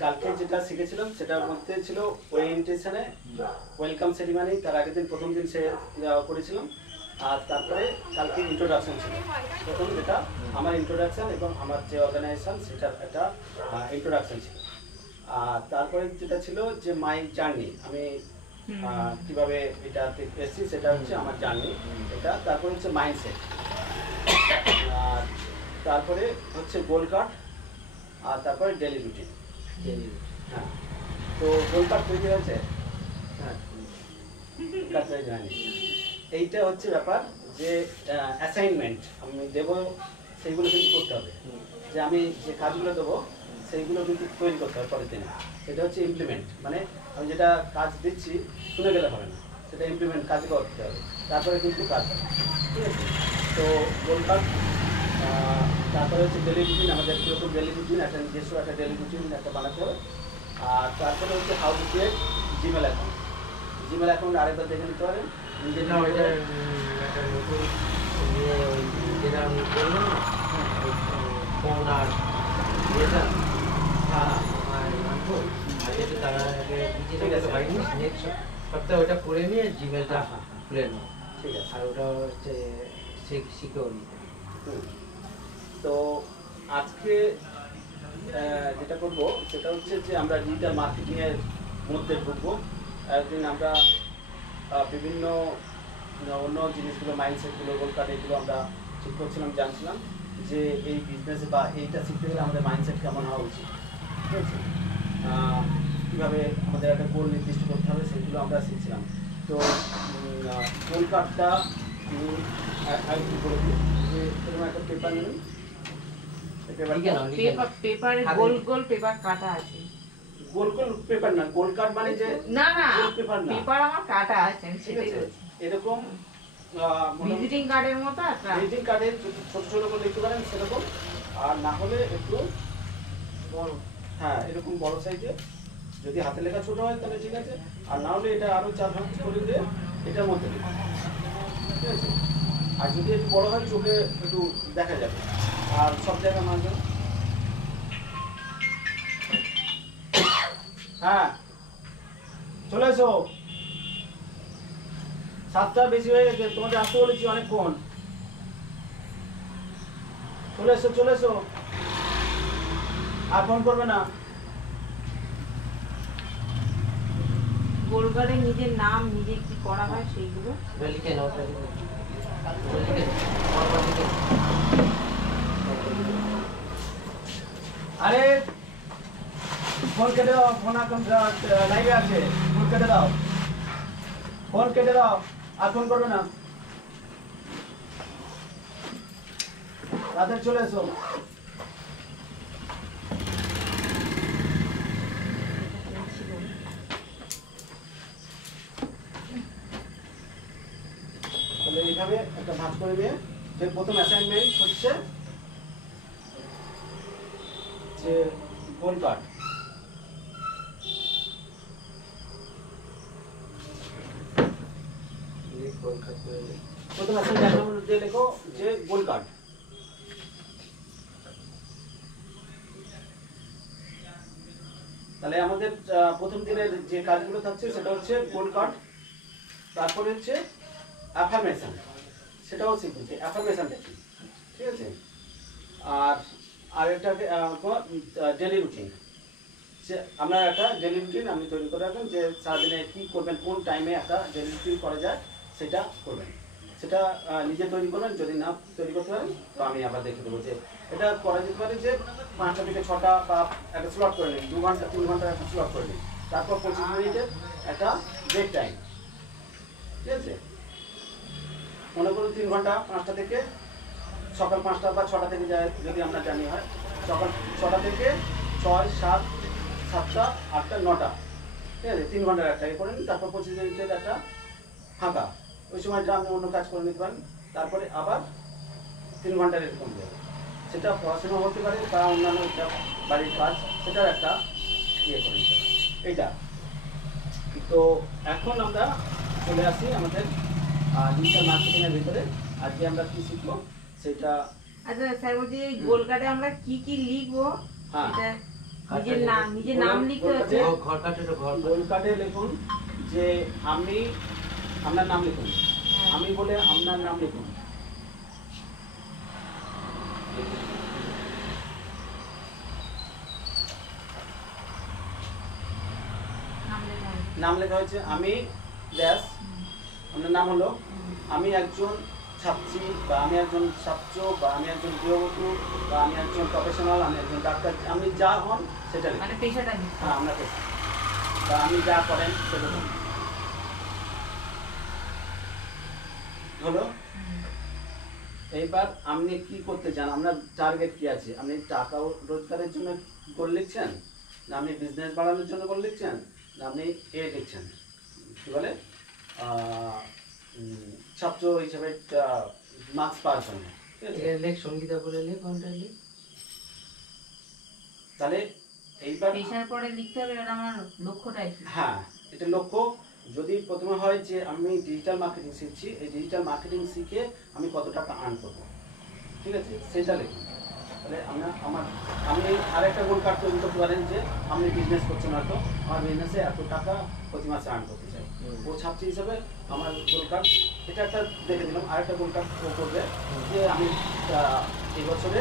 কালকে যেটা শিখেছিলাম সেটার মধ্যে ছিল ওরিয়েন্টেশনে ওয়েলকাম সেরিমনি, তার আগের দিন প্রথম দিন সে করেছিলাম। আর তারপরে কালকে ইন্ট্রোডাকশন ছিল, প্রথম যেটা আমার ইন্ট্রোডাকশন এবং আমার যে অর্গানাইজেশন সেটার একটা ইন্ট্রোডাকশন ছিল। আর তারপরে যেটা ছিল যে মাই জার্নি, আমি কিভাবে এটাতে এসেছি সেটা হচ্ছে আমার জার্নি এটা। তারপরে হচ্ছে মাইন্ডসেট, আর তারপরে হচ্ছে গোল কার্ড, আর তারপরে ডেলি রুটিন। হ্যাঁ, তো গোল কার্ড তৈরি হয়েছে। হ্যাঁ, জানি এইটা হচ্ছে ব্যাপার যে অ্যাসাইনমেন্ট আমি দেবো, সেইগুলো কিন্তু করতে হবে। যে আমি যে কাজগুলো দেবো সেইগুলো কিন্তু তৈরি করতে হবে পরের দিনে। সেটা হচ্ছে ইমপ্লিমেন্ট, মানে আমি যেটা কাজ দিচ্ছি শুনে গেলে হবে না, সেটা ইমপ্লিমেন্ট কাজে করতে হবে, তারপরে কিন্তু কাজ হবে। ঠিক আছে, তো গোল কার্ড, তারপরে হচ্ছে ডেলি রুটিন, আমাদের কীরকম ডেলি রুটিন, একটা নিজস্ব একটা ডেলি রুটিন একটা বানাতে হবে। আর তারপরে হচ্ছে how to create Gmail account. Gmail account আরেকবার দেখে নিতে পারেন নিজের না, ওইটা একটা নতুন যেটা আমি বললাম না, ফোন আর যেটা আনবো যেটা তারা আগে নিজেদের বাইরে নেক্সট সপ্তাহে ওটা করে নিয়ে জিমেলটা খুলে নেব। ঠিক আছে, আর ওটা হচ্ছে শিখেও নিতে। তো আজকে যেটা করবো সেটা হচ্ছে যে আমরা ডিজিটাল মার্কেটিংয়ের মধ্যে ঢুকবো। একদিন আমরা বিভিন্ন অন্য জিনিসগুলো, মাইন্ডসেটগুলো, গোল কার্ড, এগুলো আমরা ঠিক করছিলাম, জানছিলাম যে এই বিজনেসে বা এইটা শিখতে গেলে আমাদের মাইন্ডসেট কেমন হওয়া উচিত। ঠিক আছে, কীভাবে আমাদের একটা গোল নির্দিষ্ট করতে হবে সেগুলো আমরা শিখছিলাম। তো গোল কার্ডটা আমি করে দিই যে এরকম একটা পেপার নেবেন, পেপারে গোল গোল পেপার কাটা আছে। গোল গোল পেপার না, গোল কার্ড মানে যে না না পেপার না, পেপার আমার কাটা আছে সেটাই বলছি। এরকম ভিজিটিং কার্ডের মতো একটা, ভিজিটিং কার্ডে ছোট ছোট করে লিখতে পারেন সেরকম, আর না হলে একটু বড়, হ্যাঁ এরকম বড় সাইজে। যদি হাতে লেখা ছোট হয় তাহলে ঠিক আছে, আর না হলে এটা আরো 4 ভাগ করে দিয়ে এটার মধ্যে লিখুন। ঠিক আছে, আর যদি একটু বড় হয় চোখে একটু দেখা যাবে, আর সব জায়গায় মাঝে। হ্যাঁ চলে এসো, 7টার বেশি হয়ে গেছে, তোমাদের আসতে বলেছি অনেকক্ষণ। চলে এসো চলে এসো, আর ফোন করবে না। গোল কার্ডে নিজের নাম নিজে কি করা হয় সেইগুলো লিখে নাও। আরে ফোন কেটে দাও, ফোন এখন লাইভে আছে, ফোন কেটে দাও, ফোন কেটে দাও, আর ফোন করবে না, তাদের চলে এসো। তাহলে এইভাবে একটা ভাগ করে দিয়ে যে প্রথম অ্যাসাইনমেন্ট হচ্ছে যে গোল কার্ড। প্রথম অ্যাসাইনমেন্ট দিয়ে লেখো যে গোল কার্ড। তাহলে আমাদের প্রথম দিনের যে কাজগুলো থাকছে সেটা হচ্ছে গোল কার্ড, তারপরে হচ্ছে অ্যাফার্মেশন, সেটাও শিখবো যে অ্যাফার্মেশনটা কি। ঠিক আছে, আর একটা ডেলি রুটিন, যে আমরা একটা ডেলি রুটিন আমি তৈরি করে রাখবেন যে সারাদিনে কী করবেন, কোন টাইমে একটা ডেলি রুটিন করা যায় সেটা করবেন। সেটা নিজে তৈরি করবেন, যদি না তৈরি করতে পারেন তো আমি আবার দেখে দেবো যে এটা করা যেতে পারে যে 5টা থেকে 6টা বা একটা স্লট করে নিন, 2 ঘন্টা 3 ঘন্টার একটা স্লট করে নিন, তারপর 25 মিনিটের একটা ব্রেক টাইম। ঠিক আছে, মনে করুন 3 ঘন্টা, 5টা থেকে সকাল 5টা বা 6টা থেকে যায় যদি আমরা জানি হয়, সকাল 6টা থেকে 6, 7, 7টা, 8টা, 9টা। ঠিক আছে, 3 ঘন্টার একটা করে নিন, তারপর 25 মিনিটের একটা ফাঁকা, ওই সময়টা আপনি অন্য কাজ করে নিতে পারেন, তারপরে আবার 3 ঘন্টার এরকম দেবে। সেটা পড়াশোনা হতে পারে বা অন্যান্য বাড়ির কাজ, সেটার একটা ইয়ে করে নিতে পারেন এইটা। তো এখন আমরা চলে আসি আমাদের ডিজিটাল মার্কেটিংয়ের ভিতরে। আজকে আমরা কি শিখবো সেটা। আচ্ছা স্যার বলছি এই গোল কার্ডে আমরা কি কি লিখবো? হ্যাঁ নিজের নাম লিখতে হচ্ছে। ঘর কাঠের ঘর গোল কার্ডে লিখুন যে আমি, আপনার নাম লিখুন, হ্যাঁ। আমি বলে আপনার নাম লিখুন। নাম লেখা আছে। নাম লেখা হয়েছে আমি ব্যাস, আপনার নাম হলো, আমি একজন ছাত্রী বা আমি একজন ছাত্র বা আমি একজন গৃহবধূ বা আমি একজন প্রফেশনাল, আমি একজন ডাক্তার, আপনি যা হন সেটা লিখুন। মানে পেশাটা লিখতে হ্যাঁ আপনাকে, বা আপনি যা করেন সেটা লিখুন। হলো। এইবার আপনি কি করতে চান, আপনার টার্গেট কি আছে? আপনি টাকা রোজগারের জন্য গোল লিখছেন, না আপনি বিজনেস বাড়ানোর জন্য গোল লিখছেন, না আপনি লিখছেন কি বলে ছাত্র হিসেবে মার্কস পাওয়ার জন্য, ঠিক আছে? লেখ সঙ্গীতা বলে লেখ কোনটা লেখ। তাহলে এইবার পেশার পরে লিখতে হবে এবার আমার লক্ষ্যটাই কি। হ্যাঁ, এটা লক্ষ্য। যদি প্রথমে হয় যে আমি ডিজিটাল মার্কেটিং শিখছি, এই ডিজিটাল মার্কেটিং শিখে আমি কত টাকা আর্ন করবো, ঠিক আছে, সেটা লিখুন। তাহলে আপনি আরেকটা গোল কার্ড তৈরি করতে পারেন যে আপনি বিজনেস করছেন, হয়তো আমার বিজনেসে এত টাকা প্রতি মাসে আর্ন করতে চাই। ও ছাত্রী হিসেবে আমার গোল কার্ড এটা একটা দেখে দিলাম। আরেকটা গোল কার্ড ও করবে যে আমি এই বছরে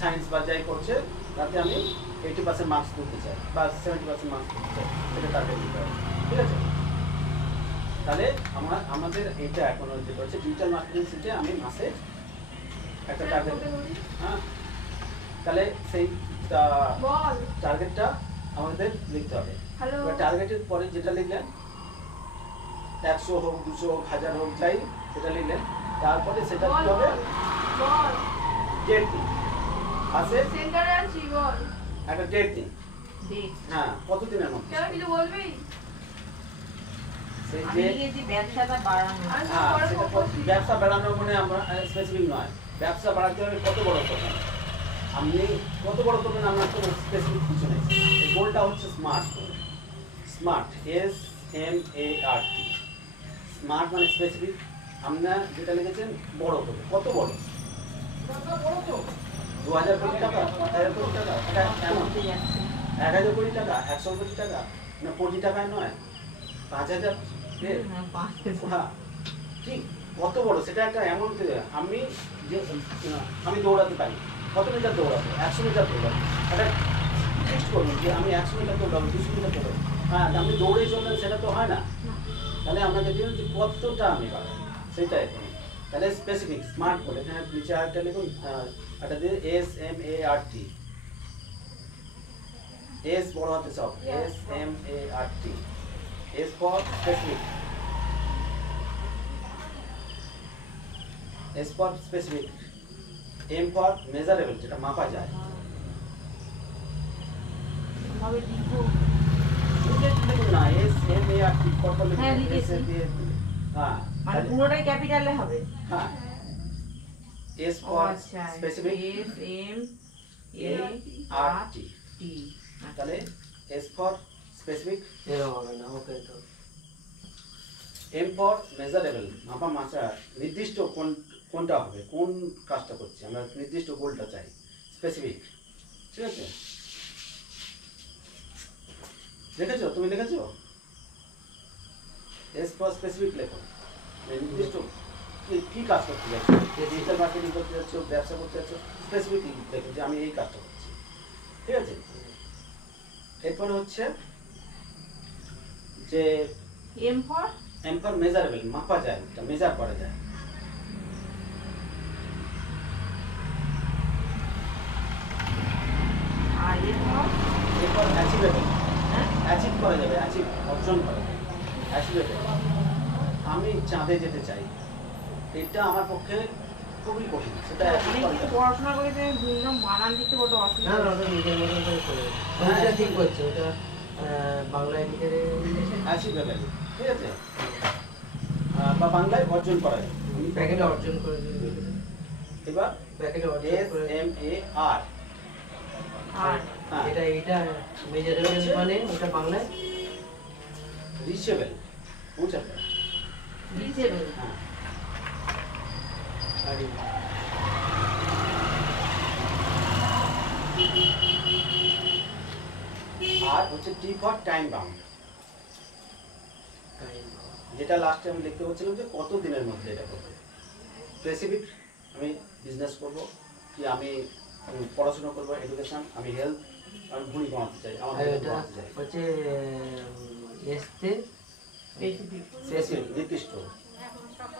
সায়েন্স বা যাই করছে তাতে আমি 80% মার্কস তুলতে চাই বা 70% মার্কস তুলতে চাই, এটা টার্গেট দিতে হবে, ঠিক আছে? তাহলে আমাদের এইটা এখন যেটা হচ্ছে ডিজিটাল মার্কেটিং শিখে আমি মাসে একটা টার্গেট, হ্যাঁ, তাহলে সেই টার্গেটটা আমাদের লিখতে হবে। এবার টার্গেটের পরে যেটা লিখলেন 100 হোক 200 হোক 1000 হোক যাই সেটা লিখলেন, তারপরে সেটা কি হবে ডেট দিন আছে একটা ডেট দিন। হ্যাঁ, কতদিনের মধ্যে সেই আমি ডেট। লিখেছি ব্যবসাটা বাড়ানো। হ্যাঁ, সেটা ব্যবসা বাড়ানো মানে আমরা স্পেসিফিক নয়, ব্যবসা বাড়াতে হবে কত বড় করবেন, আপনি কত বড় করবেন আপনার কোনো স্পেসিফিক কিছু নেই। এই গোলটা হচ্ছে স্মার্ট গোল। স্মার্ট, SMART, স্মার্ট মানে স্পেসিফিক। আপনার যেটা লিখেছেন বড় করবে, কত বড়? 2000 কোটি টাকা, 1000 কোটি টাকা, এটা এমন করতে যাচ্ছি। 1000 কোটি টাকা, 100 কোটি টাকা, না কোটি টাকায় নয়, 5000। হ্যাঁ, 5,000 হ্যাঁ, ঠিক কত বড় সেটা একটা এমন আমি যে আমি দৌড়াতে পারি, কত মিটার দৌড়াবো, 100 মিটার দৌড়াবো, একটা ফিক্সড করুন যে আমি 100 মিটার দৌড়াবো, 200 মিটার দৌড়াবো। হ্যাঁ, আপনি দৌড়ে চললেন সেটা তো হয় না, তাহলে আপনাকে দিন যে কতটা আমি পাবো সেটাই। তাহলে স্পেসিফিক স্মার্ট বলে এখানে নিচে আরেকটা লিখুন, একটা দিয়ে SMART, S বড় হাতে সব, SMART, S for specific, S for specific, M for measurable, যেটা মাপা যায়। ভাবে লিখবো। দেখুন না, SMART কত লিখুন, হ্যাঁ, লিখেছি। S দিয়ে, হ্যাঁ, মানে পুরোটাই ক্যাপিটালে হবে। হ্যাঁ, S ও for আচ্ছা, specific, SMART। তাহলে S for specific, এরকম হবে না, ওকে তো M for measurable, মাপা মাচা, নির্দিষ্ট কোনটা হবে, কোন কাজটা করছি আমরা, নির্দিষ্ট গোলটা চাই, স্পেসিফিক, ঠিক আছে? লিখেছো, তুমি লিখেছো? এস ফর স্পেসিফিক লেখো, নির্দিষ্ট কি কাজ করতে যাচ্ছ, ডিজিটাল মার্কেটিং করতে যাচ্ছ, ব্যবসা করতে যাচ্ছ, স্পেসিফিক লেখো যে আমি এই কাজটা করছি, ঠিক আছে? এরপরে হচ্ছে যে M for মেজারেবল, মাপা যায়, এটা মেজার করা যায়। আর M for এরপর অ্যাচিভেবল, হ্যাঁ অ্যাচিভ করা যাবে, অ্যাচিভ অর্জন করা যাবে, অ্যাচিভেবল। আমি চাঁদে যেতে চাই, এটা আমার পক্ষে খুবই কঠিন, সেটা আমি achieve করা একটু যাবে। পড়াশোনা করে একদম বানান দিতে বড় না অসুবিধা। না, ওটা নিজের মতন করে করে ওটা ঠিক করছে, ওটা বাংলায় লিখে অ্যাচিভেবল, ঠিক আছে? বা বাংলায় অর্জন করা যায়। প্যাকেটে অর্জন করে দেবে। এবার প্যাকেটে অর্জন করে SMAR, আর হ্যাঁ, এটা মেজারেবল মানে ওটা বাংলায় রিচেবল, পৌঁছাতে, reachable। হ্যাঁ, আর আর হচ্ছে টি ফর টাইম বাউন্ড, যেটা লাস্টে আমি দেখতে পাচ্ছিলাম যে কত দিনের মধ্যে এটা করবো। স্পেসিফিক আমি বিজনেস করব, কি আমি পড়াশোনা করবো, এডুকেশন, আমি হেলথ, আমি ভুঁড়ি কমাতে চাই, আমার হেলথ কমাতে চাই। হচ্ছে এসতে স্পেসিফিক নির্দিষ্ট,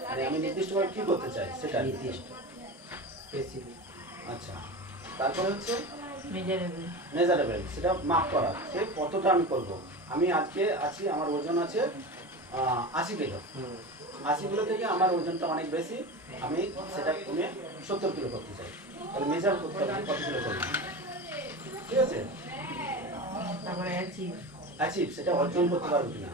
মানে আমি নির্দিষ্টভাবে কী করতে চাই সেটা নির্দিষ্ট স্পেসিফিক। আচ্ছা, তারপরে হচ্ছে মেজারেবল। মেজারেবল, সেটা মাপ করা, সে কতটা আমি করব। আমি আজকে আছি, আমার ওজন আছে 80 কিলো, 80 কিলো থেকে আমার ওজনটা অনেক বেশি, আমি সেটা কমে 70 কিলো করতে চাই, তাহলে মেজার করতে হবে কত কিলো করবো, ঠিক আছে। তারপরে অ্যাচিভ, অ্যাচিভ, সেটা অর্জন করতে পারবো কিনা,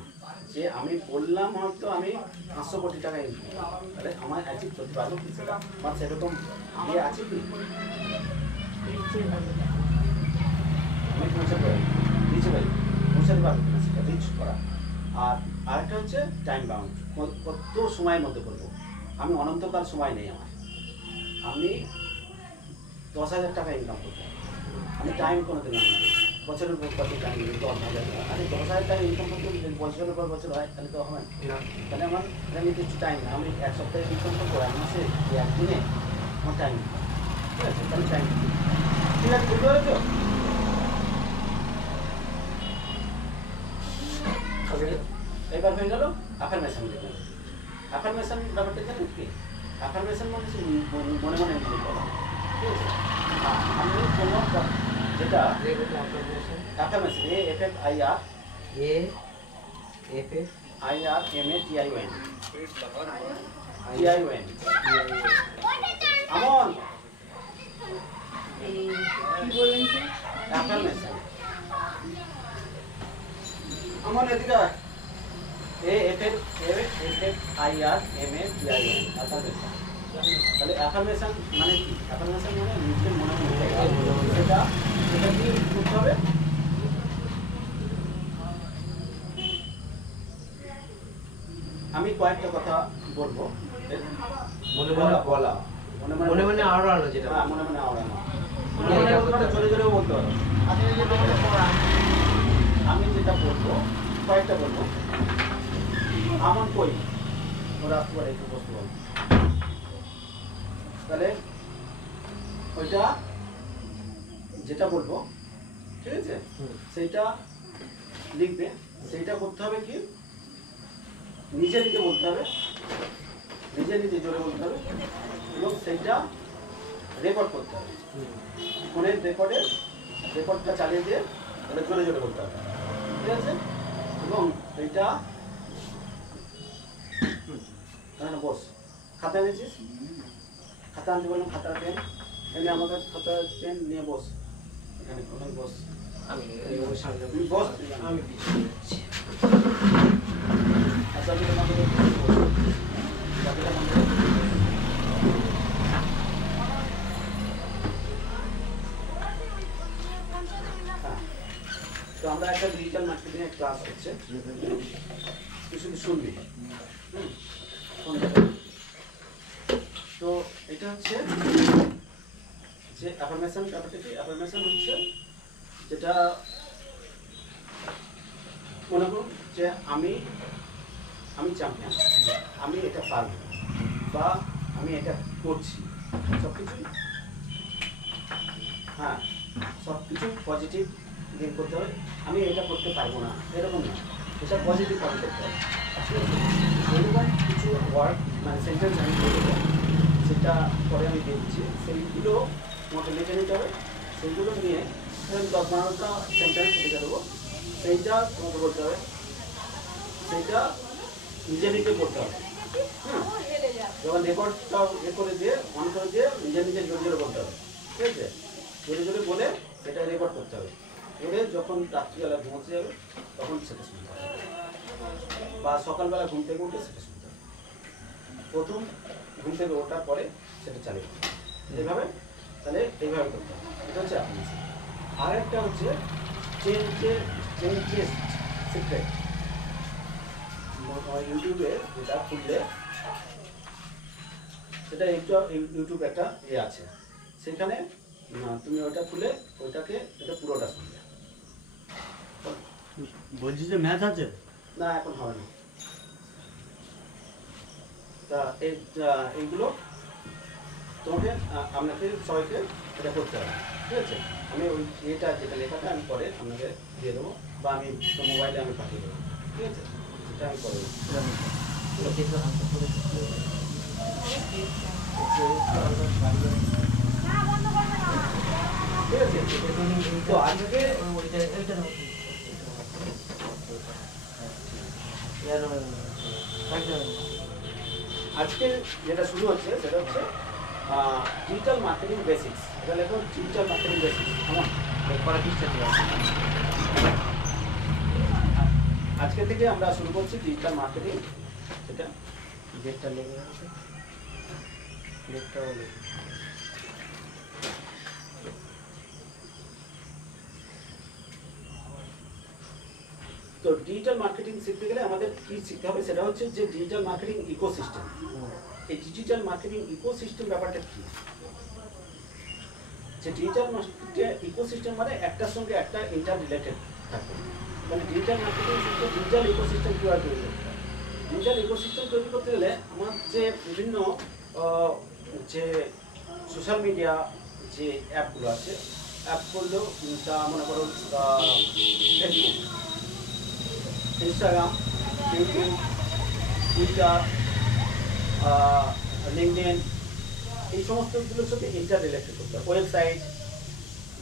যে আমি বললাম হয়তো আমি 500 কোটি টাকা ইনকাম, তাহলে আমার অ্যাচিভ করতে পারবো কি, সেটা আমার সেরকম ইয়ে আছে কি, রিচেবল, আমি পৌঁছাতে পারি, পৌঁছাতে পারবো কিনা সেটা রিচ করা। আর আরেকটা হচ্ছে টাইম বাউন্ড, কত সময়ের মধ্যে করবো, আমি অনন্তকাল সময় নেই আমার, আমি 10,000 টাকা ইনকাম করবো, আমি টাইম কোনো দিন বছরের পর বছর টাইম 10,000 টাকা, আরে 10,000 টাকা ইনকাম করতে বছরের পর বছর হয়, তাহলে তো হয় না, তাহলে আমার কিছু টাইম না, আমি এক সপ্তাহে ইনকাম করবো, এক মাসে, একদিনে আমার টাইম, ঠিক আছে, তাহলে টাইম, ঠিক আছে, বুঝতে পারছো? এবার হয়ে গেল অ্যাফার্মেশন। অ্যাফার্মেশন ব্যাপারটা জানেন কি, অ্যাফার্মেশন মানে মনে মনে নিজে বলা, ঠিক আছে। আমি কোনো যেটা অ্যাফার্মেশন, AFFIR, IRMATION, আমন এই কি বলেন যে অ্যাফার্মেশন, আমন এদিকে AFFIRMATION, অ্যাফার্মেশন। তাহলে অ্যাফার্মেশন মানে কি, অ্যাফার্মেশন মানে নিজের মনে মনে সেটা সেটা কি করতে হবে, আমি কয়েকটা কথা বলবো, মনে মনে বলা, মনে মনে আওড়ানো, যেটা হ্যাঁ মনে মনে আওড়ানো, মনে মনে বলতে পারো, জোরে জোরেও বলতে পারো। আমি যেটা বলবো কয়েকটা বলবো, আমার কই ওরা আসতে পারে, একটু বসতে পারবো, তাহলে ওইটা যেটা বলবো, ঠিক আছে, সেইটা লিখবে, সেইটা করতে হবে কি, নিজে নিজে বলতে হবে, নিজে নিজে জোরে বলতে হবে, এবং সেইটা রেকর্ড করতে হবে, ফোনের রেকর্ডটা চালিয়ে দিয়ে ওটা জোরে জোরে বলতে হবে, ঠিক আছে। এবং এইটা বস, খাতা এনেছিস, খাতা আনতে বললাম, খাতা পেন এনে আমার কাছে, খাতা পেন নিয়ে বস, এখানে ওখানে বস, আমি বস, আমি আচ্ছা তো আমরা একটা ডিজিটাল মার্কেটিং এর ক্লাস হচ্ছে, তুই শুধু শুনবি, তো এটা হচ্ছে যে অ্যাফার্মেশন ব্যাপারটা কি, অ্যাফার্মেশন হচ্ছে যেটা মনে করুন যে আমি চ্যাম্পিয়ন, আমি এটা পারবো, বা আমি এটা করছি, সব কিছুই হ্যাঁ সব কিছু পজিটিভ দিক করতে হবে, আমি এটা করতে পারবো না এরকম না, এটা পজিটিভ ভাবে করতে হবে। এরকম কিছু ওয়ার্ড মানে সেন্টেন্স আমি বলবো, সেটা পরে আমি দেখছি, সেইগুলো তোমাকে লিখে নিতে হবে, সেইগুলো নিয়ে 10-12টা সেন্টেন্স লিখে দেবো, সেইটা তোমাকে বলতে হবে, সেইটা নিজে নিজে করতে হবে, যখন রেকর্ডটা করে দিয়ে অন করে দিয়ে নিজে নিজে জোরে জোরে বলতে হবে, ঠিক আছে, জোরে জোরে বলে সেটা রেকর্ড করতে হবে, করে যখন রাত্রিবেলা ঘুমোতে যাবে তখন সেটা শুনতে হবে, বা সকালবেলা ঘুম থেকে উঠে সেটা শুনতে হবে, প্রথম ঘুম থেকে ওঠার পরে সেটা চালিয়ে দেবে, এইভাবে, তাহলে এইভাবে করতে হবে, এটা হচ্ছে আপনি। আর একটা হচ্ছে চেঞ্জেস সিক্রেট, ইউটিউবে যেটা খুললে সেটা একটু ইউটিউব একটা ইয়ে আছে, সেখানে তুমি ওটা খুলে ওইটাকে এটা পুরোটা শুনবে, বলছি যে ম্যাচ আছে? না, এখন হবে না। তা এইগুলো তোমাকে আপনাকে সবাইকে এটা করতে হবে, ঠিক আছে? আমি ওই যেটা লেখাটা আমি পরে আপনাকে দিয়ে দেবো, বা আমি মোবাইলে আমি পাঠিয়ে দেবো, ঠিক আছে? এটা আমি করে দেবো। ঠিক আছে? তো আজকে আজকে যেটা শুরু হচ্ছে সেটা হচ্ছে ডিজিটাল মার্কেটিং বেসিক্স। এটা লেখো ডিজিটাল মার্কেটিং বেসিক্স। কেমন? আজকে থেকে আমরা শুরু করছি ডিজিটাল মার্কেটিং। সেটা ডেটটা লেগে আছে, ডেটটাও লেগে। তো ডিজিটাল মার্কেটিং শিখতে গেলে আমাদের কি শিখতে হবে সেটা হচ্ছে যে ডিজিটাল মার্কেটিং ইকোসিস্টেম। এই ডিজিটাল মার্কেটিং ইকোসিস্টেম ব্যাপারটা কি? যে ডিজিটাল ইকোসিস্টেম মানে একটার সঙ্গে একটা ইন্টার রিলেটেড থাকবে। মানে ডিজিটাল মার্কেটিং শিখতে ডিজিটাল ইকোসিস্টেম কীভাবে তৈরি করতে হবে? ডিজিটাল ইকোসিস্টেম তৈরি করতে গেলে আমার যে বিভিন্ন যে সোশ্যাল মিডিয়া যে অ্যাপগুলো আছে, অ্যাপগুলো তা মনে করো Facebook, Instagram, YouTube, Twitter, LinkedIn, এই সমস্তগুলোর সাথে ইন্টার রিলেটেড করতে হবে। ওয়েবসাইট,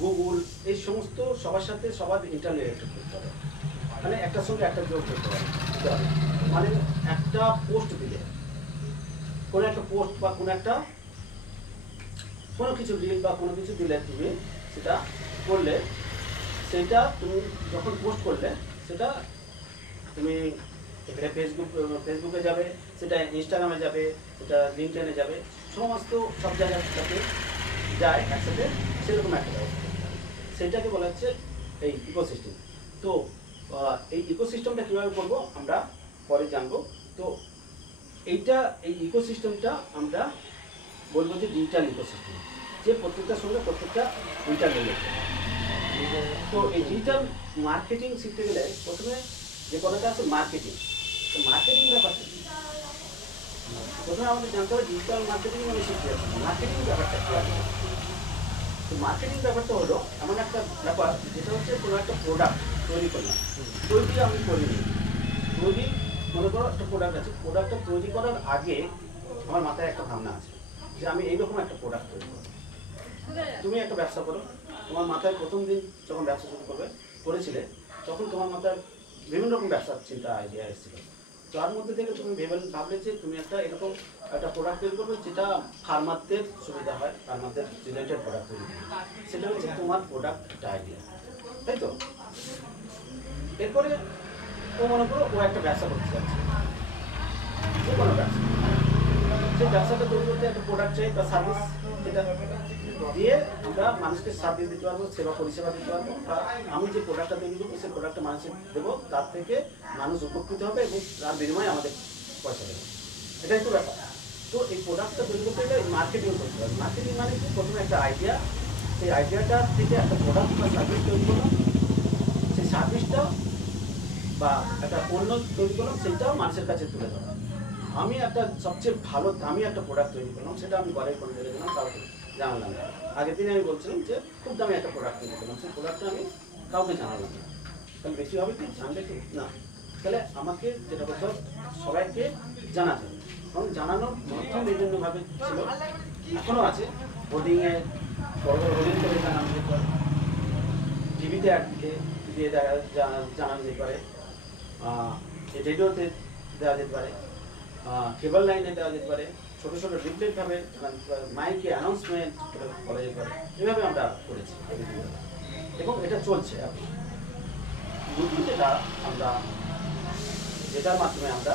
গুগল, এই সমস্ত সবার সাথে সবার ইন্টার রিলেটেড করতে হবে। মানে একটার সঙ্গে একটা যোগ করতে হবে। মানে একটা পোস্ট দিলে, কোনো একটা পোস্ট বা কোনো কিছু রিল বা কোনো কিছু দিলে তুমি সেটা করলে, সেটা তুমি যখন পোস্ট করলে সেটা তুমি এখানে ফেসবুকে যাবে, সেটা ইনস্টাগ্রামে যাবে, সেটা লিঙ্কডইনে যাবে, সমস্ত সব জায়গায় যাতে যায় একসাথে, সেরকম একটা ব্যবস্থা। সেটাকে বলা হচ্ছে এই ইকোসিস্টেম। তো এই ইকোসিস্টেমটা কীভাবে করবো আমরা পরে জানবো। তো এই ইকোসিস্টেমটা আমরা বলবো যে ডিজিটাল ইকোসিস্টেম, যে প্রত্যেকটার সঙ্গে প্রত্যেকটা ইন্টার রিলেটেড। তো এই ডিজিটাল মার্কেটিং শিখতে গেলে প্রথমে যে কথাটা আছে মার্কেটিং। তো মার্কেটিং ব্যাপারটা কি? প্রথমে আমাদের জানতে হবে ডিজিটাল মার্কেটিং মানে শিখতে হবে মার্কেটিং ব্যাপারটা কী আছে। তো মার্কেটিং ব্যাপারটা হলো এমন একটা ব্যাপার যেটা হচ্ছে কোনো একটা প্রোডাক্ট তৈরি করলাম, তৈরি আমি করিনি, তৈরি মনে করো একটা প্রোডাক্ট আছে, প্রোডাক্টটা তৈরি করার আগে আমার মাথায় একটা ভাবনা আছে যে আমি এইরকম একটা প্রোডাক্ট তৈরি করবো। তুমি একটা ব্যবসা করো, তোমার মাথায় প্রথম দিন যখন ব্যবসা শুরু করেছিলে তখন তোমার মাথায় বিভিন্ন রকম ব্যবসার চিন্তা আইডিয়া এসেছিল। তার মধ্যে থেকে তুমি ভাবলে যে তুমি এরকম একটা প্রোডাক্ট তৈরি করবে যেটা ফার্মারদের সুবিধা হয়, ফার্মারদের রিলেটেড প্রোডাক্ট তৈরি করবে। সেটা হচ্ছে তোমার প্রোডাক্ট একটা আইডিয়া, তাই তো? এরপরে ও মনে করো ও একটা ব্যবসা করতে চাচ্ছে, যে কোনো ব্যবসা। সেই ব্যবসাটা তৈরি করতে একটা প্রোডাক্ট চাই বা সার্ভিস, যেটা দিয়ে আমরা মানুষকে সার্ভিস দিতে পারবো, সেবা পরিষেবা দিতে পারবো। বা আমি যে প্রোডাক্টটা তৈরি করবো সেই প্রোডাক্টটা মানুষকে দেবো, তার থেকে মানুষ উপকৃত হবে এবং তার বিনিময়ে আমাদের পয়সা দেবে। এটাই তো ব্যাপার। তো এই প্রোডাক্টটা তৈরি করতে গেলে মার্কেটিং করতে হবে। মার্কেটিং মানে প্রথমে একটা আইডিয়া, সেই আইডিয়াটা থেকে একটা প্রোডাক্ট বা সার্ভিস তৈরি করলাম, সেই সার্ভিসটা বা একটা পণ্য তৈরি করলাম, সেইটাও মানুষের কাছে তুলে ধরা। আমি একটা সবচেয়ে ভালো দামি একটা প্রোডাক্ট তৈরি করলাম, সেটা আমি ঘরে করে দিয়ে দিলাম, কাউকে জানালাম না। আগের দিনে আমি বলছিলাম যে খুব দামি একটা প্রোডাক্ট তৈরি করলাম, সেই প্রোডাক্টটা আমি কাউকে জানালাম না। তাহলে বেশি হবে কি? জানলে কি না? তাহলে আমাকে যেটা করতে হবে সবাইকে জানাতে হবে। কারণ জানানোর মাধ্যম বিভিন্নভাবে ছিল, এখনও আছে। হোর্ডিংয়ে বড় বড় হোর্ডিং করে জানানো যেতে পারে, টিভিতে দিয়ে জানানো যেতে পারে, রেডিওতে দেওয়া যেতে পারে, কেবল লাইনে দেওয়া যেতে পারে, ছোটো ছোটো লিফলেটভাবে মাইকে অ্যানাউন্সমেন্ট করা যেতে পারে। এভাবে আমরা করেছি এবং এটা চলছে এখন। নতুন যেটার মাধ্যমে আমরা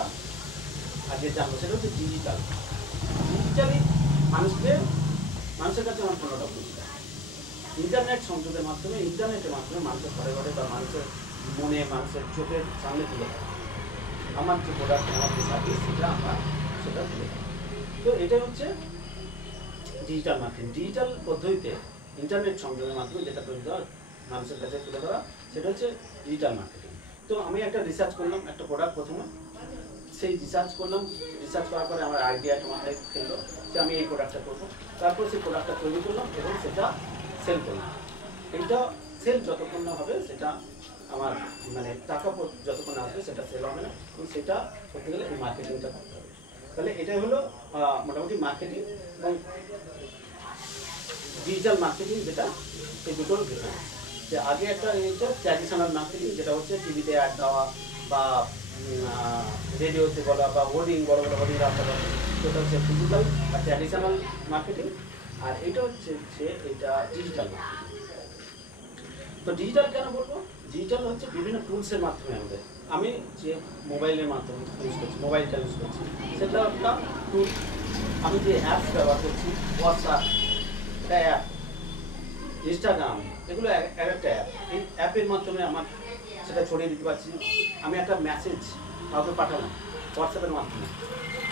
আজকে জানবো সেটা হচ্ছে ডিজিটালি মানুষের কাছে আমার পণ্যটা পৌঁছে দেয়। ইন্টারনেট সংযোগের মাধ্যমে, ইন্টারনেটের মাধ্যমে মানুষের ঘরে ঘরে বা মানুষের মনে, মানুষের চোখের সামনে তুলে দেয় আমার যে প্রোডাক্ট, আমার যে সার্ভিস, সেটা তুলে দেয়। তো এটাই হচ্ছে ডিজিটাল মার্কেটিং। ডিজিটাল পদ্ধতিতে ইন্টারনেট সংযোগের মাধ্যমে যেটা তৈরি দেওয়া, মানুষের কাছে তুলে ধরা, সেটা হচ্ছে ডিজিটাল মার্কেটিং। তো আমি একটা রিসার্চ করলাম একটা প্রোডাক্ট প্রথমে, সেই রিসার্চ করলাম, রিসার্চ করার পরে আমার আইডিয়াটা মাথায় খেললো যে আমি এই প্রোডাক্টটা করবো। তারপর সেই প্রোডাক্টটা তৈরি করলাম এবং সেটা সেল করলাম। এইটা সেল যতক্ষণ না হবে সেটা আমার মানে টাকা যতক্ষণ না আসবে সেটা সেল হবে না, এবং সেটা করতে গেলে এই মার্কেটিংটা করতে হবে। তাহলে এটাই হলো মোটামুটি মার্কেটিং এবং ডিজিটাল মার্কেটিং, যেটা এই দুটোর ডিফারেন্স। যে আগে একটা এটা ট্র্যাডিশনাল মার্কেটিং, যেটা হচ্ছে টিভিতে অ্যাড দেওয়া বা রেডিওতে বলা বা হোর্ডিং, বড় বড় হোর্ডিং রাখা, সেটা হচ্ছে ফিজিক্যাল বা ট্র্যাডিশনাল মার্কেটিং। আর এটা হচ্ছে এটা ডিজিটাল মার্কেটিং। তো ডিজিটাল কেন বলবো? ডিজিটাল হচ্ছে বিভিন্ন টুলসের মাধ্যমে আমি যে মোবাইলের মাধ্যমে ইউজ করছি, মোবাইলটা ইউজ করছি, সেটা একটা টুল। আমি যে অ্যাপস ব্যবহার করছি, হোয়াটসঅ্যাপ একটা অ্যাপ, ইনস্টাগ্রাম, এগুলো একটা অ্যাপ। এই অ্যাপের মাধ্যমে আমার সেটা ছড়িয়ে দিতে পারছি। আমি একটা মেসেজ কাউকে পাঠালাম হোয়াটসঅ্যাপের মাধ্যমে,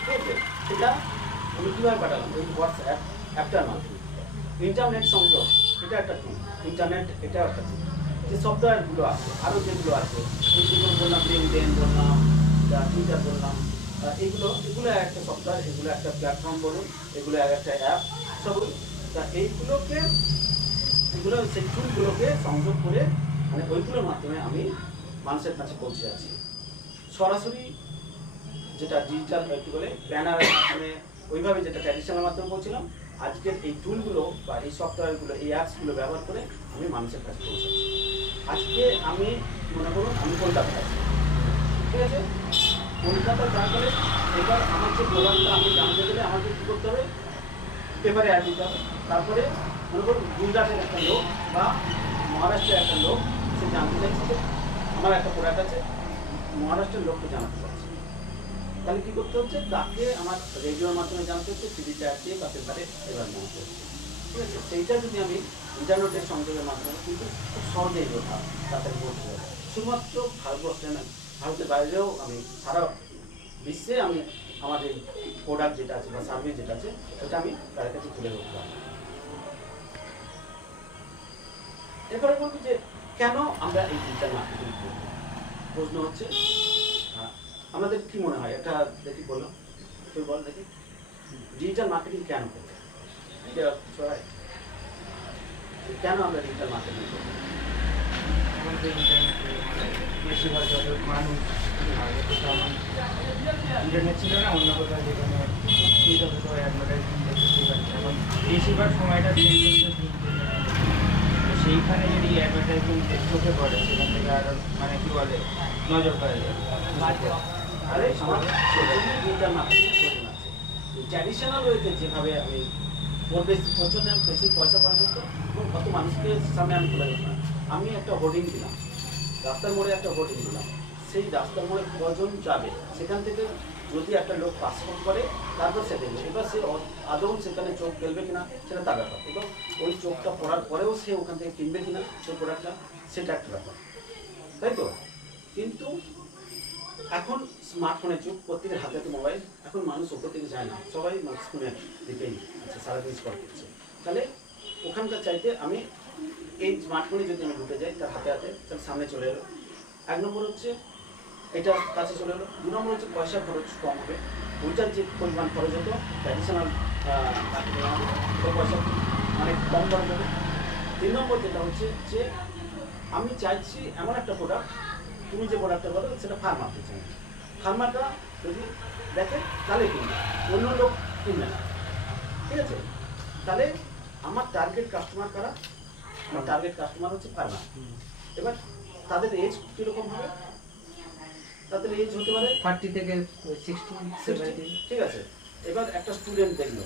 ঠিক আছে, সেটা আমি কীভাবে পাঠালাম? ওই হোয়াটসঅ্যাপ অ্যাপটার মাধ্যমে। ইন্টারনেট সংযোগ, এটা একটা টুল। ইন্টারনেট এটা একটা টুল। যে সফটওয়্যারগুলো আছে, আরও যেগুলো আছে, যেগুলো বললাম, লিঙ্কডইন বললাম, টুইটার বললাম, এগুলো একটা সফটওয়্যার, এগুলো একটা প্ল্যাটফর্ম বলুন, এগুলো একটা অ্যাপ সব। তা এগুলো সেই টুলগুলোকে সংযোগ করে মানে ওইগুলোর মাধ্যমে আমি মানুষের কাছে পৌঁছে যাচ্ছি সরাসরি। যেটা ডিজিটাল একটু বলে ব্যানারের মাধ্যমে, ওইভাবে যেটা ট্র্যাডিশনাল মাধ্যমে বলছিলাম, আজকের এই টুলগুলো বা এই সফটওয়্যারগুলো, এই অ্যাপসগুলো ব্যবহার করে আমি মানুষের কাছে পৌঁছাচ্ছি। আজকে আমি মনে করুন আমি কলকাতায় আছি, ঠিক আছে, কলকাতায় তারপরে এবার আমার যে প্রোডাক্টটা আমি জানতে গেলে আমাকে কী করতে হবে? পেপারে অ্যাড দিতে হবে। তারপরে মনে করুন গুজরাটের একটা লোক বা মহারাষ্ট্রের একটা লোক, সে জানতে চাইছে যে আমার একটা প্রোডাক্ট আছে, মহারাষ্ট্রের লোককে জানাতে চাচ্ছে। তাহলে কী করতে হচ্ছে? তাকে আমার রেডিওর মাধ্যমে জানতে হচ্ছে, টিভিতে আসছে বা পেপারে এবার জানতে হচ্ছে, ঠিক আছে। সেইটা যদি আমি ইন্টারনেটের সংযোগের মাধ্যমে কিন্তু খুব সহজেই তাড়াতাড়ি বলতে পারি। শুধুমাত্র ভারতবর্ষে নয়, ভারতের বাইরেও আমি সারা বিশ্বে আমি আমার এই প্রোডাক্ট যেটা আছে বা সার্ভিস যেটা আছে সেটা আমি তাদের কাছে তুলে ধরতে পারি। এরপরে বলবো যে কেন আমরা এই ডিজিটাল মার্কেটিং করব? প্রশ্ন হচ্ছে আমাদের কি মনে হয়? এটা দেখি বললাম, তুই বল দেখি, ডিজিটাল মার্কেটিং কেন করবো? কেন আমরা ডিজিটাল মার্কেটিং করবো? বেশিরভাগ মানুষ ইন্টারনেট ছিল না, অন্য কোথাও যেখানে অ্যাডভার্টাইজমেন্ট দেখতে পাচ্ছে। এখন বেশিরভাগ সময়টা সেইখানে যদি অ্যাডভার্টাইজমেন্ট চোখে পড়ে, সেখান থেকে আরো মানে কি বলে নজর করা যায়। আরে আমার ডিজিটাল মার্কেটিং প্রয়োজন আছে। ট্র্যাডিশনাল ওয়েতে যেভাবে আমি বেশি পয়সা পাওয়া যেত এবং কত মানুষকে সামনে আমি তুলে দিতাম। আমি একটা হোর্ডিং দিলাম, রাস্তার মোড়ে একটা হোর্ডিং দিলাম, সেই রাস্তার মোড়ে কজন যাবে সেখান থেকে যদি একটা লোক পাসপোর্ট করে তারপর সে দেখবে। এবার সে আদৌ সেখানে চোখ ফেলবে কিনা সেটা তার ব্যাপার, এবং ওই চোখটা পড়ার পরেও সে ওখান থেকে কিনবে কিনা সেই প্রোডাক্টটা, সেটা একটা ব্যাপার, তাই তো। কিন্তু এখন স্মার্টফোনের যুগ, প্রত্যেকের হাতে হাতে মোবাইল, এখন মানুষ ওপর থেকে যায় না, সবাই স্ক্রিনের দিকেই আছে, সারাদিন স্কল করছে। তাহলে ওখানকার চাইতে আমি এই স্মার্টফোনে যদি আমি ঢুকে যাই তার হাতে হাতে, তার সামনে চলে এলো। 1 নম্বর হচ্ছে এটা কাছে চলে এলো। 2 নম্বর হচ্ছে পয়সা খরচ কম হবে, ওইটার যে পরিমাণ খরচ হতো ট্র্যাডিশনাল পয়সা অনেক কম খরচ হবে। 3 নম্বর যেটা হচ্ছে যে আমি চাইছি এমন একটা প্রোডাক্ট, তুমি যে প্রোডাক্টটা বলো সেটা ফার্মারকে চাই, ফার্মারটা যদি দেখে তাহলে কিনবে, অন্য লোক কিনবে না, ঠিক আছে। তাহলে আমার টার্গেট কাস্টমার কারা? আমার টার্গেট কাস্টমার হচ্ছে ফার্মার। এবার তাদের এজ কীরকম হবে? তাদের এজ হতে পারে 30 থেকে 60, ঠিক আছে। এবার একটা স্টুডেন্ট দেখলো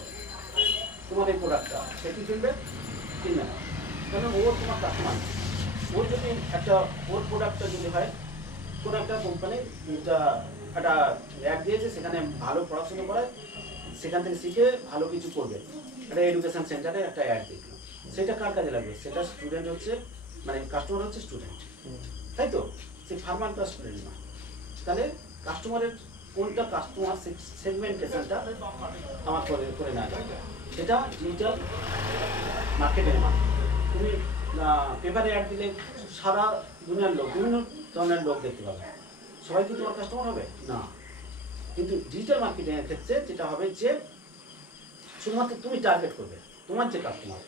তোমার এই প্রোডাক্টটা, সে কি কিনবে? কিনবে না, কারণ ও তোমার কাস্টমার। ও যদি একটা ওর প্রোডাক্টটা যদি হয়, কোনো একটা কোম্পানি একটা অ্যাড দিয়েছে, সেখানে ভালো পড়াশোনা করায়, সেখান থেকে শিখে ভালো কিছু করবে, একটা এডুকেশন সেন্টারে একটা অ্যাড দেখলো, সেটা কার কাজে লাগবে? সেটা স্টুডেন্ট হচ্ছে, মানে কাস্টমার হচ্ছে স্টুডেন্ট, তাই তো। সে ফার্মারটা স্টুডেন্ট না। তাহলে কাস্টমারের কোনটা কাস্টমার সেগমেন্টেশনটা আমার করে নেওয়া যায়, সেটা ডিজিটাল মার্কেটের মাধ্যমে। তুমি পেপারে অ্যাড দিলে সারা দুনিয়ার লোক, বিভিন্ন ধরনের লোক দেখতে পাবে। সবাই কি তোমার কাস্টমার হবে না, কিন্তু ডিজিটাল মার্কেটিংয়ের ক্ষেত্রে যেটা হবে যে শুধুমাত্র তুমি টার্গেট করবে তোমার যে কাস্টমার,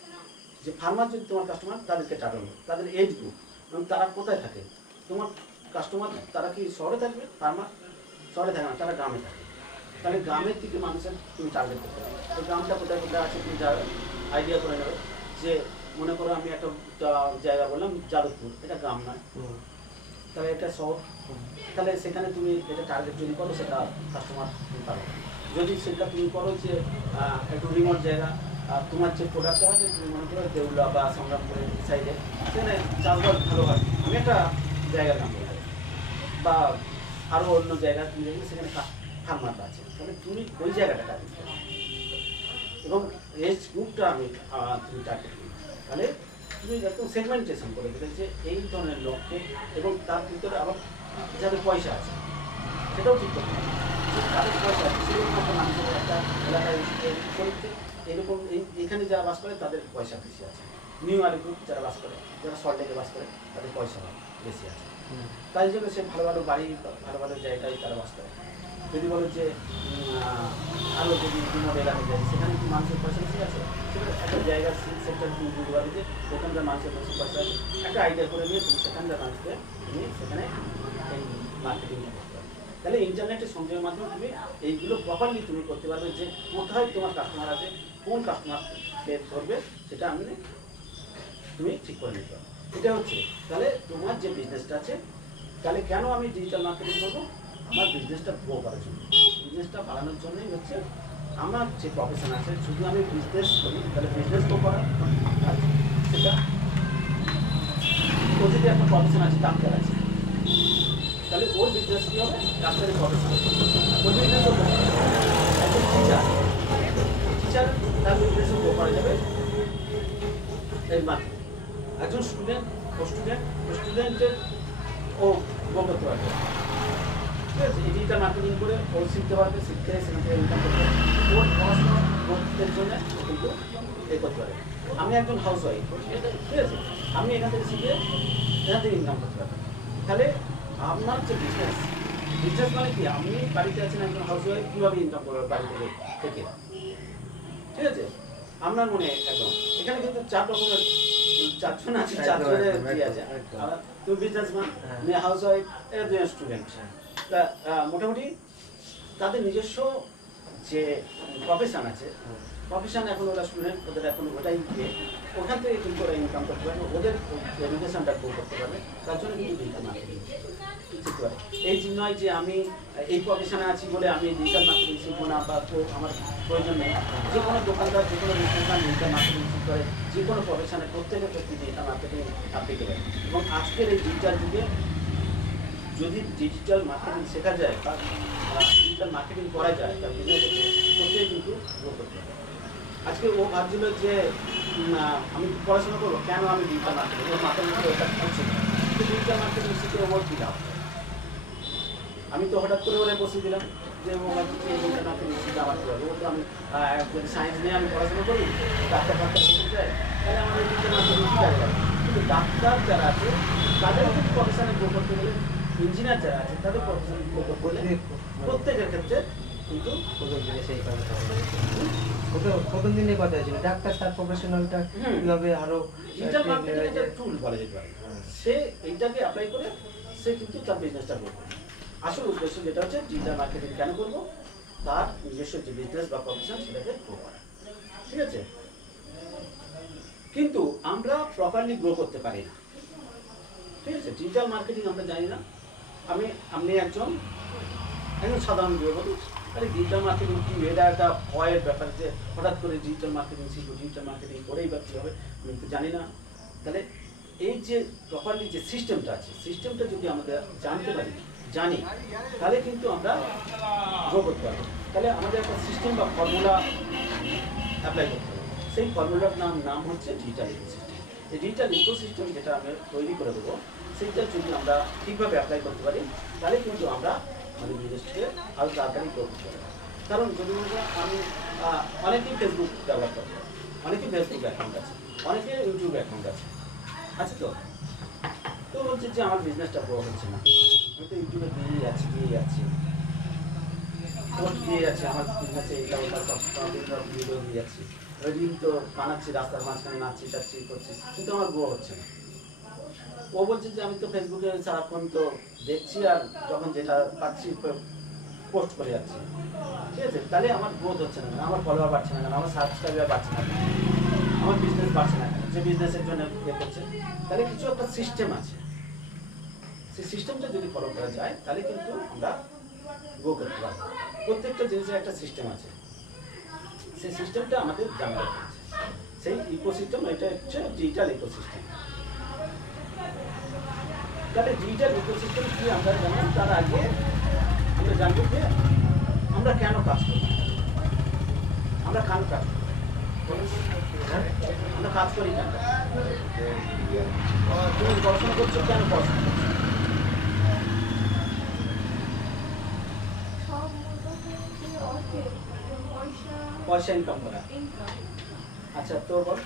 যে ফার্মার যদি তোমার কাস্টমার, তাদেরকে টার্গেট করবে, তাদের এজ গ্রুপ এবং তারা কোথায় থাকে। তোমার কাস্টমার তারা কি শহরে থাকবে? ফার্মার শহরে থাকে না, তারা গ্রামে থাকে। তাহলে গ্রামের দিকে মানুষের তুমি টার্গেট করতে হবে। তো গ্রামটা কোথায় কোথায় আছে তুমি আইডিয়া করে নেবে। যে মনে করো আমি একটা জায়গা বললাম যাদবপুর, এটা গ্রাম নয়, তাহলে এটা শহর। তাহলে সেখানে তুমি এটা টার্গেট যদি করো সেটা কাস্টমার তুমি পাবে। যদি সেটা তুমি করো যে একটু রিমোট জায়গা, তোমার যে প্রোডাক্টটা আছে তুমি মনে করো দেউলা বা সংগ্রামপুরের সাইডে, সেখানে চাষবাস ভালো হয়, আমি একটা জায়গার নাম বলতে বা আরও অন্য জায়গা তুমি দেখবে সেখানে ফার্মারটা আছে, তাহলে তুমি ওই জায়গাটা টার্গেট করো এবং এজ গ্রুপটা আমি তুমি টার্গেট করি। তাহলে তুমি একদম সেগমেন্টেশন করে দেবে যে এই ধরনের লোককে, এবং তার ভিতরে আবার যাদের পয়সা আছে সেটাও ঠিক করতে হবে। তাদের পয়সা আছে সেরকম একটা মানুষের একটা এলাকায় করতে, এরকম এখানে যারা বাস করে তাদের পয়সা বেশি আছে। নিউ আলিপুর যারা বাস করে, যারা সল্টলেকে বাস করে, তাদের পয়সা বেশি আছে, তাই জন্য সে ভালো ভালো বাড়ি ভালো ভালো জায়গায় তারা বাস করে। যদি বলো যে আরও যদি রিমোট এলাকায় যায় সেখানে কি মানুষের পয়সা বেশি আছে, সেখানে একটা জায়গা সেক্টর তুমি বুঝতে পারবে যে ওখানকার মানুষের বেশি পয়সা আছে। একটা আইডিয়া করে নিয়ে তুমি সেখানকার মানুষকে তুমি সেখানে এই মার্কেটিং করতে পারবে। তাহলে ইন্টারনেটের সংযোগের মাধ্যমে তুমি এইগুলো প্রপারলি তুমি করতে পারবে যে কোথায় তোমার কাস্টমার আছে, কোন কাস্টমারকে ধরবে সেটা আমি তুমি ঠিক করে নিতে পারবে। এটা হচ্ছে তাহলে তোমার যে বিজনেসটা আছে, তাহলে কেন আমি ডিজিটাল মার্কেটিং করবো? আমার বিজনেসটা গ্রো করার জন্য, বিজনেসটা বাড়ানোর জন্যই হচ্ছে আমার যে প্রফেশন আছে। শুধু আমি বিজনেস করি তাহলে বিজনেস গ্রো করা, আর সেটা ও যদি একটা প্রফেশন আছে, ডাক্তার আছে, তাহলে ওর বিজনেস কী হবে? ডাক্তারের প্রফেশন। ওর বিজনেসও একজন টিচার, টিচার তার বিজনেসও গ্রো করা যাবে এর মাধ্যমে। একজন স্টুডেন্ট, স্টুডেন্টের ও গ্রো করতে পারবে, ঠিক আছে? এই ডিজিটাল মার্কেটিং করে ও শিখতে পারবে, শিখতে সেখান থেকে ইনকাম করতে পারবে, ওর পড়াশোনা করতে জন্য ও কিন্তু এ করতে পারে। আমি একজন হাউস ওয়াইফ, ঠিক আছে, আমি এখান থেকে শিখে এখান থেকে ইনকাম করতে পারবো। তাহলে আপনার যে বিজনেস, বিজনেস মানে কি? আপনি বাড়িতে আছেন একজন হাউস ওয়াইফ, কীভাবে ইনকাম করবেন বাড়ি থেকে, ঠিক আছে? আপনার মনে একদম এখানে কিন্তু 4 রকমের, 4 জন আছে, 4 জনের ইয়ে আছে। তুমি বিজনেসম্যান, তুমি হাউস ওয়াইফ, এরা 2 স্টুডেন্ট। তা মোটামুটি তাদের নিজস্ব যে প্রফেশন আছে, প্রফেশন এখন ওরা স্টুডেন্ট, ওদের এখন ওটাই দিয়ে ওখান থেকে কিন্তু ওরা ইনকাম করতে পারবে, ওদের এডুকেশনটা গ্রো করতে পারবে। তার জন্য কিন্তু ডিজিটাল মার্কেটিং শিখতে পারে। এই যে নয় যে আমি এই প্রফেশনে আছি বলে আমি ডিজিটাল মার্কেটিং শিখবো না বা আমার প্রয়োজন নেই। যে কোনো দোকানদার, যে কোনো বিজনেসম্যান ডিজিটাল মার্কেটিং শিখতে পারে। যে কোনো প্রফেশনে প্রত্যেকের ক্ষেত্রে ডিজিটাল মার্কেটিং অ্যাপ্লিকেবল। এবং আজকের এই ডিজিটাল যুগে যদি ডিজিটাল মার্কেটিং শেখা যায় বা ডিজিটাল মার্কেটিং করা যায়, তার বিজনেস প্রত্যেকে কিন্তু গ্রো করতে পারে। আজকে ও ভাবছিল যে আমি পড়াশোনা করবো, কেন আমি ডিজিটাল মার্কেটিং, ওর মাথার মধ্যে ওটা হচ্ছে না। ডিজিটাল মার্কেটিং শিখে ওর কী লাভ? আমি তো হঠাৎ করে ওরা বসে দিলাম যে ও ভাবছি যে ডিজিটাল মার্কেটিং শিখে আমার কী হবে। ও তো আমি যদি সায়েন্স নিয়ে আমি পড়াশোনা করি, ডাক্তার শিখতে চাই, তাহলে আমার ডিজিটাল মার্কেটিং শিখা যাবে। কিন্তু ডাক্তার যারা আছে তাদের কিন্তু প্রফেশনে গ্রো করতে গেলে, ইঞ্জিনিয়ার যারা আছে তাদের প্রফেশনে গ্রো করতে গেলে প্রত্যেকের ক্ষেত্রে কিন্তু প্রথম দিনের কথা ছিল ডাক্তার তার প্রফেশনালটা কিভাবে আরো ডিজিটাল মার্কেটিং একটা টুল বলা যেতে পারে। সে এইটাকে অ্যাপ্লাই করে সে কিন্তু তার বিজনেসটা গ্রো করবে। আসল উদ্দেশ্য যেটা হচ্ছে ডিজিটাল মার্কেটিং কেন করবো, তার নিজস্ব যে বিজনেস বা প্রফেশন সেটাকে গ্রো করা, ঠিক আছে? কিন্তু আমরা প্রপারলি গ্রো করতে পারি না, ঠিক আছে? ডিজিটাল মার্কেটিং আমরা জানি না। আপনি একজন সাধারণ গৃহবধূ, আরে ডিজিটাল মার্কেটিং কি, এটা একটা ভয়ের ব্যাপার যে হঠাৎ করে ডিজিটাল মার্কেটিং শিখবো, ডিজিটাল মার্কেটিং করেই বা কী হবে, আমি তো জানি না। তাহলে এই যে প্রপারলি যে সিস্টেমটা আছে, সিস্টেমটা যদি আমাদের জানতে পারি, জানি, তাহলে কিন্তু আমরা গ্রো করতে পারবো। তাহলে আমাদের একটা সিস্টেম বা ফর্মুলা অ্যাপ্লাই করতে হবে। সেই ফর্মুলার নাম হচ্ছে ডিজিটাল ইকোসিস্টেম। এই ডিজিটাল ইকোসিস্টেম যেটা আমি তৈরি করে দেবো, সেইটা যদি আমরা ঠিকভাবে অ্যাপ্লাই করতে পারি, তাহলে কিন্তু আমরা আমাদের বিজনেসকে আরও তাড়াতাড়ি গ্রো করতে পারি। কারণ যদি আমি অনেকেই ফেসবুক ব্যবহার করি, অনেকেই ফেসবুক অ্যাকাউন্ট আছে, অনেকের ইউটিউব অ্যাকাউন্ট আছে তো? তো বলছে যে আমার বিজনেসটা গ্রো হচ্ছে না, আমি তো ইউটিউবে দিয়ে যাচ্ছি পোস্ট দিয়ে যাচ্ছি, আমার বিজনেসে এটা ওটা সব ভিডিও দিয়ে যাচ্ছি, রিল তো বানাচ্ছি, রাস্তার মাঝখানে নাচছি টাচ্ছি করছি, কিন্তু আমার গ্রো হচ্ছে না। ও বলছে যে আমি তো ফেসবুকে সারাক্ষণ তো দেখছি আর যখন যেটা পাচ্ছি পোস্ট করে যাচ্ছি, ঠিক আছে, তাহলে আমার গ্রোথ হচ্ছে না, আমার ফলোয়ার বাড়ছে না কেন, আমার সাবস্ক্রাইবার বাড়ছে না কেন, আমার বিজনেস বাড়ছে না কেন, যে বিজনেসের জন্য ইয়ে করছে, তাহলে কিছু একটা সিস্টেম আছে, সেই সিস্টেমটা যদি ফলো করা যায় তাহলে কিন্তু আমরা গ্রো করতে পারবো। প্রত্যেকটা জিনিসের একটা সিস্টেম আছে, সেই সিস্টেমটা আমাদের জানা রাখা আছে। সেই ইকোসিস্টেম, এটা হচ্ছে ডিজিটাল ইকোসিস্টেম। তাহলে ডিজিটাল ইকোসিস্টেম কি আমরা জানবো, তার আগে আমরা জানবো যে আমরা কেন কাজ করি, আমরা কেন কাজ করি, আমরা কাজ করি কেন? তুমি পড়াশোনা করছো, কেন পড়াশোনা করছো? পয়সা ইনকাম করা। আচ্ছা, তোর বল?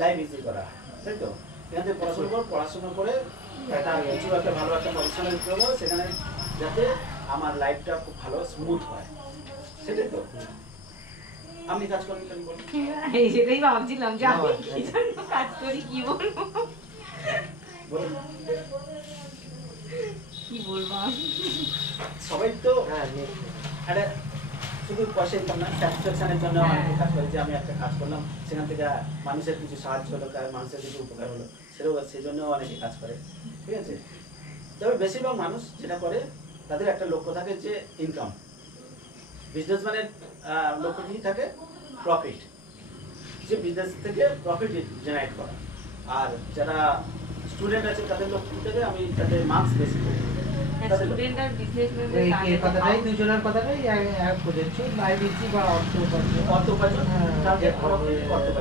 লাইফ ইজি করা, তাই তো? এখান থেকে পড়াশোনা করে একটা কিছু একটা ভালো একটা পজিশনে দিতে হবে, সেখানে যাতে আমার লাইফটা খুব ভালো স্মুথ হয়, সেটাই তো। আপনি কাজ করেন কেন বলুন? সেটাই ভাবছিলাম যে আমি কি জন্য কাজ করি, কি বলবো বলুন। কি বলবো আমি? সবাই তো একটা শুধু পয়সা ইনকাম না, স্যাটিসফ্যাকশনের জন্য অনেকে কাজ করে, যে আমি একটা কাজ করলাম, সেখান থেকে মানুষের কিছু সাহায্য হলো, মানুষের কিছু উপকার হলো, সেটাও সেই জন্য অনেকে কাজ করে, ঠিক আছে। তবে বেশিরভাগ মানুষ যেটা করে, তাদের একটা লক্ষ্য থাকে যে ইনকাম। বিজনেসম্যানের লক্ষ্য কি থাকে? প্রফিট, যে বিজনেস থেকে প্রফিট জেনারেট করা। আর যারা স্টুডেন্ট আছে তাদের লক্ষ্য থেকে আমি তাদের মার্কস বেশি করি। স্টুডেন্ট আর এই কথাটাই দুজনের কথাটাই এক প্রযোজ্য, লাইফ ইজি বা অর্থ উপার্জন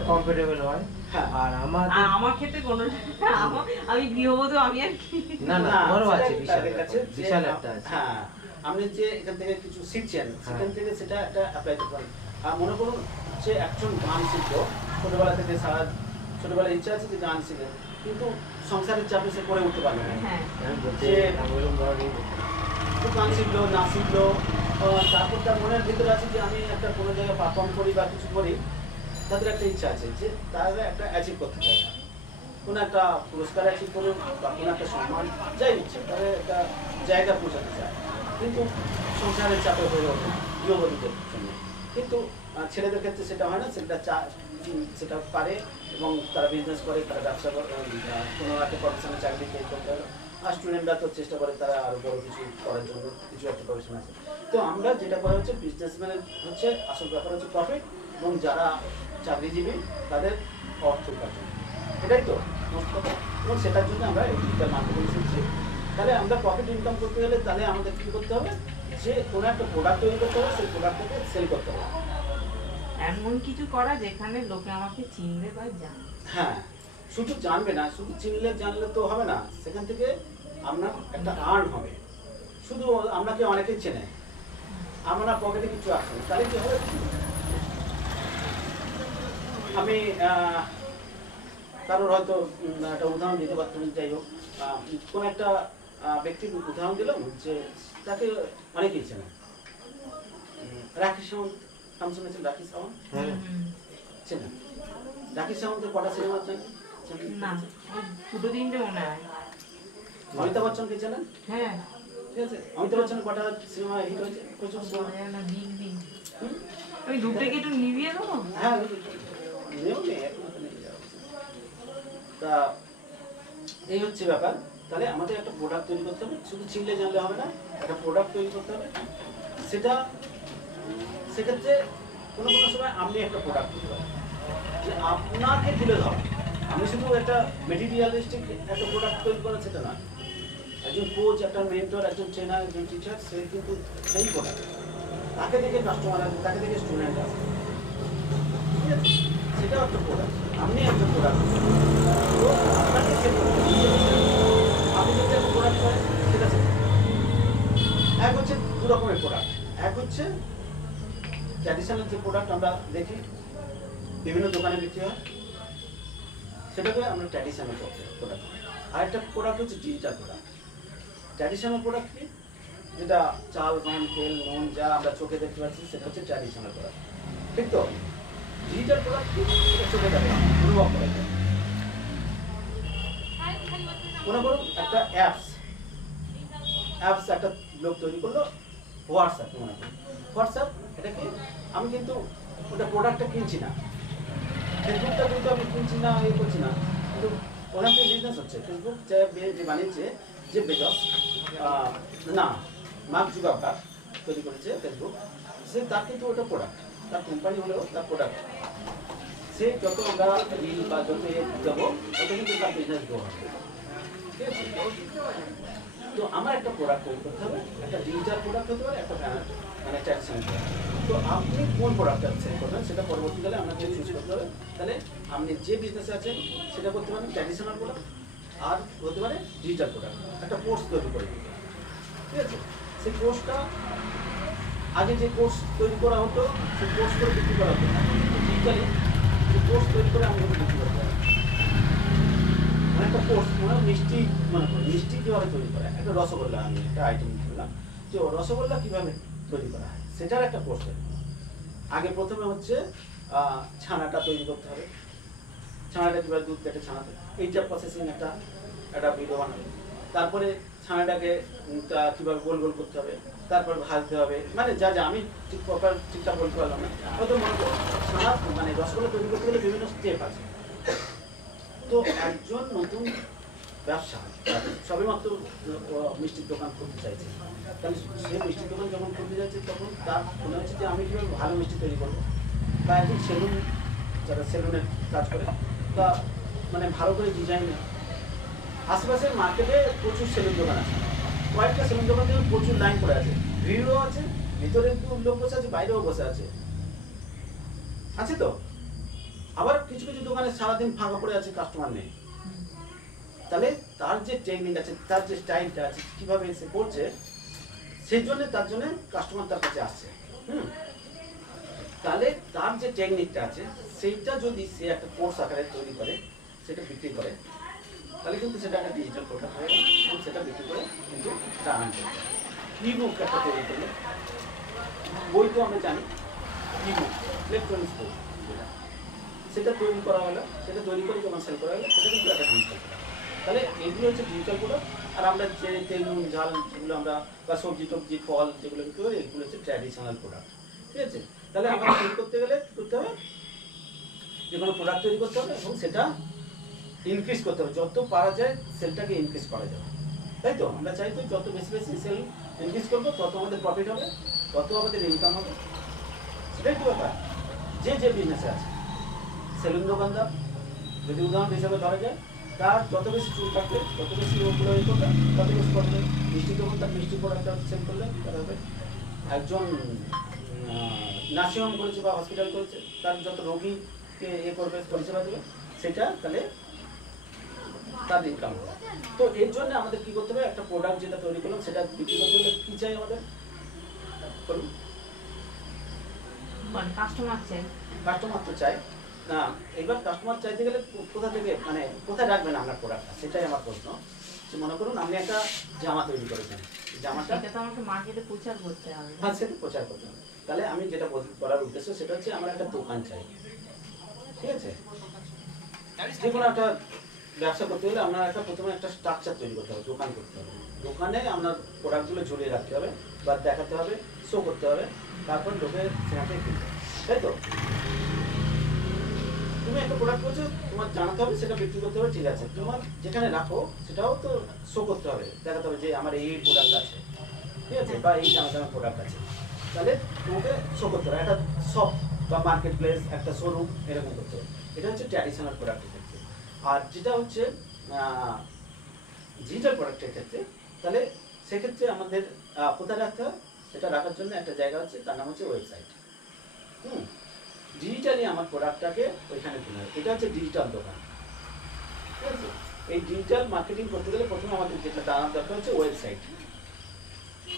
কমফোর্টেবল হয়। আর আমার ক্ষেত্রে কোনো আমি গৃহবধূ, আমি আর না না বড় আছে, বিশাল একটা আছে। হ্যাঁ, আপনি যে এখান থেকে কিছু শিখছেন, সেখান থেকে সেটা একটা অ্যাপ্লাই করতে পারেন। আর মনে করুন যে একজন গান শিখলো, ছোটবেলায় ইচ্ছা আছে যে গান শিখে, কিন্তু সংসারের চাপে সে করে উঠতে পারবে না, গান শিখলো না শিখলো, তারপর তার মনের ভিতরে আছে যে আমি একটা কোনো জায়গায় পারফর্ম করি বা কিছু করি, তাদের একটা ইচ্ছা আছে যে তারা একটা অ্যাচিভ করতে চায়, কোনো একটা পুরস্কার অ্যাচিভ করুন বা কোনো একটা সম্মান, যাই ইচ্ছে তারা একটা জায়গা পৌঁছাতে চায়, কিন্তু সংসারের চাপে হয়ে ওঠে গৃহবধূদের জন্য। কিন্তু ছেলেদের ক্ষেত্রে সেটা হয় না, সেটা পারে এবং তারা বিজনেস করে, তারা ব্যবসা করে, কোনো একটা প্রফেশনে চাকরি করতে হবে। আর স্টুডেন্টরা তো চেষ্টা করে তারা আরো বড় কিছু করার জন্য, কিছু একটা প্রফেশন আছে। তো আমরা যেটা করা হচ্ছে, বিজনেসম্যানের হচ্ছে আসল ব্যাপার হচ্ছে প্রফিট, এবং যারা চাকরিজীবী তাদের অর্থ উপার্জন, এটাই তো মোস্ট কথা। এবং সেটার জন্য আমরা এই ডিজিটাল মার্কেটিং শিখছি। তাহলে আমরা প্রফিট ইনকাম করতে গেলে তাহলে আমাদের কী করতে হবে, যে কোনো একটা প্রোডাক্ট তৈরি করতে হবে, সেই প্রোডাক্টটাকে সেল করতে হবে, এমন কিছু করা যেখানে লোকে আমাকে চিনবে বা জানবে। হ্যাঁ, শুধু জানবে না, শুধু চিনলে জানলে তো হবে না, সেখান থেকে আপনার একটা আর্ন হবে। শুধু আপনাকে অনেকেই চেনে, আমরা পকেটে কিছু আসে না, তাহলে কি হবে? আমি কারোর হয়তো একটা উদাহরণ দিতে পারতাম, যাই হোক, কোনো একটা ব্যক্তির উদাহরণ দিলাম যে তাকে অনেকেই চেনে, রাখি সামন্ত, নাম শুনেছেন? রাখি সামন্ত চেনেন? রাখি সামন্তের কটা সিনেমা চেনেন? না, দুটো তিনটে মনে হয়। অমিতাভ বচ্চনকে চেনেন? হ্যাঁ, ঠিক আছে। অমিতাভ বচ্চনের কটা সিনেমা হিট হয়েছে? প্রচুর সিনেমা। আমি দুধটাকে একটু নিভিয়ে দেবো? হ্যাঁ, তা এই হচ্ছে ব্যাপার। তাহলে আমাদের একটা প্রোডাক্ট তৈরি করতে হবে, শুধু চিনলে জানলে হবে না, একটা প্রোডাক্ট তৈরি করতে হবে। সেটা সেক্ষেত্রে কোনো কোনো সময় আপনি একটা প্রোডাক্ট তৈরি করেন, যে আপনাকে তুলে ধরা, আপনি শুধু একটা মেটেরিয়ালিস্টিক একটা প্রোডাক্ট তৈরি করেন সেটা না। একজন কোচ, একটা মেন্টর, একজন ট্রেনার, একজন টিচার, সে কিন্তু সেই প্রোডাক্ট, তাকে দেখে কাস্টমার আসবে, তাকে দেখে স্টুডেন্ট আসবে, ঠিক আছে? সেটাও একটা প্রোডাক্ট, আপনি একটা প্রোডাক্ট। তো আপনাকে সে আপনি যদি একটা প্রোডাক্ট করেন, ঠিক আছে, এক হচ্ছে দু রকমের প্রোডাক্ট। এক হচ্ছে ট্র্যাডিশনাল যে প্রোডাক্ট আমরা দেখি বিভিন্ন দোকানে বিক্রি হয়, সেটাকে আমরা ট্র্যাডিশনাল প্রোডাক্ট। আর একটা প্রোডাক্ট হচ্ছে ডিজিটাল প্রোডাক্ট। ট্র্যাডিশনাল প্রোডাক্ট কি, যেটা চাল ধান তেল নুন যা আমরা চোখে দেখতে পাচ্ছি সেটা হচ্ছে ট্র্যাডিশনাল প্রোডাক্ট, ঠিক তো? ডিজিটাল প্রোডাক্ট কি, সেটা চোখে দেখে অনুভব করা যায়। মনে করুন একটা অ্যাপস একটা লোক তৈরি করলো, হোয়াটসঅ্যাপ। মনে করুন হোয়াটসঅ্যাপ, এটা কি আমি কিন্তু ওটা প্রোডাক্টটা কিনছি না, ফেসবুকটা কিন্তু আমি কিনছি না, ইয়ে করছি না, কিন্তু ওখান থেকে বিজনেস হচ্ছে। ফেসবুক যে বানিয়েছে, যে বেজস না মার্ক জুকারবার্গ তৈরি করেছে ফেসবুক, সে তার কিন্তু ওটা প্রোডাক্ট, তার কোম্পানি হলেও তার প্রোডাক্ট। সে যত আমরা রিল বা যত দেবো ওটা কিন্তু তার বিজনেস গ্রো হবে, ঠিক আছে? তো আমার একটা প্রোডাক্ট তৈরি করতে হবে, একটা ডিজিটাল প্রোডাক্ট হতে পারে, একটা মানে ট্র্যাডিশনাল প্রোডাক্ট। তো আপনি কোন প্রোডাক্টটা সেল করবেন সেটা পরবর্তীকালে আপনাকে চুজ করতে হবে। তাহলে আপনি যে বিজনেসে আছেন সেটা করতে পারেন ট্র্যাডিশনাল প্রোডাক্ট, আর হতে পারে ডিজিটাল প্রোডাক্ট। একটা কোর্স তৈরি করে দিতে, ঠিক আছে? সেই কোর্সটা আগে যে কোর্স তৈরি করা হতো সেই কোর্স করে বিক্রি করা হতো, ডিজিটালি যে কোর্স তৈরি করে আমি বিক্রি করতে পারি। মানে একটা কোর্স, মানে মিষ্টি, মনে করি মিষ্টি কীভাবে তৈরি করা, একটা রসগোল্লা আমি একটা আইটেম করলাম, যে রসগোল্লা কীভাবে তৈরি করা হয় সেটার একটা কোর্স তৈরি। আগে প্রথমে হচ্ছে ছানাটা তৈরি করতে হবে, ছানাটা কীভাবে দুধ কেটে ছানাতে, এইটা প্রসেসিং একটা ভিডিও বানাবে। তারপরে ছানাটাকে কীভাবে গোল গোল করতে হবে, তারপর ভাজতে হবে, মানে যা যা আমি ঠিক প্রপার ঠিকঠাক বলতে পারলাম না। হয়তো মনে করো ছানা মানে রসগোল্লা তৈরি করতে গেলে বিভিন্ন স্টেপ আছে। তো একজন নতুন ব্যবসা সবেমাত্র মিষ্টির দোকান খুলতে চাইছে, তাহলে সে মিষ্টির দোকান যখন খুলতে যাচ্ছে তখন তার মনে হচ্ছে যে আমি কীভাবে ভালো মিষ্টি তৈরি করবো। বা একজন সেলুন, যারা সেলুনের কাজ করে, বা মানে ভালো করে ডিজাইন, আশেপাশের মার্কেটে প্রচুর সেলুন দোকান আছে, কয়েকটা সেলুন দোকান থেকে প্রচুর লাইন পড়ে আছে, ভিড়ও আছে, ভিতরে লোক বসে আছে, বাইরেও বসে আছে, আছে তো? আবার কিছু কিছু দোকানে সারাদিন ফাঁকা পড়ে আছে, কাস্টমার নেই। তাহলে তার যে টেকনিক আছে, তার যে স্টাইলটা আছে, কীভাবে সে করছে, সেই জন্য তার জন্য কাস্টমার তার কাছে আসছে। তাহলে তার যে টেকনিকটা আছে সেইটা যদি সে একটা কোর্স আকারে তৈরি করে, সেটা বিক্রি করে, তাহলে কিন্তু সেটা একটা ডিজিটাল প্রোডাক্ট হয়ে গেল, এবং সেটা বিক্রি করে কিন্তু টাকা আনতে হবে। ই বুক একটা তৈরি করলে, বই তো আমরা জানি, ই বুক ইলেকট্রনিক্স বই, সেটা তৈরি করা হলো, সেটা তৈরি করে যখন সেল করা হলো, সেটা কিন্তু একটা ডিজিটাল প্রোডাক্ট। তাহলে এগুলো হচ্ছে ডিজিটাল প্রোডাক্ট। আর আমরা যে তেল নুন ঝাল যেগুলো আমরা, বা সবজি টবজি ফল যেগুলো বিক্রি করি, এগুলো হচ্ছে ট্র্যাডিশনাল প্রোডাক্ট, ঠিক আছে? তাহলে আমরা তৈরি করতে গেলে কী করতে হবে, যে কোনো প্রোডাক্ট তৈরি করতে হবে এবং সেটা ইনক্রিজ করতে হবে, যত পারা যায় সেলটাকে ইনক্রিজ করা যাবে, তাই তো? আমরা চাই তো যত বেশি বেশি সেল ইনক্রিজ করবো তত আমাদের প্রফিট হবে, তত আমাদের ইনকাম হবে, সেটাই তো ব্যাপার। যে যে বিজনেসে আছে, সেলুন দোকানদার যদি উদাহরণ হিসাবে ধরা যায়, তার যত বেশি চুল কাটবে, তত বেশি ওগুলো ইয়ে করবে, তত বেশি করবে। মিষ্টি দোকানদার মিষ্টি প্রোডাক্টটা সেল করলে তার হবে। একজন নার্সিংহোম করেছে বা হসপিটাল করেছে, তার যত রোগীকে ইয়ে করবে, পরিষেবা দেবে, সেটা তাহলে তার ইনকাম হবে। তো এর জন্য আমাদের কী করতে হবে, একটা প্রোডাক্ট যেটা তৈরি করলাম সেটা বিক্রি করতে গেলে কী চাই আমাদের, বলুন? কাস্টমার চাই। কাস্টমার তো চাই না, এবার কাস্টমার চাইতে গেলে কোথা থেকে, মানে কোথায় রাখবেন আপনার প্রোডাক্টটা, সেটাই আমার প্রশ্ন। যে মনে করুন আপনি একটা জামা তৈরি করেছেন, জামাটা এটা তো আমাকে মার্কেটে প্রচার করতে হবে। হ্যাঁ, সেটা প্রচার করতে হবে। তাহলে আমি যেটা বলার উদ্দেশ্য সেটা হচ্ছে আমার একটা দোকান চাই, ঠিক আছে? যে কোনো একটা ব্যবসা করতে হলে আপনার একটা প্রথমে একটা স্ট্রাকচার তৈরি করতে হবে, দোকান করতে হবে। দোকানে আপনার প্রোডাক্টগুলো ঝুলিয়ে রাখতে হবে বা দেখাতে হবে, শো করতে হবে, তারপর লোকে সেখানে কিনতে হবে, তাই তো? তুমি একটা প্রোডাক্ট করছো, তোমার জানাতে হবে, সেটা বিক্রি করতে হবে, ঠিক আছে? তোমার যেখানে রাখো সেটাও তো শো করতে হবে, দেখাতে হবে যে আমার এই প্রোডাক্ট আছে, ঠিক আছে? বা এই দামে দামে প্রোডাক্ট আছে, তাহলে তোমাকে শো করতে হবে। একটা শপ বা মার্কেট প্লেস, একটা শোরুম, এরকম করতে হবে। এটা হচ্ছে ট্র্যাডিশনাল প্রোডাক্টের ক্ষেত্রে। আর যেটা হচ্ছে ডিজিটাল প্রোডাক্টের ক্ষেত্রে, তাহলে সেক্ষেত্রে আমাদের কোথায় রাখতে হবে, সেটা রাখার জন্য একটা জায়গা আছে, তার নাম হচ্ছে ওয়েবসাইট। ডিজিটালি আমার প্রোডাক্টটাকে ওইখানে তুলে হবে, এটা হচ্ছে ডিজিটাল দোকান, ঠিক আছে? এই ডিজিটাল মার্কেটিং করতে গেলে প্রথমে আমাদের যেটা জানার দরকার হচ্ছে ওয়েবসাইট।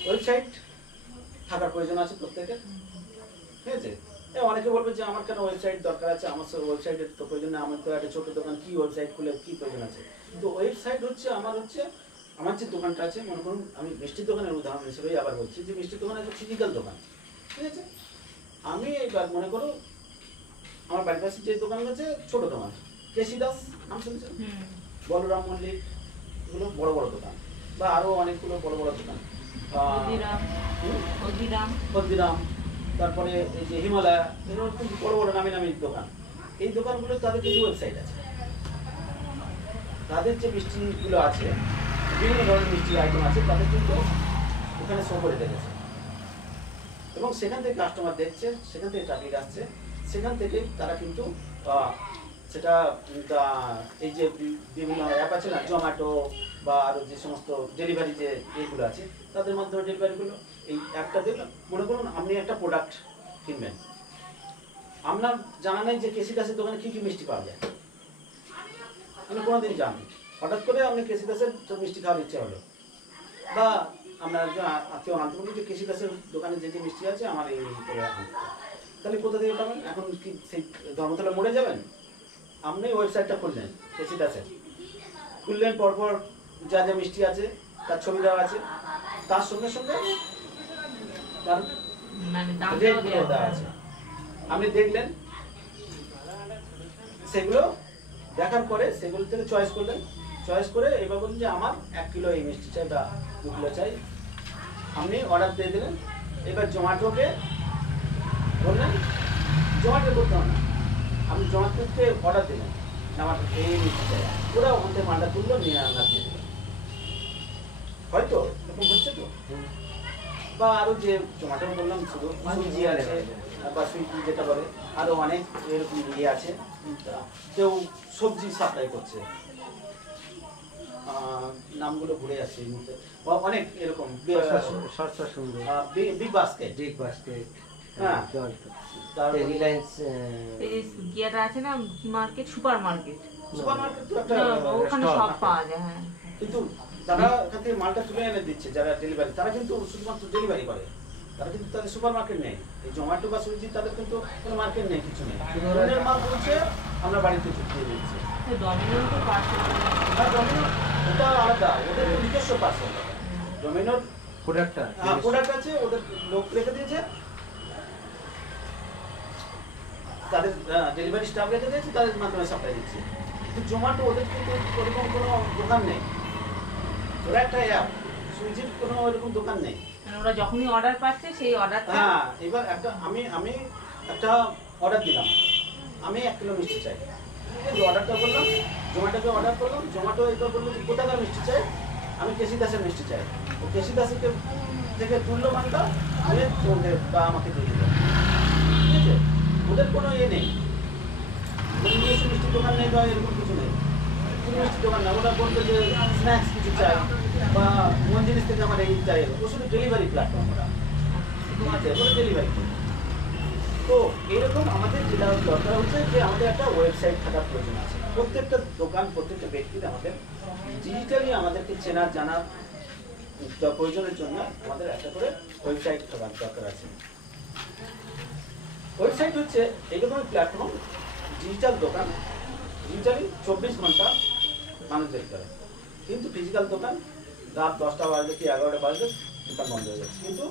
ওয়েবসাইট থাকার প্রয়োজন আছে প্রত্যেকের, ঠিক আছে? অনেকে বলবে যে আমার কেন ওয়েবসাইট দরকার আছে, আমার ওয়েবসাইটের তো প্রয়োজন নেই, আমার তো একটা ছোট দোকান, কি ওয়েবসাইট খুলে কি প্রয়োজন আছে। তো ওয়েবসাইট হচ্ছে আমার যে দোকানটা আছে, মনে করুন আমি মিষ্টির দোকানের উদাহরণ হিসেবেই আবার বলছি যে মিষ্টির দোকান আছে ফিজিক্যাল দোকান, ঠিক আছে। আমি এইবার মনে করো আমার বাড়ির পাশে যে দোকান আছে ছোট দোকান, কেসি দাস নাম শুনছেন, বলরাম মল্লিক, এগুলো বড় বড় দোকান, বা আরো অনেকগুলো বড় বড় দোকান, হলদিরাম, তারপরে এই যে হিমালয়া, এগুলো কিন্তু বড় বড় নামি নামি দোকান। এই দোকানগুলো তাদের কিছু ওয়েবসাইট আছে, তাদের যে মিষ্টিগুলো আছে, বিভিন্ন ধরনের মিষ্টি আইটেম আছে, তাদের কিন্তু ওখানে শো করে দেখেছে, এবং সেখান থেকে কাস্টমার দেখছে, সেখান থেকে ট্রাফিক আসছে, সেখান থেকে তারা কিন্তু সেটা এই যে বিভিন্ন অ্যাপ আছে না, জোম্যাটো বা আরও যে সমস্ত ডেলিভারি যে এইগুলো আছে, তাদের মাধ্যমে ডেলিভারিগুলো এই অ্যাপটা দেখলাম। মনে করুন আপনি একটা প্রোডাক্ট কিনবেন, আপনার জানা নেই যে কেসি দাসের দোকানে কী কী মিষ্টি পাওয়া যায়, আপনি কোনোদিন জানেন, হঠাৎ করে আপনি কেসি দাসের মিষ্টি খাওয়ার ইচ্ছে হলো, বা আপনার একজন আত্মীয় আনতে বললো যে কেসি দাসের দোকানে যে যে মিষ্টি আছে আমার এই করে আনতে, তাহলে কোথা থেকে পাবেন? এখন কি সেই ধর্মতলা মোড়ে যাবেন? আপনি ওয়েবসাইটটা খুললেন কেসি দাসের, খুললেন, পরপর যা যা মিষ্টি আছে তার ছবি দেওয়া আছে, তার সঙ্গে সঙ্গে তার রেটগুলো দেওয়া আছে, আপনি দেখলেন, সেগুলো দেখার পরে সেগুলো থেকে চয়েস করলেন, চয়েস করে এবার বললেন যে আমার 1 কিলো এই মিষ্টি চাই বা 2 কিলো চাই, আপনি অর্ডার দিয়ে দিলেন। এবার জোম্যাটোকে বললেন, জোম্যাটো করতে হবে না, আপনি জোম্যাটোতে অর্ডার দিলেন আমার এই মিষ্টি চাই, ওরা ওখান থেকে মালটা তুললো, নিয়ে আপনার দিয়ে দিল, হয়তো এরকম হচ্ছে তো। বা আরও যে জোম্যাটো বললাম শুধু সুইগি আছে বা সুইগি যেটা বলে, আরও অনেক এরকম ইয়ে আছে, কেউ সবজি সাপ্লাই করছে, নামগুলো ঘুরে আসছে এই মুহূর্তে, অনেক এরকম বিগ বাস্কেট, হ্যাঁ, রিলায়েন্স গিয়াটা আছে না, মার্কেট, সুপার মার্কেট তো একটা ওখানে সব পাওয়া যায়। হ্যাঁ, কিন্তু তারা এখান থেকে মালটা তুলে এনে দিচ্ছে যারা ডেলিভারি, তারা কিন্তু শুধুমাত্র ডেলিভারি করে, তারা কিন্তু তাদের সুপার মার্কেট নেই। এই জোম্যাটো বা সুইগি তাদের কিন্তু কোনো মার্কেট নেই, কিছু নেই, ওদের মাল বলছে আমরা বাড়িতে দিয়ে দিচ্ছি। ডমিনোর তো পার্সেল, ওটা আলাদা, ওদের নিজস্ব পার্সেল, ডমিনোর প্রোডাক্ট আছে, ওদের লোক রেখে দিয়েছে, তাদের ডেলিভারি স্টাফ রেখে দিয়েছে, তাদের মাধ্যমে সাপ্লাই দিচ্ছে। কিন্তু জোম্যাটো ওদের কিন্তু ওরকম কোনো দোকান নেই, ওরা একটা অ্যাপ, সুইগির কোনো ওরকম দোকান নেই, ওরা যখনই অর্ডার পাচ্ছে সেই অর্ডারটা, হ্যাঁ। এবার একটা আমি একটা অর্ডার দিলাম, আমি 1 কিলো মিষ্টি চাই, অর্ডারটা করলাম, জোম্যাটোকে অর্ডার করলাম, জোম্যাটো এটা বললো যে কোথাকার মিষ্টি চাই, আমি কেসি দাসের মিষ্টি চাই, ও কেসি দাসের থেকে তুললো মালটা, বা আমাকে দিয়ে দিল, ঠিক আছে। ওদের কোনো ইয়ে নেই, নিজস্ব মিষ্টির দোকান নেই বা এরকম কিছু নেই, কোনো মিষ্টির দোকান না, ওরা বলতো যে স্ন্যাক্স কিছু চাই বা কোন জিনিস থেকে আমার এই চাই, ও শুধু ডেলিভারি প্ল্যাটফর্ম, ওরা ঠিক আছে, ওরা ডেলিভারি। তো এরকম আমাদের যেটা দরকার হচ্ছে যে আমাদের একটা ওয়েবসাইট থাকার প্রয়োজন আছে, প্রত্যেকটা দোকান, প্রত্যেকটা ব্যক্তির আমাদের ডিজিটালি আমাদেরকে চেনার জানার প্রয়োজনের জন্য আমাদের একটা করে ওয়েবসাইট থাকার দরকার আছে। ওয়েবসাইট হচ্ছে এইরকম প্ল্যাটফর্ম, ডিজিটাল দোকান, ডিজিটালি 24 ঘন্টা মানুষ দেখতে পারে, কিন্তু ফিজিক্যাল দোকান রাত 10টা বাজলে কি 11টা বাজলে দোকান বন্ধ হয়ে যাচ্ছে। কিন্তু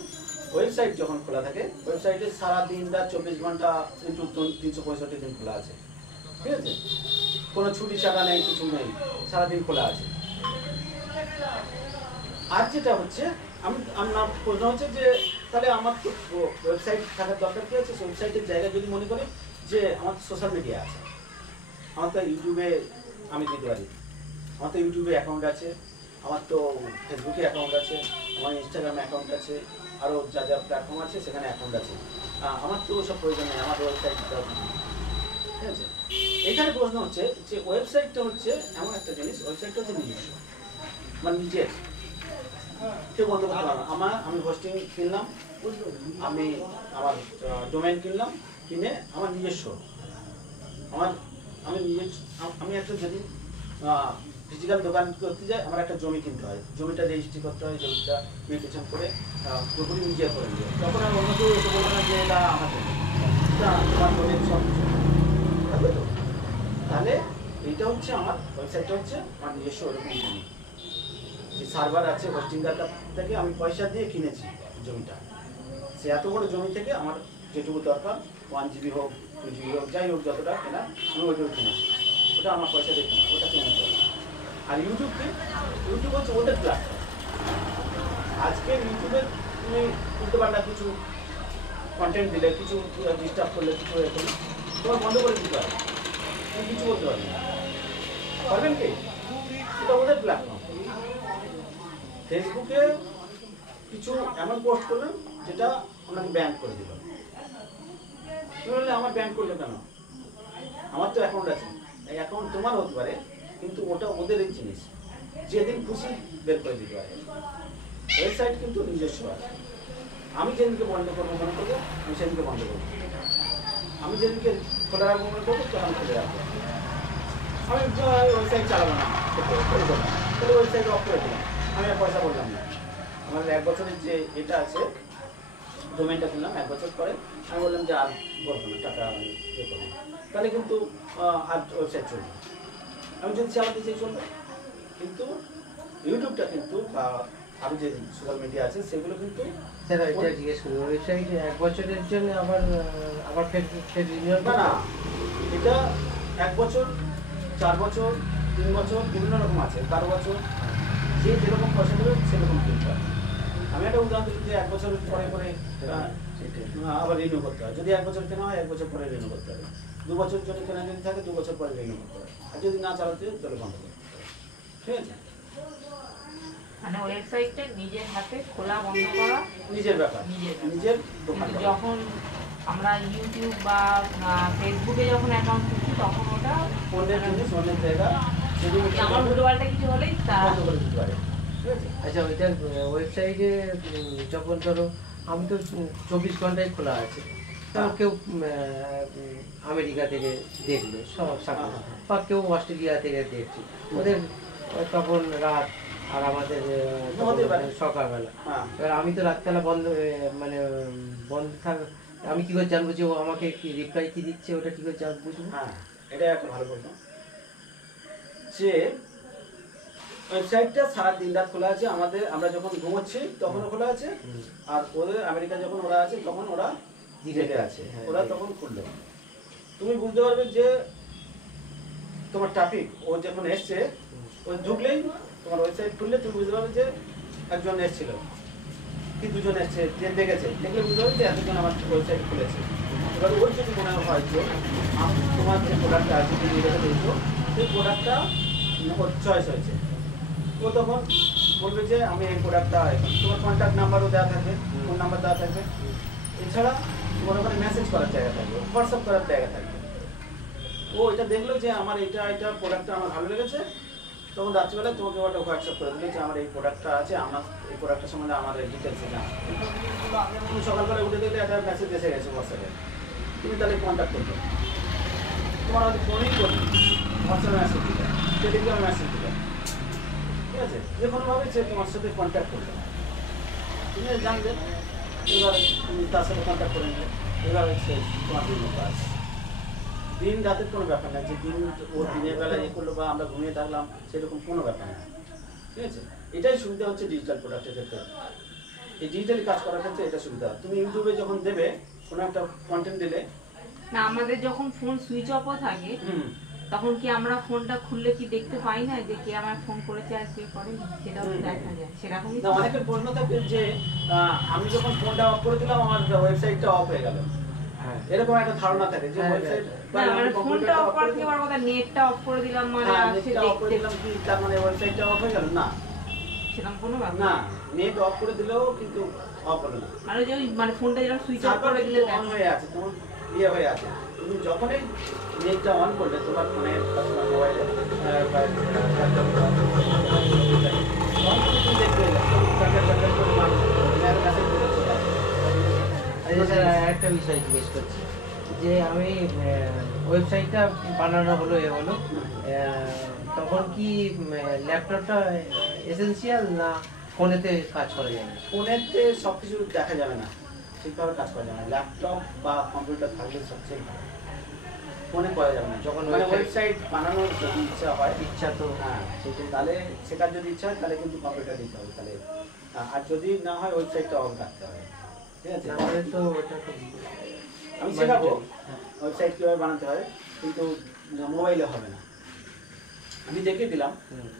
ওয়েবসাইট যখন খোলা থাকে, ওয়েবসাইটে সারা দিন রাত 24 ঘন্টা কিন্তু 365 দিন খোলা আছে, ঠিক আছে, কোনো ছুটি ছাড়া নেই, কিছু নেই, সারাদিন খোলা আছে। আর যেটা হচ্ছে আমার প্রশ্ন হচ্ছে যে তাহলে আমার তো ওয়েবসাইট থাকার দরকার কি আছে? ওয়েবসাইটের জায়গা যদি মনে করি যে আমার সোশ্যাল মিডিয়া আছে, আমার তো ইউটিউবে আমি দিতে পারি, আমার তো ইউটিউবে অ্যাকাউন্ট আছে, আমার তো ফেসবুকে অ্যাকাউন্ট আছে, আমার ইনস্টাগ্রামে অ্যাকাউন্ট আছে, আরও যা যা প্ল্যাটফর্ম আছে সেখানে অ্যাকাউন্ট আছে, আমার তো ওসব প্রয়োজন নেই, আমার ওয়েবসাইট দিতে হবে, ঠিক আছে। এখানে প্রশ্ন হচ্ছে যে ওয়েবসাইটটা হচ্ছে এমন একটা জিনিস, ওয়েবসাইটটা হচ্ছে নিজস্ব, মানে নিজের, কেউ বন্ধ করতে পারবে না। আমি হোস্টিং কিনলাম, আমি আমার ডোমেইন কিনলাম, কিনে আমার নিজস্ব, আমি একটা যদি ফিজিক্যাল দোকান করতে যাই, আমার একটা জমি কিনতে হয়, জমিটা রেজিস্ট্রি করতে হয়, জমিটা মিউটেশন করে পুরোপুরি নিজে করে নিয়ে, তখন আর অন্য কেউ এসে বলবে না যে এটা আমার জমি, এটা আমার ডোমেন সব কিছু থাকবে তো। তাহলে এইটা হচ্ছে আমার ওয়েবসাইটটা হচ্ছে আমার নিজস্ব ওরকম জমি, যে সার্ভার আছে হোস্টিংটার থেকে আমি পয়সা দিয়ে কিনেছি জমিটা, সে এত বড় জমি থেকে আমার যেটুকু দরকার 1 GB হোক 2 GB হোক যাই হোক যতটা কেনা আমি ওইটুকু কিনেছি, ওটা আমার পয়সা দিয়ে কেনা, ওটা কিনে নিতে হবে। আর ইউটিউবকে, ইউটিউব হচ্ছে ওদের প্ল্যাটফর্ম। আজকে ইউটিউবে তুমি বুঝতে পারলা কিছু কন্টেন্ট দিলে, কিছু ডিস্টার্ব করলে, কিছু এ করলে তোমার বন্ধ করে দিতে পারে, তুমি কিছু বলতে পারবে না, পারবেন কি? এটা ওদের প্ল্যাটফর্ম। ফেসবুকে কিছু এমন পোস্ট করলেন যেটা ওনাকে ব্যান করে দিল, তুমি বললে আমার ব্যান করলো কেন? আমার তো অ্যাকাউন্ট আছে, এই অ্যাকাউন্ট তোমার হতে পারে কিন্তু ওটা ওদের এই জিনিস, যেদিন খুশি বের করে দিতে পারে। ওয়েবসাইট কিন্তু নিজস্ব আছে, আমি যেদিনকে বন্ধ করবো মনে করবো আমি সেদিনকে বন্ধ করবো, আমি যেদিনকে খোলা রাখবো মনে করবো তখন খুলে রাখবো। আমি ওয়েবসাইট চালাবো না, তাহলে ওয়েবসাইট অফ করে দিলাম, আমি আর পয়সা বললাম না। আমার 1 বছরের যে এটা আছে ডোমেনটা কিনলাম, 1 বছর পরে আমি বললাম যে আর বলবো না, টাকা আমি ইয়ে করবো না, তাহলে কিন্তু আর ওয়েবসাইট চলবে, আমি যদি চালাতে চাই চলবে। কিন্তু ইউটিউবটা কিন্তু বা আরও যে সোশ্যাল মিডিয়া আছে সেগুলো কিন্তু স্যার এটা জিজ্ঞেস করি, ওয়েবসাইটে 1 বছরের জন্য আবার ফের রিনিউয়াল না, এটা 1 বছর, 4 বছর, 3 বছর বিভিন্ন রকম আছে, 12 বছর, যে যেরকম পয়সা দেবে সেরকম কিনতে হবে। আমি একটা উদাহরণ দিচ্ছি যে 1 বছর পরে পরে আবার রিনিউ করতে হয়, যদি 1 বছর কেনা হয় 1 বছর পরে রিনিউ করতে হবে, 2 বছর যদি কেনা যদি থাকে 2 বছর পরে রিনিউ করতে হবে, আর যদি না চালাতে হয় তাহলে বন্ধ করতে হবে, ঠিক আছে? মানে ওয়েবসাইটটা নিজের হাতে খোলা বন্ধ করা নিজের ব্যাপার, নিজের দোকান। কিন্তু যখন আমরা ইউটিউব বা ফেসবুকে যখন অ্যাকাউন্ট খুলছি তখন ওটা অন্যের জিনিস অন্যের জায়গা, যদি আমার উল্টোপাল্টা কিছু হলেই তা বন্ধ করে দিতে পারে, ঠিক আছে? আচ্ছা ওইটার ওয়েবসাইটে যখন ধরো আমি তো 24 ঘন্টায় খোলা আছে, তখন কেউ আমেরিকা থেকে দেখলো বা কেউ অস্ট্রেলিয়া থেকে দেখছে, ওদের তখন রাত আর আমাদের সকালবেলা, এবার আমি তো রাতবেলা বন্ধ মানে বন্ধ থাক, আমি কি করে জানবো যে ও আমাকে কি রিপ্লাই কি দিচ্ছে, ওটা কি করে বুঝবো? হ্যাঁ, এটা একটা ভালো প্রশ্ন। যে ওয়েবসাইটটা সারা দিন রাত খোলা আছে, আমাদের আমরা যখন ঘুমোচ্ছি তখনও খোলা আছে, আর ওদের আমেরিকা যখন ওরা আছে তখন ওরা জেগে আছে, ওরা তখন খুললো। তুমি বুঝতে পারবে যে তোমার ট্রাফিক ও যখন এসছে, ও ঢুকলেই তোমার ওয়েবসাইট খুললে তুমি বুঝতে পারবে যে একজন এসেছিল কি 2 জন এসছে, যে দেখেছে, দেখলে বুঝতে পারবে যে এতজন আমার ওয়েবসাইট খুলেছে। এবার ওর যদি মনে হয় যে তোমার যে প্রোডাক্টটা আছে তুমি যেটা দিয়েছো সেই প্রোডাক্টটা ওর চয়েস হয়েছে, ও তখন বলবে যে আমি এই প্রোডাক্টটা, তোমার কন্ট্যাক্ট নাম্বারও দেওয়া থাকবে, ফোন নাম্বার দেওয়া থাকবে, এছাড়া তোমার ওখানে মেসেজ করার জায়গা থাকবে, হোয়াটসঅ্যাপ করার জায়গা থাকবে। ও এটা দেখলো যে আমার এটা প্রোডাক্টটা আমার ভালো লেগেছে, তখন রাত্রিবেলা তোমাকে ওটা হোয়াটসঅ্যাপ করে দিলে যে আমার এই প্রোডাক্টটা আছে, আমার এই প্রোডাক্টের সম্বন্ধে আমার ডিটেলস জানা। তুমি সকালবেলা উঠে দেখলে একটা মেসেজ এসে গেছে হোয়াটসঅ্যাপে, তুমি তাহলে কন্ট্যাক্ট করবে, তোমার হয়তো ফোনই করবে, হোয়াটসঅ্যাপে মেসেজ দিবে, টেলিগ্রামে মেসেজ দিবে, ঠিক আছে? যে কোনোভাবে সে তোমার সাথে কন্ট্যাক্ট করবে, তুমি জানবে, এবার তুমি তার সাথে কন্ট্যাক্ট করে নেবে, এভাবে সে তোমার বিভিন্ন কাজ। দিন রাতের কোনো ব্যাপার না, যে দিন ও দিনের বেলা ইয়ে করলো বা আমরা ঘুমিয়ে থাকলাম সেরকম কোনো ব্যাপার না, ঠিক আছে? এটাই সুবিধা হচ্ছে ডিজিটাল প্রোডাক্টের ক্ষেত্রে, এই ডিজিটালি কাজ করার ক্ষেত্রে এটা সুবিধা। তুমি ইউটিউবে যখন দেবে কোনো একটা কন্টেন্ট দিলে না, আমাদের যখন ফোন সুইচ অফও থাকে তখন কি আমরা ফোনটা খুললে কি দেখতে পাই না যে কে আমার ফোন করেছে আর কে করেনি, সেটাও দেখা যায় সেরকমই। না, অনেকের প্রশ্ন থাকে যে আমি যখন ফোনটা অফ করে দিলাম আমার ওয়েবসাইটটা অফ হয়ে গেল, এরকম একটা ধারণা থাকে যে ওয়েবসাইট না, মানে ফোনটা অফ করে দিয়ে আমার কথা নেটটা অফ করে দিলাম মানে সে নেটটা অফ করে দিলাম কি তার মানে ওয়েবসাইটটা অফ হয়ে গেল? না, সেরকম কোনো ব্যাপার না, নেট অফ করে দিলেও কিন্তু অফ হলো না, মানে যে মানে ফোনটা যেরকম সুইচ অফ করে দিলে অন হয়ে আছে, তোমার ইয়ে হয়ে আছে। তুমি যখনই নেটটা অন করলে তোমার ফোনে বা তোমার মোবাইলে তুমি দেখবে একটা বিষয় জিজ্ঞেস করছি যে আমি ওয়েবসাইটটা বানানো হলো তখন কি ল্যাপটপটা এসেনশিয়াল না ফোনেতে কাজ করা যাবে? ফোনেতে সব কিছু দেখা যাবে না, ঠিকভাবে কাজ করা যায় না। ল্যাপটপ বা কম্পিউটার থাকলে সবচেয়ে ভালো, ফোনে করা যাবে না। যখন মানে ওয়েবসাইট বানানোর যদি ইচ্ছা হয়, ইচ্ছা তো হ্যাঁ সেটা তাহলে শেখার যদি ইচ্ছা হয় তাহলে কিন্তু কম্পিউটার দিতে হবে তাহলে। আর যদি না হয় ওয়েবসাইটটা অন রাখতে হবে, ঠিক আছে? আমাদের তো ওটা তো আমি শেখাবো হ্যাঁ। ওয়েবসাইট কীভাবে বানাতে হয়, কিন্তু মোবাইলে হবে না। আমি দেখে দিলাম,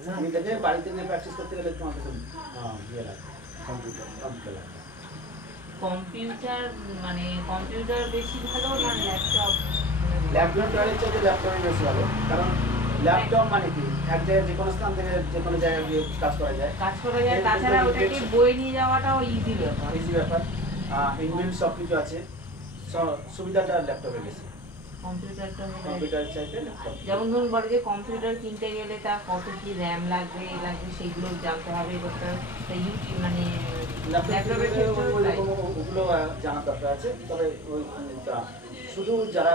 না, আমি দেখে বাড়িতে গিয়ে প্র্যাকটিস করতে গেলে তোমাকে তো ইয়ে লাগবে, কম্পিউটার লাগবে। কম্পিউটার মানে কম্পিউটার বেশি ভালো না ল্যাপটপ? ল্যাপটপের চাইতে ল্যাপটপই বেশি ভালো, কারণ ল্যাপটপ মানে কি এক জায়গায় যে কোনো স্থান থেকে যে কোনো জায়গায় গিয়ে কাজ করা যায়, কাজ করা যায়, তাছাড়া ওটাকে বই নিয়ে যাওয়াটাও ইজি ব্যাপার। ইজি ব্যাপার। ইনবিল্ট সব কিছু আছে, সুবিধাটা ল্যাপটপে বেশি, কম্পিউটারটা কম্পিউটার চাইতে ল্যাপটপ। যেমন ধরুন বলে যে কম্পিউটার কিনতে গেলে তার কত কি র্যাম লাগবে এই লাগবে সেইগুলো জানতে হবে, করতে হবে। তাই ইউটিউব মানে ল্যাপটপের ক্ষেত্রেও তাই। ওগুলো জানার দরকার আছে। তবে ওই শুধু যারা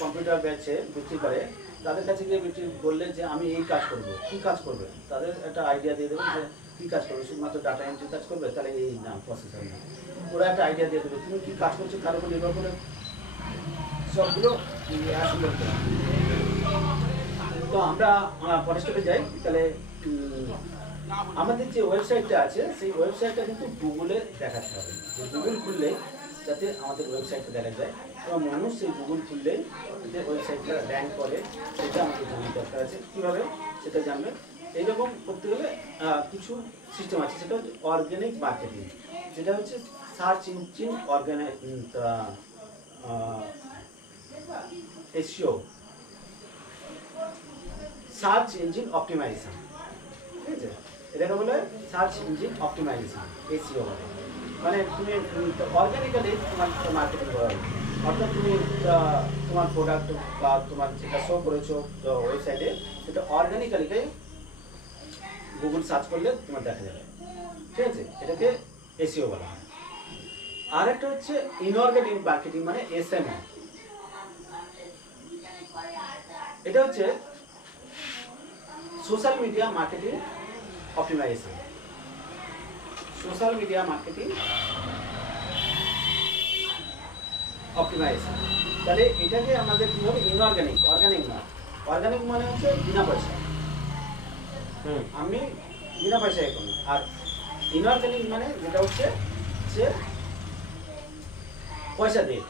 কম্পিউটার ব্যাচে বিক্রি করে তাদের কাছে গিয়ে বিক্রি বললে যে আমি এই কাজ করব, কী কাজ করবে তাদের একটা আইডিয়া দিয়ে দেবেন যে কী কাজ করবে, শুধুমাত্র ডাটা এন্ট্রি কাজ করবে তাহলে এই নাম প্রসেসর না, ওরা একটা আইডিয়া দিয়ে দেবে তুমি কী কাজ করছো তার উপর নির্ভর করে সবগুলো আসলে করতে হবে। তো আমরা পরের স্টেপে যাই। তাহলে আমাদের যে ওয়েবসাইটটা আছে সেই ওয়েবসাইটটা কিন্তু গুগলে দেখাতে হবে, যে গুগল খুললে যাতে আমাদের ওয়েবসাইটটা দেখা যায় এবং মানুষ সেই গুগল খুললে যে ওয়েবসাইটটা র্যাঙ্ক করে সেটা আমাদের জানার দরকার আছে। কীভাবে সেটা জানবে, এইরকম করতে গেলে কিছু সিস্টেম আছে, সেটা হচ্ছে অর্গানিক মার্কেটিং, যেটা হচ্ছে search engine SEO, search engine optimisation, ঠিক আছে? এটাকে বলে সার্চ ইঞ্জিন অপটিমাইজেশন, SEO বলে। মানে তুমি অর্গানিক্যালি তোমার মার্কেটিং করা হবে, অর্থাৎ তুমি তোমার প্রোডাক্ট বা তোমার যেটা শো করেছো ওয়েবসাইটে সেটা অর্গানিক্যালিকে গুগল সার্চ করলে তোমার দেখা যাবে, ঠিক আছে? এটাকে SEO বলা হয়। আর একটা হচ্ছে ইনঅর্গানিক মার্কেটিং, মানে SMM। এটা হচ্ছে social media marketing optimisation, social media marketing optimisation. তাহলে এটাকে আমাদের কি হবে, ইনঅর্গানিক, অর্গানিক না। অর্গানিক মানে হচ্ছে বিনা পয়সা, আমি বিনা পয়সায় করি। আর ইনঅর্গানিক মানে যেটা হচ্ছে যে পয়সা দিয়ে,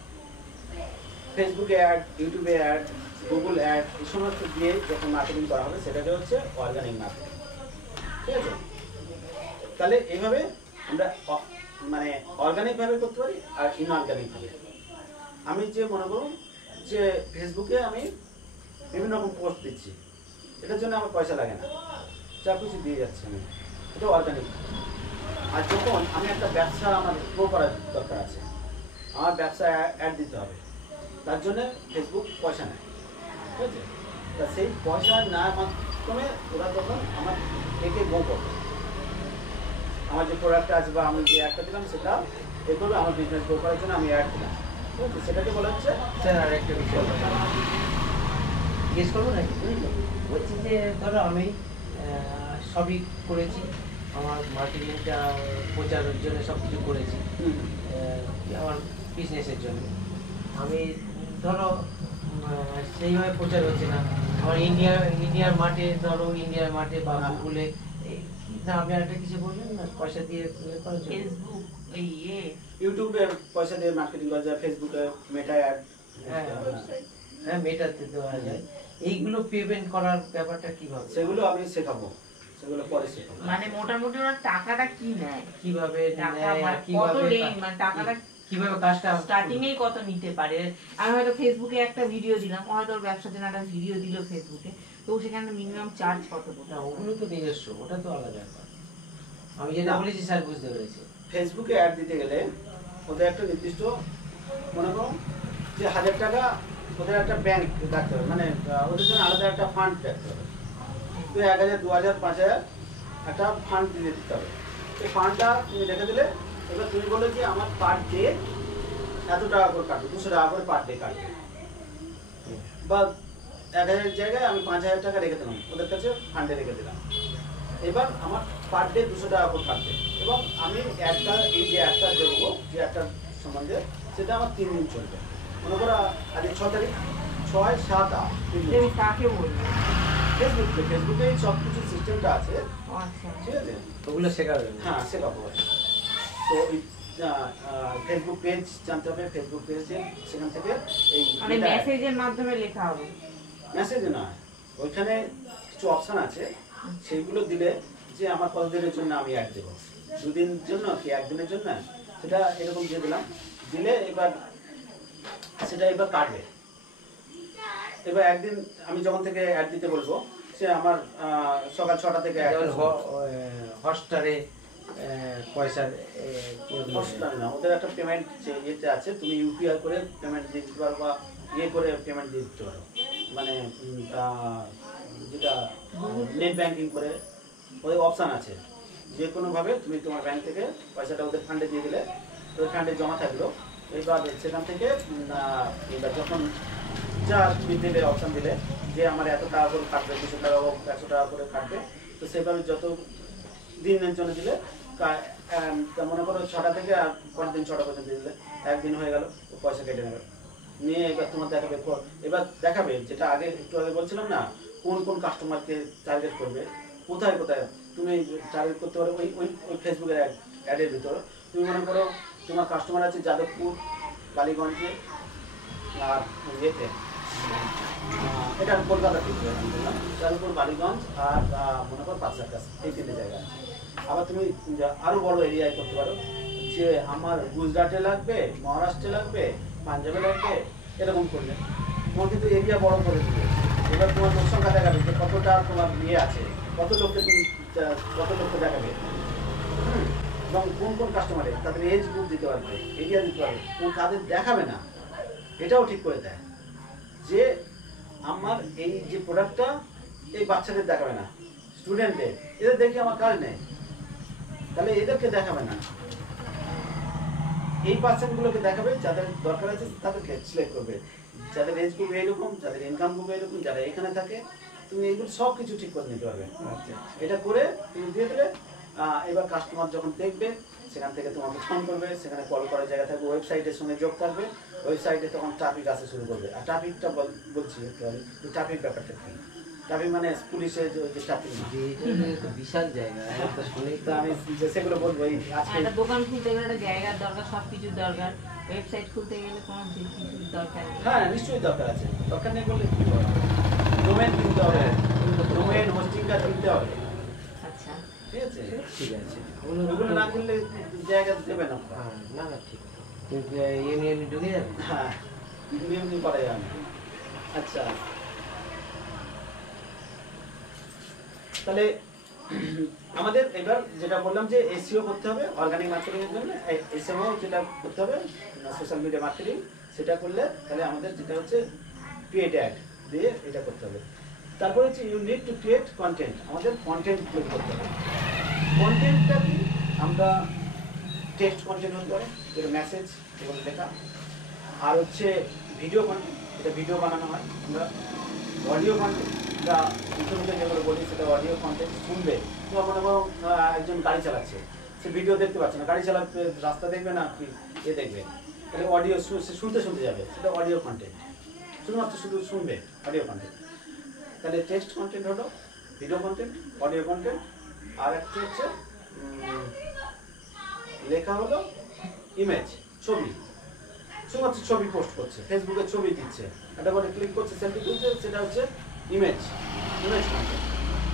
ফেসবুকে অ্যাড, ইউটিউবে অ্যাড, গুগল অ্যাড, এই সমস্ত দিয়ে যখন মার্কেটিং করা হবে সেটাকে হচ্ছে অর্গানিক মার্কেটিং, ঠিক আছে? তাহলে এইভাবে আমরা মানে অর্গানিকভাবে করতে পারি আর ইনঅর্গানিকভাবে। আমি যে মনে করুন যে ফেসবুকে আমি বিভিন্ন রকম পোস্ট দিচ্ছি, এটার জন্য আমার পয়সা লাগে না, যা কিছু দিয়ে যাচ্ছে আমি, এটা অর্গানিক। আর যখন আমি একটা ব্যবসা আমার গ্রো করার দরকার আছে, আমার ব্যবসা অ্যাড দিতে হবে, তার জন্য ফেসবুক পয়সা নেয়, ঠিক আছে? তা সেই পয়সা নেওয়ার মাধ্যমে ওরা তখন আমার একে গ্রো করবে, আমার যে প্রোডাক্টটা আছে বা আমি যে অ্যাডটা দিলাম সেটা এ করবে আমার বিজনেস গ্রো করার জন্য আমি অ্যাড দিলাম, ঠিক আছে? সেটাকে বলা হচ্ছে। স্যার আর একটা বিষয় জিজ্ঞেস করবো নাকি? বলছি যে ধরো আমি সবই করেছি, আমার মার্কেটিংটা প্রচারের জন্য সব কিছু করেছি আমার বিজনেসের জন্য। আমি ধরো সেইভাবে প্রচার হচ্ছে না আমার ইন্ডিয়ার মাঠে বা গুগলে। না আপনি আরেকটা কিছু বললেন না, পয়সা দিয়ে করার জন্য? ফেসবুক ইউটিউবে পয়সা দিয়ে মার্কেটিং করা যায়, ফেসবুকে মেটা অ্যাড, হ্যাঁ মেটাতে দেওয়া যায়। এইগুলো পেমেন্ট করার ব্যাপারটা কিভাবে? সেগুলো আমি শেখাবো, সেগুলো পরে শেখাবো। মানে মোটামুটি ওরা টাকাটা কি নেয়, কিভাবে কত রেঞ্জ, মানে টাকাটা কিভাবে কাজটা স্টার্টিং এই কত নিতে পারে? আমি হয়তো ফেসবুকে একটা ভিডিও দিলাম, হয়তো ওর ব্যবসার জন্য একটা ভিডিও দিল ফেসবুকে, তো সেখানে মিনিমাম চার্জ কত না ওগুলো তো নিজস্ব, ওটা তো আলাদা ব্যাপার। আমি যেটা বলেছি স্যার বুঝতে পেরেছি। ফেসবুকে অ্যাড দিতে গেলে ওদের একটা নির্দিষ্ট মনে করুন যে 1000 টাকা ওদের একটা ব্যাংক রাখতে হবে, মানে ওদের জন্য আলাদা একটা ফান্ড রাখতে হবে। তো 1000, 2000, 5000 একটা ফান্ড দিয়ে দিতে হবে। সেই ফান্ডটা তুমি রেখে দিলে, এবার তুমি বলে যে আমার পার ডে এত টাকা করে কাটবে, 200 টাকা করে পার ডে কাটবে, বা 1000 জায়গায় আমি 5000 টাকা রেখে দিলাম, ওদের কাছে ফান্ডে রেখে দিলাম। এবার আমার পার ডে 200 টাকা করে কাটবে এবং আমি একটা এই যে একটা দেবো, যে একটা সম্বন্ধে, সেটা আমার 3 দিন চলবে। মনে করো আজ 6 তারিখ, 6, 7, 8 3 দিন। আমি কাকে বলবো? ফেসবুকে সব কিছু সিস্টেমটা আছে, ও আচ্ছা। ঠিক আছে? ওগুলো শেখাবে। হ্যাঁ, শেখাবো। তো ওই ফেসবুক পেজ জানতে হবে, ফেসবুক পেজে সেখান থেকে এই মানে মেসেজের মাধ্যমে লেখা হবে? মেসেজে না, ওইখানে কিছু অপশান আছে, সেইগুলো দিলে যে আমার কতদিনের জন্য আমি অ্যাড দেবো, 2 দিনের জন্য কি 1 দিনের জন্য, সেটা এরকম দিয়ে দিলাম। দিলে এবার সেটা এবার কাটবে। এবার একদিন আমি যখন থেকে অ্যাড দিতে বলবো, সে আমার সকাল 6টা থেকে হটস্টারে পয়সার হটস্টার না, ওদের একটা পেমেন্ট ইয়েতে আছে, তুমি ইউপিআই করে পেমেন্ট দিয়ে দিতে পারো বা ইয়ে করে পেমেন্ট দিয়ে দিতে পারো, মানে যেটা নেট ব্যাংকিং করে ওদের অপশান আছে। যে কোনোভাবে তুমি তোমার ব্যাংক থেকে পয়সাটা ওদের ফান্ডে দিয়ে দিলে, ওই ফান্ডে জমা থাকলো। এবার সেখান থেকে এবার যখন যা তুমি দিলে, অপশান দিলে যে আমার এত টাকা করে কাটবে, 200 টাকা হোক 100 টাকা করে কাটবে, তো সেভাবে যত দিনের জন্য দিলে, মনে করো 6টা থেকে আর পরের দিন 6টা পর্যন্ত দিলে, 1 দিন হয়ে গেল, পয়সা কেটে নেবে নিয়ে। এবার তোমার দেখাবে, এবার দেখাবে যেটা একটু আগে বলছিলাম না, কোন কোন কাস্টমারকে টার্গেট করবে, কোথায় কোথায় তুমি টার্গেট করতে পারো। ওই ওই ওই ফেসবুকের অ্যাডের ভিতরে তুমি মনে করো তোমার কাস্টমার আছে যাদবপুর, বালিগঞ্জে আর ইয়েতে, এটা কলকাতা থেকে বললাম, যাদবপুর, বালিগঞ্জ আর মনে করো পাঁচসার, এই 3টে জায়গা আছে। আবার তুমি আরও বড় এরিয়ায় করতে পারো, যে আমার গুজরাটে লাগবে, মহারাষ্ট্রে লাগবে, পাঞ্জাবে লাগবে, এরকম করলে তোমার কিন্তু এরিয়া বড় করে দেবে। এবার তোমার লোক সংখ্যা দেখাবে যে কতটা তোমার ইয়ে আছে, কত লোককে তুমি দেখাবে, এবং কোন কোন কাস্টমারে তাদের এজ গ্রুপ দিতে পারবে, এরিয়া দিতে পারবে, কোন কাদের দেখাবে না, এটাও ঠিক করে দেয় যে আমার এই যে প্রোডাক্টটা এই বাচ্চাদের দেখাবে না, স্টুডেন্টদের, এদের দেখে আমার কাজ নেই, তাহলে এদেরকে দেখাবে না, এই পার্সেন্টগুলোকে দেখাবে, যাদের দরকার আছে তাদেরকে সিলেক্ট করবে, যাদের এজ গ্রুপ এইরকম, যাদের ইনকাম গ্রুপ এইরকম, যারা এখানে থাকে, তুমি এগুলো সব কিছু ঠিক করে নিতে পারবে। এটা করে তুমি দিয়ে দেবে। এবার কাস্টমার যখন দেখবে, সেখান থেকে তোমাকে ফোন করবে, সেখানে কল করার জায়গা থাকবে, ওয়েবসাইটের সঙ্গে যোগ থাকবে, ওয়েবসাইটে তখন ট্রাফিক আসা শুরু করবে। আর ট্রাফিকটা বলছি একটু আমি, ট্রাফিক ব্যাপারটা কি, ট্রাফিক মানে পুলিশের যে ট্রাফিক না, বিশাল জায়গা, তো শুনেই তো আমি সেগুলো বলবো। আজকে একটা দোকান খুলতে গেলে একটা জায়গার দরকার, সব কিছুর দরকার। ওয়েবসাইট খুলতে গেলে কোনো কিছুর দরকার নেই। হ্যাঁ, নিশ্চয়ই দরকার আছে, দরকার নেই বললে কি হবে, ডোমেন কিনতে হবে, ডোমেন হোস্টিংটা কিনতে হবে, আচ্ছা, ঠিক আছে? ঠিক আছে, ওগুলো না কিনলে জায়গা দেবে না। না না ঠিক, কিন্তু এমনি ঢুকে যাবে। হ্যাঁ, এমনি করা যাবে না। আচ্ছা, তাহলে আমাদের এবার যেটা বললাম যে এসইও করতে হবে অর্গানিক মার্কেটিং এর জন্য, এসইও যেটা করতে হবে সোশ্যাল মিডিয়া মার্কেটিং, সেটা করলে তাহলে আমাদের যেটা হচ্ছে পেড অ্যাড দিয়ে এটা করতে হবে। তারপরে হচ্ছে you need to create content, আমাদের কন্টেন্ট তৈরি করতে হবে। কন্টেন্টটা কি, আমরা টেক্সট কন্টেন্ট হতে পারে, যেটা মেসেজ যেগুলো লেখা, আর হচ্ছে ভিডিও কন্টেন্ট, এটা ভিডিও বানানো হয়, আমরা অডিও কন্টেন্ট, যা ইন্টারনেটে যেগুলো বলি সেটা অডিও কন্টেন্ট। শুনবে, তোমার মনে করো একজন গাড়ি চালাচ্ছে, সে ভিডিও দেখতে পাচ্ছে না, গাড়ি চালাতে রাস্তা দেখবে না কি এ দেখবে, তাহলে অডিও সে শুনতে শুনতে যাবে, সেটা অডিও কন্টেন্ট, শুধুমাত্র শুধু শুনবে, অডিও কন্টেন্ট। তাহলে টেক্সট কন্টেন্ট হলো ভিডিও কন্টেন্ট, অডিও কন্টেন্ট, আর একটা হচ্ছে লেখা হলো ইমেজ, ছবি, শুধুমাত্র ছবি পোস্ট করছে, ফেসবুকে ছবি দিচ্ছে, একটা করে ক্লিক করছে, সেলফি তুলছে, সেটা হচ্ছে ইমেজ কন্টেন্ট।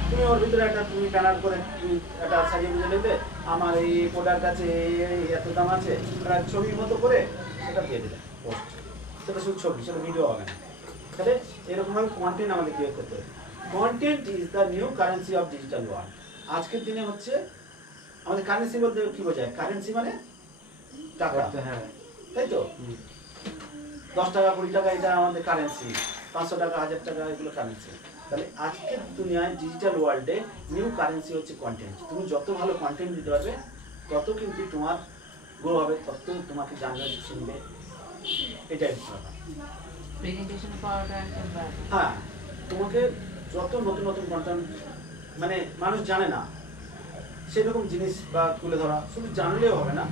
তুমি ওর ভিতরে একটা তুমি ব্যানার করে তুমি একটা সাজিয়ে বুঝে নেবে, আমার এই প্রোডাক্ট আছে, এই এত দাম আছে, একটা ছবির মতো করে সেটা দিয়ে দিলে পোস্ট, সেটা শুধু ছবি, সেটা ভিডিও হবে না। তাহলে এরকমভাবে কন্টেন্ট আমাদের ক্রিয়েট করতে হবে। Content is the new currency of digital world. আজকের দিনে হচ্ছে আমাদের কারেন্সি বলতে কি বোঝায়, কারেন্সি মানে টাকা, হ্যাঁ তাই তো? 10 টাকা 20 টাকা এটা আমাদের কারেন্সি, 500 টাকা 1000 টাকা এগুলো কারেন্সি। তাহলে আজকের দুনিয়ায় ডিজিটাল ওয়ার্ল্ডে নিউ কারেন্সি হচ্ছে কন্টেন্ট। তুমি যত ভালো কন্টেন্ট দিতে পারবে তত কিন্তু তোমার গ্রো হবে, তত তোমাকে জানবে, শুনবে, এটাই কথা। প্রেজেন্টেশন করাটা একটা ব্যাপার। হ্যাঁ, তোমাকে যত নতুন নতুন কন্টেন্ট, মানে মানুষ জানে না, সেরকম জিনিস বা তুলে ধরা, শুধু জানলেও হবে না,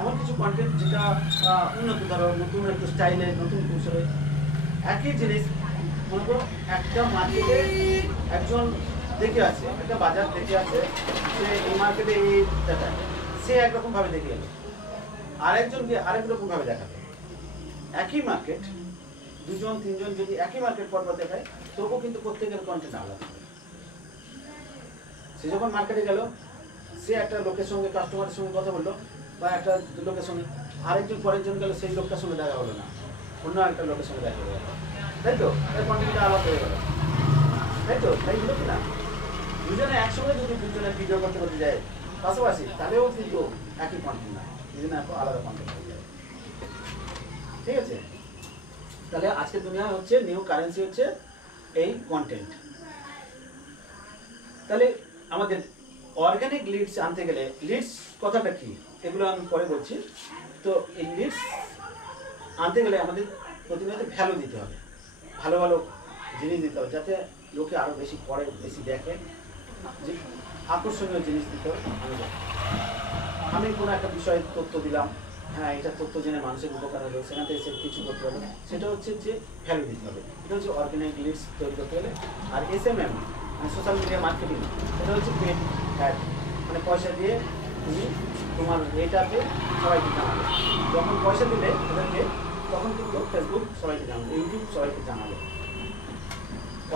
এমন কিছু কন্টেন্ট যেটা উন্নত ধরো, নতুন একটু স্টাইলে, নতুন কৌশলে। একই জিনিস মনে করো একটা মার্কেটে একজন দেখে আছে, একটা বাজার দেখে আছে, সে এই মার্কেটে এই দেখায়, সে একরকমভাবে দেখে এলো, আরেকজনকে আরেক রকমভাবে দেখাবে। একই মার্কেট দুজন তিনজন যদি একই মার্কেট পরপর দেখায়, তবুও কিন্তু প্রত্যেকের কন্টেন্ট আলাদা। সে যখন মার্কেটে গেল, সে একটা লোকের সঙ্গে, কাস্টমারের সঙ্গে কথা বললো, বা একটা লোকের সঙ্গে, আরেকজন পরের জন গেল, সেই লোকটার সঙ্গে দেখা হলো না, অন্য একটা লোকের সঙ্গে দেখা হয়ে গেল, তাই তো? তার কন্টেন্টটা আলাদা হয়ে গেল, তাই তো? তাই হলো কি না? দুজনে একসঙ্গে যদি দুজনে ভিডিও করতে করতে যায় পাশাপাশি, তাহলেও কিন্তু একই কন্টেন্ট না, দুজনে আলাদা কন্টেন্ট হয়ে যায়। ঠিক আছে? তাহলে আজকের দুনিয়া হচ্ছে নিউ কারেন্সি হচ্ছে এই কন্টেন্ট। তাহলে আমাদের অর্গানিক লিডস আনতে গেলে, লিডস কথাটা কি এগুলো আমি পরে বলছি। তো এই লিডস আনতে গেলে আমাদের প্রতিনিয়ত ভ্যালু দিতে হবে, ভালো ভালো জিনিস দিতে হবে, যাতে লোকে আরও বেশি পড়ে, বেশি দেখে, যে আকর্ষণীয় জিনিস দিতে হবে। আমি কোনো একটা বিষয়ে তথ্য দিলাম, হ্যাঁ এটা তথ্য জেনে মানুষের উপকার হলো, সেখান থেকে সে কিছু করতে হবে, সেটা হচ্ছে যে ভ্যালু দিতে হবে। এটা হচ্ছে অর্গানিক লিডস তৈরি করতে গেলে। আর SMM মানে সোশ্যাল মিডিয়া মার্কেটিং, এটা হচ্ছে পেড অ্যাড, মানে পয়সা দিয়ে তুমি তোমার এটাতে সবাইকে জানাবে। যখন পয়সা দিলে ওদেরকে, তখন কিন্তু ফেসবুক সবাইকে জানাবে, ইউটিউব সবাইকে জানাবে।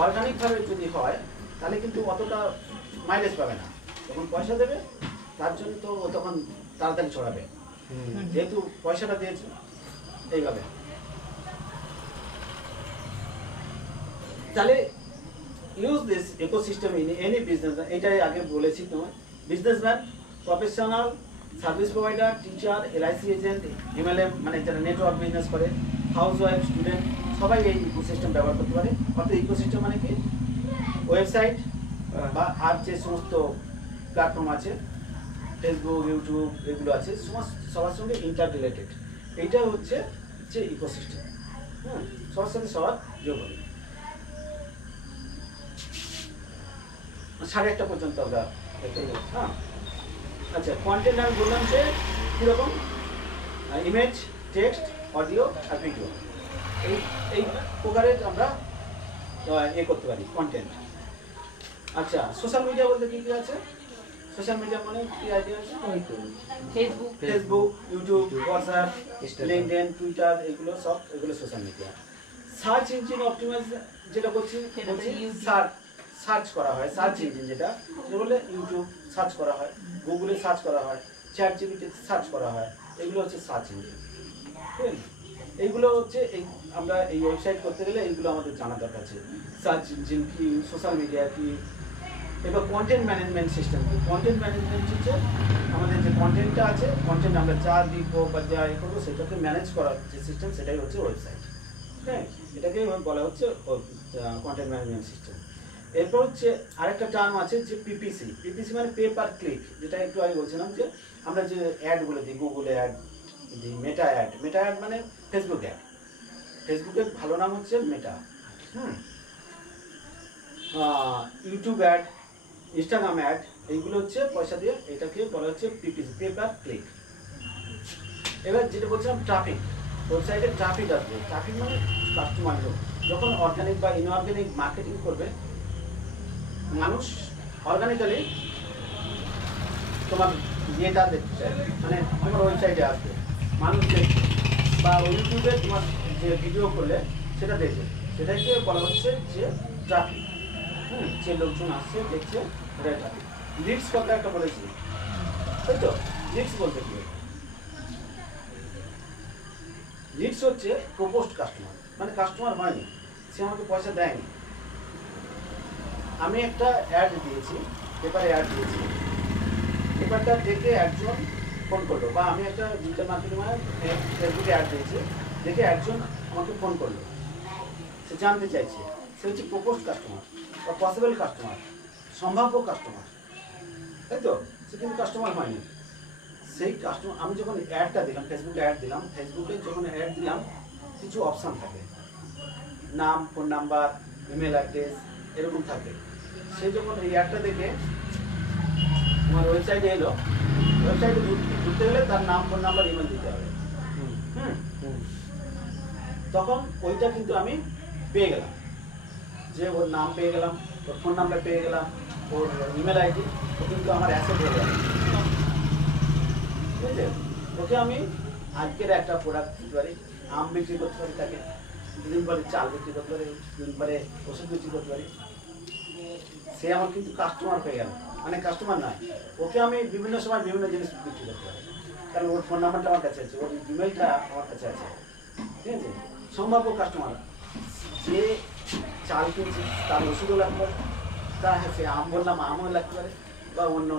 অর্গানিকভাবে যদি হয় তাহলে কিন্তু অতটা মাইলেজ পাবে না। যখন পয়সা দেবে তার জন্য তো ও তখন তাড়াতাড়ি ছড়াবে, যেহেতু পয়সাটা দিয়েছে। এইভাবে তাহলে use this ecosystem in any business. এটাই আগে বলেছি তোমার, businessman, professional, service provider, teacher, LIC agent, MLM মানে যারা নেটওয়ার্ক বিজনেস করে, হাউস ওয়াইফ, স্টুডেন্ট, সবাই এই ইকোসিস্টেম ব্যবহার করতে পারে। অর্থাৎ ইকোসিস্টেম মানে কি, ওয়েবসাইট বা আর যে সমস্ত প্ল্যাটফর্ম আছে, ফেসবুক, ইউটিউব এগুলো আছে, সবার সঙ্গে ইন্টার রিলেটেড। এইটা হচ্ছে যে ইকোসিস্টেম। সবার সাথে সবার যোগ হবে। 1:30 পর্যন্ত আমরা দেখতে যাবো। হ্যাঁ, আচ্ছা, কন্টেন্ট আমি বললাম যে কীরকম, ইমেজ, টেক্সট, অডিও আর ভিডিও, এই প্রকারের আমরা করতে পারি কন্টেন্ট। আচ্ছা, সোশ্যাল মিডিয়া বলতে কী কী আছে? সোশ্যাল মিডিয়া মানে কি আইডিয়া আছে? Facebook, YouTube, WhatsApp, LinkedIn, Twitter, এগুলো সব, এগুলো social media. Search engine optimise যেটা বলছি, সার্চ করা হয়, সার্চ ইঞ্জিন যেটা বলে, ইউটিউব সার্চ করা হয়, গুগলে সার্চ করা হয়, ChatGPT সার্চ করা হয়, এগুলো হচ্ছে সার্চ ইঞ্জিন। ঠিক আছে? এইগুলো হচ্ছে আমরা এই ওয়েবসাইট করতে গেলে এইগুলো আমাদের জানা দরকার আছে। সার্চ ইঞ্জিন কি, সোশ্যাল মিডিয়া কি। এবার কন্টেন্ট ম্যানেজমেন্ট সিস্টেম কি? কন্টেন্ট ম্যানেজমেন্ট হচ্ছে আমাদের যে কন্টেন্টটা আছে, কন্টেন্ট আমরা যা লিখবো বা যা করবো সেটাকে ম্যানেজ করার যে সিস্টেম, সেটাই হচ্ছে ওয়েবসাইট। হ্যাঁ, এটাকেই বলা হচ্ছে কন্টেন্ট ম্যানেজমেন্ট সিস্টেম। এরপর হচ্ছে আরেকটা টার্ম আছে যে PPC মানে পে পার ক্লিক, যেটা একটু আগে বলছিলাম যে আমরা যে অ্যাডগুলো দিই, গুগলে অ্যাড দিই, মেটা অ্যাড মানে ফেসবুক অ্যাড। ফেসবুকের ভালো নাম হচ্ছে মেটা। ইউটিউব অ্যাড, ইনস্টাগ্রাম অ্যাড, এইগুলো হচ্ছে পয়সা দিয়ে, এটাকে বলা হচ্ছে PPC, পে পার ক্লিক। এবার যেটা বলছিলাম ট্রাফিক, ওয়েবসাইটে ট্রাফিক আসবে। ট্রাফিক মানে কাস্টমার লোক। যখন অর্গানিক বা ইনঅর্গানিক মার্কেটিং করবে, মানুষ অর্গানিক্যালি তোমার ইয়েটা দেখতে চায়, মানে তোমার ওয়েবসাইটে আসবে, মানুষ দেখবে, বা ইউটিউবে তোমার যে ভিডিও করলে সেটা দেখবে, সেটাকে বলা হচ্ছে যে ট্রাফিক। যে লোকজন আসছে দেখছে, এটাই ট্রাফিক। লিডস কথা একটা বলেছি, তাই তো? লিডস বলতে কি? লিডস হচ্ছে প্রপোজড কাস্টমার, মানে কাস্টমার হয়নি, সে আমাকে পয়সা দেয়নি, আমি একটা অ্যাড দিয়েছি, পেপারে অ্যাড দিয়েছি, পেপারটা দেখে একজন ফোন করলো, বা আমি একটা ডিজিটাল মার্কেটিং মানে ফেসবুকে অ্যাড দিয়েছি, দেখে একজন আমাকে ফোন করলো, সে জানতে চাইছে, সে হচ্ছে প্রপোজড কাস্টমার বা পসিবল কাস্টমার, সম্ভাব্য কাস্টমার, তাই তো? সে কিন্তু কাস্টমার হয়নি। সেই কাস্টমার, আমি যখন অ্যাডটা দিলাম, ফেসবুকে অ্যাড দিলাম, ফেসবুকে যখন অ্যাড দিলাম কিছু অপশান থাকে, নাম, ফোন নাম্বার, ইমেল অ্যাড্রেস, এরকম থাকে। সে যখন এই অ্যাডটা দেখে আমার ওয়েবসাইটে এলো, ওয়েবসাইটে ঢুকতে গেলে তার নাম, ফোন নাম্বার, ইমেল দিতে হবে। তখন ওইটা কিন্তু আমি পেয়ে গেলাম, যে ওর নাম পেয়ে গেলাম, ওর ফোন নাম্বার পেয়ে গেলাম, ওর ইমেল আইডি, ও কিন্তু আমার অ্যাসেট হয়ে গেল। ঠিক আছে, ওকে আমি আজকের একটা প্রোডাক্ট দিতে পারি, আম বিক্রি করতে পারি তাকে, দুদিন পরে চাল বিক্রি করতে পারি, দুদিন পরে ওষুধ বিক্রি করতে পারি। সে আমার কিন্তু কাস্টমার পেয়ে গেল, মানে কাস্টমার নয়, ওকে আমি বিভিন্ন সময় বিভিন্ন জিনিস বিক্রি করতে পারি, কারণ ওর ফোন নাম্বারটা আমার কাছে আছে, ওর ইমেলটা আমার কাছে আছে। ঠিক আছে, সম্ভাব্য কাস্টমার যে চাল কিনছে তার ওষুধও লাগতে পারে, তার সে আম বললাম আমও লাগতে পারে, বা অন্য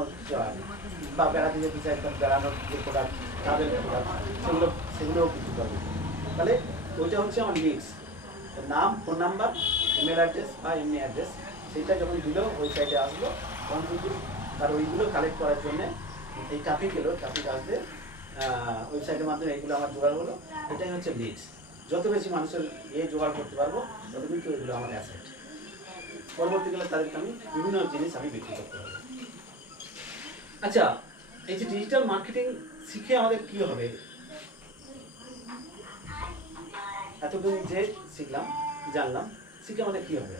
বা বেড়াতে যেতে চাই তার বেড়ানোর যে প্রোডাক্ট, তাদের প্রোডাক্ট, সেগুলোও বিক্রি করবে। তাহলে ওইটা হচ্ছে আমার লিডস, নাম, ফোন নাম্বার, ইমেল অ্যাড্রেস বা এমনি অ্যাড্রেস, সেইটা যখন দিল ওয়েবসাইটে আসলো, তখন কিন্তু তার ওইগুলো কালেক্ট করার জন্যে এই ট্রাফিক এলো, ট্রাফিক আসবে ওয়েবসাইটের মাধ্যমে, এইগুলো আমার জোগাড় হলো। এটাই হচ্ছে লিডস। যত বেশি মানুষের জোগাড় করতে পারবো তত কিন্তু এগুলো আমার অ্যাসেট। পরবর্তীকালে তাদেরকে আমি বিভিন্ন জিনিস আমি বিক্রি করতে পারবো। আচ্ছা, এই যে ডিজিটাল মার্কেটিং শিখে আমাদের কি হবে? এতদিন যে শিখলাম, জানলাম, শিখে আমাদের কি হবে?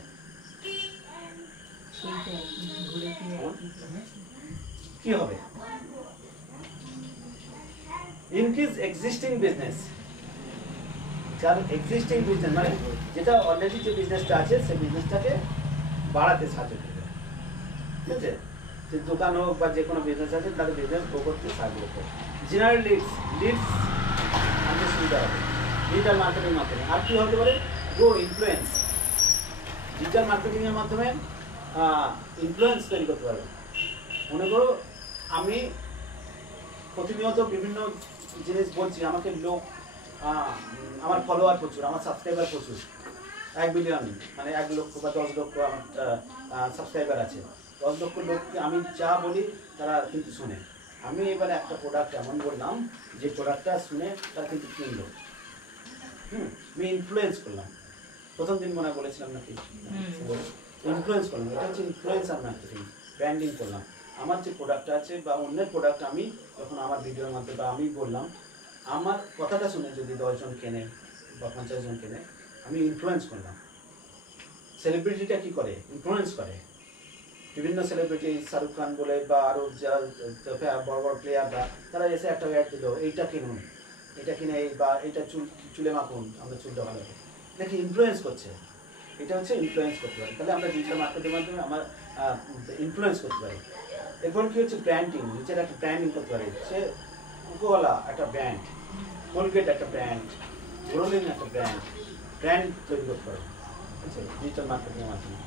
কি হবে? Increase existing business. যার এক্সিস্টিং বিজনেস মানে যেটা অলরেডি যে বিজনেসটা আছে সেই বিজনেসটাকে বাড়াতে সাহায্য করবে। ঠিক আছে, যে দোকান হোক বা যে কোনো বিজনেস আছে তাদের বিজনেস গ্রো করতে সাহায্য করবে। জেনারেল লিডস আনতে সুবিধা হবে ডিজিটাল মার্কেটিং মাধ্যমে। আর কি হতে পারে? Grow influence. ডিজিটাল মার্কেটিংয়ের মাধ্যমে ইনফ্লুয়েন্স তৈরি করতে পারবে। মনে করো আমি প্রতিনিয়ত বিভিন্ন জিনিস বলছি, আমাকে লোক, আমার ফলোয়ার প্রচুর, আমার সাবস্ক্রাইবার প্রচুর, 1 মিলিয়ন মানে 1 লক্ষ বা 10 লক্ষ আমার সাবস্ক্রাইবার আছে। 10 লক্ষ লোককে আমি যা বলি তারা কিন্তু শোনে। আমি এবারে একটা প্রোডাক্ট এমন বললাম যে প্রোডাক্টটা শুনে তারা কিন্তু কিনলো। আমি ইনফ্লুয়েন্স করলাম। প্রথম দিন মনে বলেছিলাম নাকি, ইনফ্লুয়েন্স করলাম। এটা হচ্ছে ইনফ্লুয়েন্সার মার্কেটিং, ব্র্যান্ডিং করলাম। আমার যে প্রোডাক্টটা আছে বা অন্যের প্রোডাক্ট আমি যখন আমার ভিডিওর মাধ্যমে বা আমি বললাম, আমার কথাটা শুনে যদি 10 জন কেনে বা 50 জন কেনে, আমি ইনফ্লুয়েন্স করলাম। সেলিব্রিটিটা কি করে? ইনফ্লুয়েন্স করে। বিভিন্ন সেলিব্রিটি, শাহরুখ খান বলে বা আরও যারা বড় বড় প্লেয়াররা, তারা এসে একটা অ্যাড দিল, এইটা কিনুন, এটা কিনে বা এইটা চুলে মাখুন, আমরা চুলটা ভালো হবে, দেখি ইনফ্লুয়েন্স করছে। এটা হচ্ছে ইনফ্লুয়েন্স করতে পারি। তাহলে আমরা ডিজিটাল মার্কেটের মাধ্যমে আমার ইনফ্লুয়েন্স করতে পারি। এরপর কি হচ্ছে? ব্র্যান্ডিং। নিজের একটা ব্র্যান্ডিং করতে পারি। সে কোকোকোলা একটা ব্র্যান্ড, কোলগেট একটা ব্র্যান্ড, গ্রোলিন একটা ব্র্যান্ড তৈরি করতে পারবো। ঠিক আছে, ডিজিটাল মার্কেটিংয়ের মাধ্যমে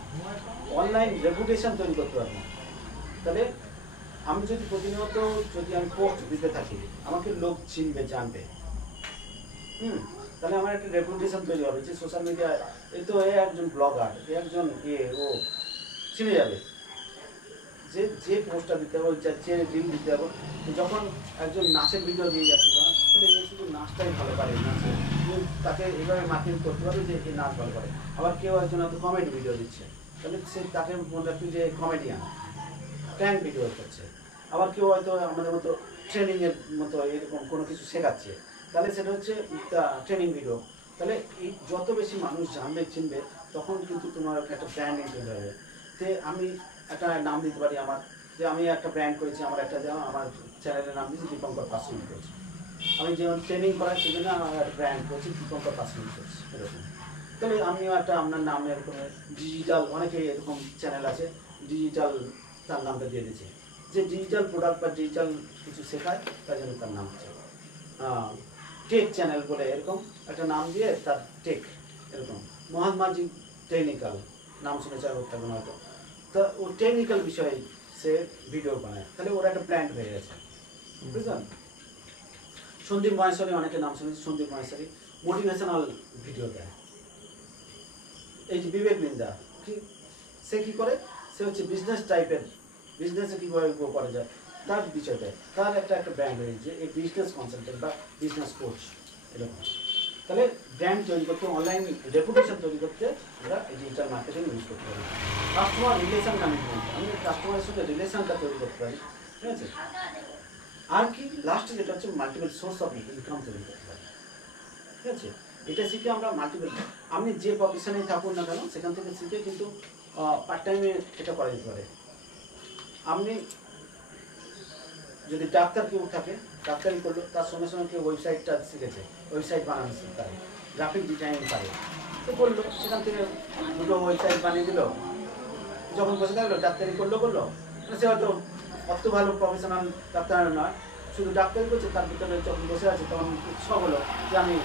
অনলাইন রেপুটেশন তৈরি করতে পারবো। তাহলে আমি যদি প্রতিনিয়ত আমি পোস্ট দিতে থাকি, আমাকে লোক চিনবে, জানবে। তাহলে আমার একটা রেপুটেশন তৈরি হবে যে সোশ্যাল মিডিয়ায় এই তো এ একজন ব্লগার, এ একজন ও চিনে যাবে। যে পোস্টটা দিতে হবে, যে রিল দিতে হবে, যখন একজন নাচের ভিডিও দিয়ে যাচ্ছে, তাহলে এই শুধু নাচটাই ভালো পারে, নাচে তাকে এইভাবে মার্কেটিং করতে পারবে যে এই নাচ ভালো পারে। আবার কেউ একজন হয়তো কমেডি ভিডিও দিচ্ছে, তাহলে সে তাকে মনে রাখবে যে কমেডিয়ান, প্র্যাঙ্ক ভিডিও করছে। আবার কেউ হয়তো আমাদের মতো ট্রেনিংয়ের মতো এরকম কোনো কিছু শেখাচ্ছে, তাহলে সেটা হচ্ছে ট্রেনিং ভিডিও। তাহলে এই যত বেশি মানুষ জানবে, চিনবে, তখন কিন্তু তোমার একটা ব্র্যান্ডিং তৈরি হবে। যে আমি একটা নাম দিতে পারি আমার, যে আমি একটা ব্র্যান্ড করেছি, আমার একটা আমার চ্যানেলের নাম দিয়েছি দীপঙ্কর পাসওয়ার্ড করেছি। আমি যেমন ট্রেনিং করাই সেজন্য আমার একটা ব্র্যান্ড করেছি দীপঙ্কর পাসওয়ার্ড করেছি, এরকম। তাহলে আমিও একটা আপনার নাম এরকম ডিজিটাল, অনেকে এরকম চ্যানেল আছে ডিজিটাল, তার নামটা দিয়ে দিয়েছে, যে ডিজিটাল প্রোডাক্ট বা ডিজিটাল কিছু শেখায়, তার জন্য তার নাম আছে টেক চ্যানেল বলে, এরকম একটা নাম দিয়ে তার টেক, এরকম মহাত্মাজি টেকনিক্যাল নাম শুনেছে থাকবেন হয়তো। তো ও টেকনিক্যাল বিষয়ে সে ভিডিও বানায়, তাহলে ওরা একটা ব্র্যান্ড হয়ে গেছে, বুঝলেন? সন্দীপ মহেশ্বরী, অনেকে নাম শুনেছি, সন্দীপ মহেশ্বরী মোটিভেশনাল ভিডিও দেয়। এই যে বিবেক বিন্দা, সে কি করে? সে হচ্ছে বিজনেস টাইপের, বিজনেসে কীভাবে গ্রো করা যায় তার বিষয়টা, তার একটা ব্র্যান্ড হয়েছে এই বিজনেস কনসালটেন্ট বা বিজনেস কোচ, এরকম। তাহলে ব্র্যান্ড তৈরি করতে, অনলাইন রেপুটেশন তৈরি করতে আমরা এই ডিজিটাল মার্কেটিং ইউজ করতে পারি। কাস্টমার রিলেশন ম্যানেজমেন্ট, আমি কাস্টমারের সাথে রিলেশনটা তৈরি করতে পারি, ঠিক আছে? আর কি লাস্টে যেটা হচ্ছে মাল্টিপল সোর্স অফ ইনকাম তৈরি করতে পারে, ঠিক আছে? এটা শিখে আমরা মাল্টিপল, আপনি যে প্রফেশনে থাকুন না কেন সেখান থেকে শিখে কিন্তু পার্ট টাইমে এটা করা যেতে পারে। আপনি যদি ডাক্তার কেউ থাকে, ডাক্তারি করলো, তার সঙ্গে সঙ্গে কেউ ওয়েবসাইটটা শিখেছে, ওয়েবসাইট বানানো শিখতে পারে, গ্রাফিক ডিজাইনিং পারে, তো করলো, সেখান থেকে দুটো ওয়েবসাইট বানিয়ে দিল, যখন বসে থাকলো ডাক্তারি করলো, সে হয়তো অত ভালো প্রফেশনাল ডাক্তার নয়, শুধু ডাক্তারি করছে, তার ভিতরে যখন বসে আছে তখন ইচ্ছা হলো যে আমি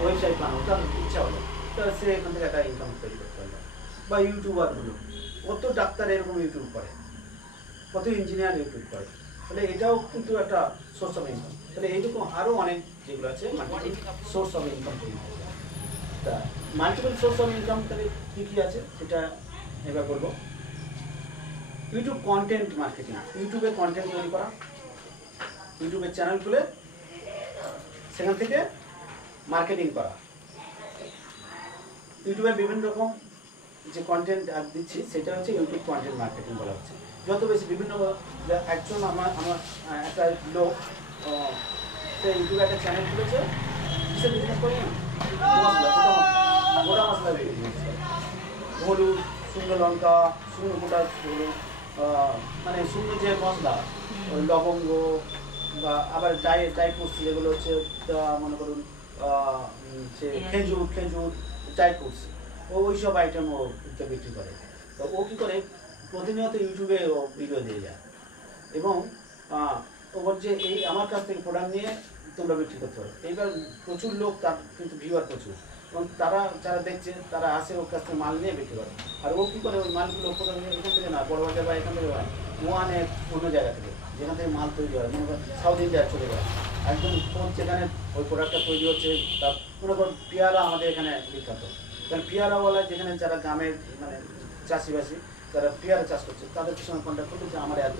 ওয়েবসাইট বানাবো, তার ইচ্ছা হলো, তো সে এখান থেকে একটা ইনকাম তৈরি করতে পারলো। বা ইউটিউবারগুলো, কত ডাক্তার এরকম ইউটিউব করে, কত ইঞ্জিনিয়ার ইউটিউব করে, তাহলে এটাও কিন্তু একটা সোর্স অফ ইনকাম। তাহলে এইরকম আরও অনেক যেগুলো আছে মাল্টিপল সোর্স অফ ইনকাম তৈরি করে। তা মাল্টিপল সোর্স অফ ইনকাম তাহলে কী কী আছে সেটা এবার বলবো। ইউটিউব কন্টেন্ট মার্কেটিং, ইউটিউবে কন্টেন্ট তৈরি করা, ইউটিউবের চ্যানেল খুলে সেখান থেকে মার্কেটিং করা। ইউটিউবে বিভিন্ন রকম যে কন্টেন্ট দিচ্ছি সেটা হচ্ছে ইউটিউব কন্টেন্ট মার্কেটিং বলা হচ্ছে। যত বেশি বিভিন্ন একজন আমার একটা লোক সে ইউটিউবে একটা চ্যানেল খুলেছে, কিসের বিজনেস করি না, গোড়া মশলা বিজনেস করে, হলুদ, শুকনো লঙ্কা, শুকনো গোটা হলুদ, মানে শুকনো যে মশলা, ওই লবঙ্গ বা আবার ড্রাই ফ্রুটস যেগুলো হচ্ছে মনে করুন যে খেজুর ড্রাই ফ্রুটস, ওই সব আইটেম ও বিক্রি করে। তো ও কী করে প্রতিনিয়ত ইউটিউবে ও ভিডিও দিয়ে যায় এবং ও বলছে এই আমার কাছ থেকে প্রোডাক্ট নিয়ে তোমরা বিক্রি করতে পারো। এইবার প্রচুর লোক, তার কিন্তু ভিউয়ার প্রচুর, এবং তারা যারা দেখছে তারা আসে ওর কাছ থেকে মাল নিয়ে বিক্রি করে। আর ও কী করে ওই মালগুলো কোথাও এখান থেকে না, বড় বাজার বা এখান থেকে হয়, ও আনে অন্য জায়গা থেকে, যেখান থেকে মাল তৈরি হয়, মনে করেন সাউথ ইন্ডিয়া চলে যায় একদম, যেখানে ওই প্রোডাক্টটা তৈরি হচ্ছে। তার মনে করেন পেয়ারা আমাদের এখানে বিখ্যাত, কারণ পেয়ারাওয়ালা যেখানে যারা গ্রামের মানে চাষিবাসী যারা পেয়ারা চাষ করছে তাদের সঙ্গে কন্ট্যাক্ট করবে যে আমার এত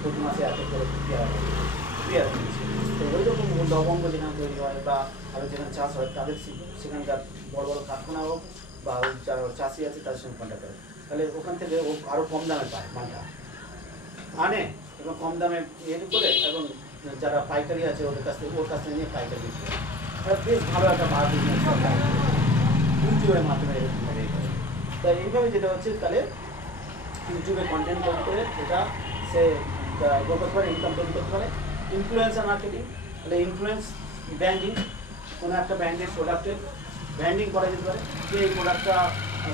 প্রতি মাসে এত করে পেয়ারা কিনছে। তো ওই রকম লবঙ্গ যেখানে তৈরি হয় বা আরও যেখানে চাষ হয় তাদের সেখানকার বড় বড় কারখানা হোক বা যারা চাষি আছে তাদের সঙ্গে কন্ট্যাক্ট করে, তাহলে ওখান থেকে ও আরও কম দামে পায় মালটা, আনে এবং কম দামে ইয়ে করে, এবং যারা পাইকারি আছে ওর কাছ থেকে নিয়ে পাইকারি বিক্রি করে। বেশ ভালো একটা মাল বিজনেস ইউটিউবের মাধ্যমে এরকমভাবে করে। তাই এইভাবে যেটা হচ্ছে তাহলে ইউটিউবে কন্টেন্ট তৈরি করে এটা সে গ্রো করতে পারে, ইনকাম তৈরি করতে পারে। ইনফ্লুয়েন্সার মার্কেটিং, তাহলে ইনফ্লুয়েন্স ব্র্যান্ডিং, কোনো একটা ব্র্যান্ডের প্রোডাক্টের ব্র্যান্ডিং করা যেতে পারে, যে এই প্রোডাক্টটা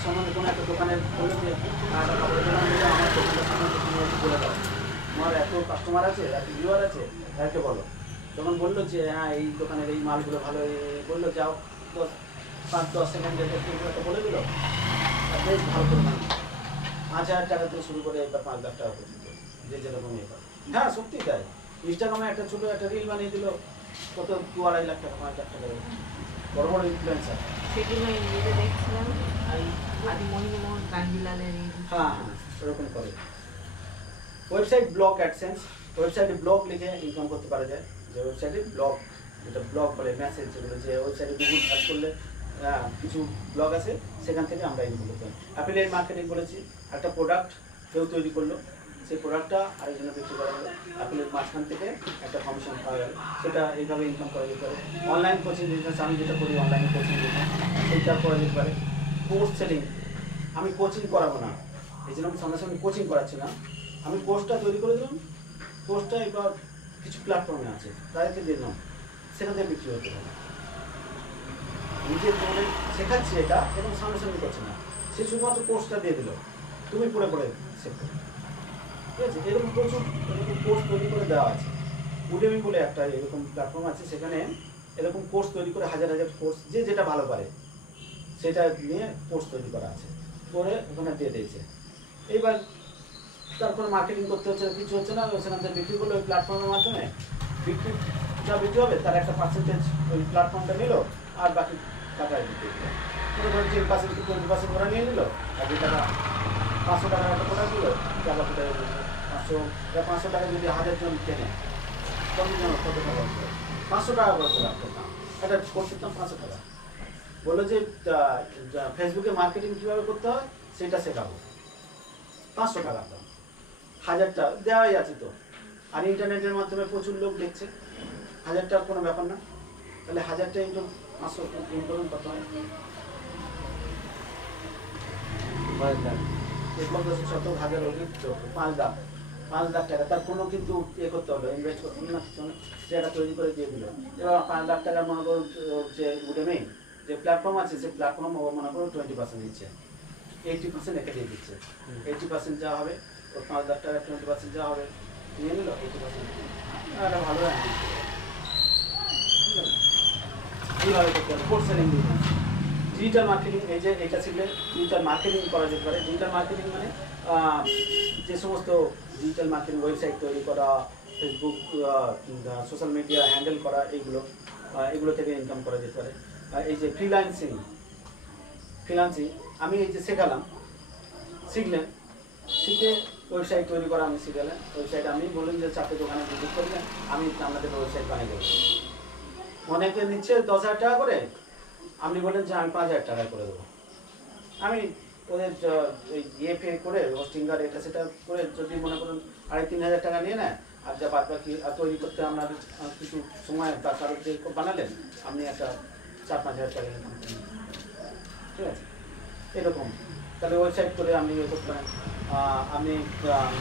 সম্বন্ধে কোনো একটা দোকানের বললো যে একটা কাপড়ের দোকান বলে আমার দোকানটা সম্বন্ধে তুমি বলে দাও, আমার এত কাস্টমার আছে, এত ভিউয়ার আছে, তাকে বলো। তখন বললো যে হ্যাঁ এই দোকানের এই মালগুলো ভালো, বললো যাও 5-10 সেকেন্ডের একটা বলে দিল, বেশ ভালো করে 5,000 টাকা থেকে শুরু করে এবার 5 লাখ টাকা পর্যন্ত যে যেরকম ইয়ে করে। হ্যাঁ সত্যি তাই, ইনস্টাগ্রামে একটা ছোটো একটা রিল বানিয়ে দিল, কত 2-2.5 লাখ টাকা 5 লাখ টাকা, বড় বড় ইনফ্লুয়েন্সার। সেগুলো ইংরেজিতে দেখছিলাম, আদি মহিমোহন কাঞ্জিলালের হ্যাঁ ওরকম করে। ওয়েবসাইট ব্লগ অ্যাডসেন্স, ওয়েবসাইটে ব্লগ লিখে ইনকাম করতে পারা যায়, যে ওয়েবসাইটে ব্লগ, যেটা ব্লগ বলে মেসেজ, যেগুলো যে ওয়েবসাইটে গুগল সার্চ করলে কিছু ব্লগ আছে সেখান থেকে আমরা ইনকাম করতে পারি। অ্যাফিলিয়েট মার্কেটিং বলেছি, একটা প্রোডাক্ট কেউ তৈরি করলো, সেই প্রোডাক্টটা আরেকজনে বিক্রি করা হলো, অ্যাফিলিয়েট মাঝখান থেকে একটা কমিশন পাওয়া গেল, সেটা এইভাবে ইনকাম করা যেতে পারে। অনলাইন কোচিং বিজনেস, আমি যেটা করি অনলাইন কোচিং বিজনেস, সেইটা করা যেতে পারে। কোর্স সেলিং, আমি কোচিং করাবো না, এই জন্য আমি সঙ্গে সঙ্গে কোচিং করাচ্ছি না, আমি কোর্সটা তৈরি করে দিলাম, কোর্সটা এবার কিছু প্ল্যাটফর্মে আছে তাদেরকে দিলাম, সেখান থেকে বিক্রি হতে হবে। নিজের মনে শেখাচ্ছি এটা এবং সঙ্গে সঙ্গে করছে না, সে শুধুমাত্র কোর্সটা দিয়ে দিল, তুমি পড়ে শেখো, ঠিক আছে? এরকম প্রচুর এরকম কোর্স তৈরি করে দেওয়া আছে। উডেমি বলে একটা এরকম প্ল্যাটফর্ম আছে, সেখানে এরকম কোর্স তৈরি করে হাজার হাজার কোর্স, যে যেটা ভালো পারে সেটা নিয়ে কোর্স তৈরি করা আছে, করে ওখানে দিয়ে দিয়েছে। এইবার তারপরে মার্কেটিং করতে হচ্ছে, কিছু হচ্ছে না, সেখান থেকে বিক্রি করলো ওই প্ল্যাটফর্মের মাধ্যমে, যা বিক্রি হবে তার একটা পার্সেন্টেজ ওই প্ল্যাটফর্মটা নিল, আর বাকি টাকায় বিক্রি করলো। মনে করেন 10% কি 20% ওরা নিয়ে নিল, আর যে টাকা 500 টাকার একটা প্রোডাক্ট দিল, টাকা কোথায় 500 টাকা যদি 1000 জন কেনে, কতজন কত টাকা হবে? 500 টাকা করে প্রোডাক্ট করতাম, একটা কোর্স দিতাম 500 টাকা। বললো যে ফেসবুকে মার্কেটিং কীভাবে করতে হয় সেটা শেখাবো, 500 টাকা দাম, 1000 টাকা দেওয়াই আছে তো, আর ইন্টারনেটের মাধ্যমে প্রচুর লোক দেখছে, 1000 টাকা কোনো ব্যাপার না। তাহলে 1000 টাকা ইনটু 500 করুন, কত হয়? 5 লাখ। 1,50,000 হোক 5 লাখ টাকা। তার কোনো কিন্তু করতে হলো, ইনভেস্ট করতে হলো না, কিছু না, সে একটা তৈরি করে দিয়ে দিল। এবার 5 লাখ টাকা মনে করুন যে উডেমি যে প্ল্যাটফর্ম আছে, সেই প্ল্যাটফর্ম মনে করুন 20% দিচ্ছে, 80% একে দিয়ে দিচ্ছে। 80% যা হবে, ওর 5 লাখ টাকা 20% যা হবে নিয়ে নিল 80%। একটা ভালো এইভাবে করতে হবে। কোর্স সেলিং ডিজিটাল মার্কেটিং, এই যে এটা শিখলে ডিজিটাল মার্কেটিং করা যেতে পারে। ডিজিটাল মার্কেটিং মানে যে সমস্ত ডিজিটাল মার্কেটিং ওয়েবসাইট তৈরি করা, ফেসবুক, সোশ্যাল মিডিয়া হ্যান্ডেল করা, এগুলো থেকে ইনকাম করা যেতে পারে। এই যে ফ্রিল্যান্সিং আমি এই যে শিখলেন, শিখে ওয়েবসাইট তৈরি করা আমি শিখালেন। ওয়েবসাইট আমি বললেন যে 4টে দোকানে ভিজিট করলেন, আমি আপনাদের ওয়েবসাইট বানিয়ে দেবো। অনেকে নিচ্ছে 10,000 টাকা করে, আপনি বললেন যে আমি 5,000 টাকা করে দেবো। আমি ওদের পে করে হোস্টিংগার এটা সেটা করে যদি মনে করুন 2,500-3,000 টাকা নিয়ে নেয়, আর যা বাদ বাকি তৈরি করতে আপনার কিছু সময় বা কারোর যে বানালেন, আপনি একটা 4-5,000 টাকা ইনকাম করলেন। ঠিক আছে, এরকম। তাহলে ওয়েবসাইট করে আপনি ইয়ে করতে পারেন। আপনি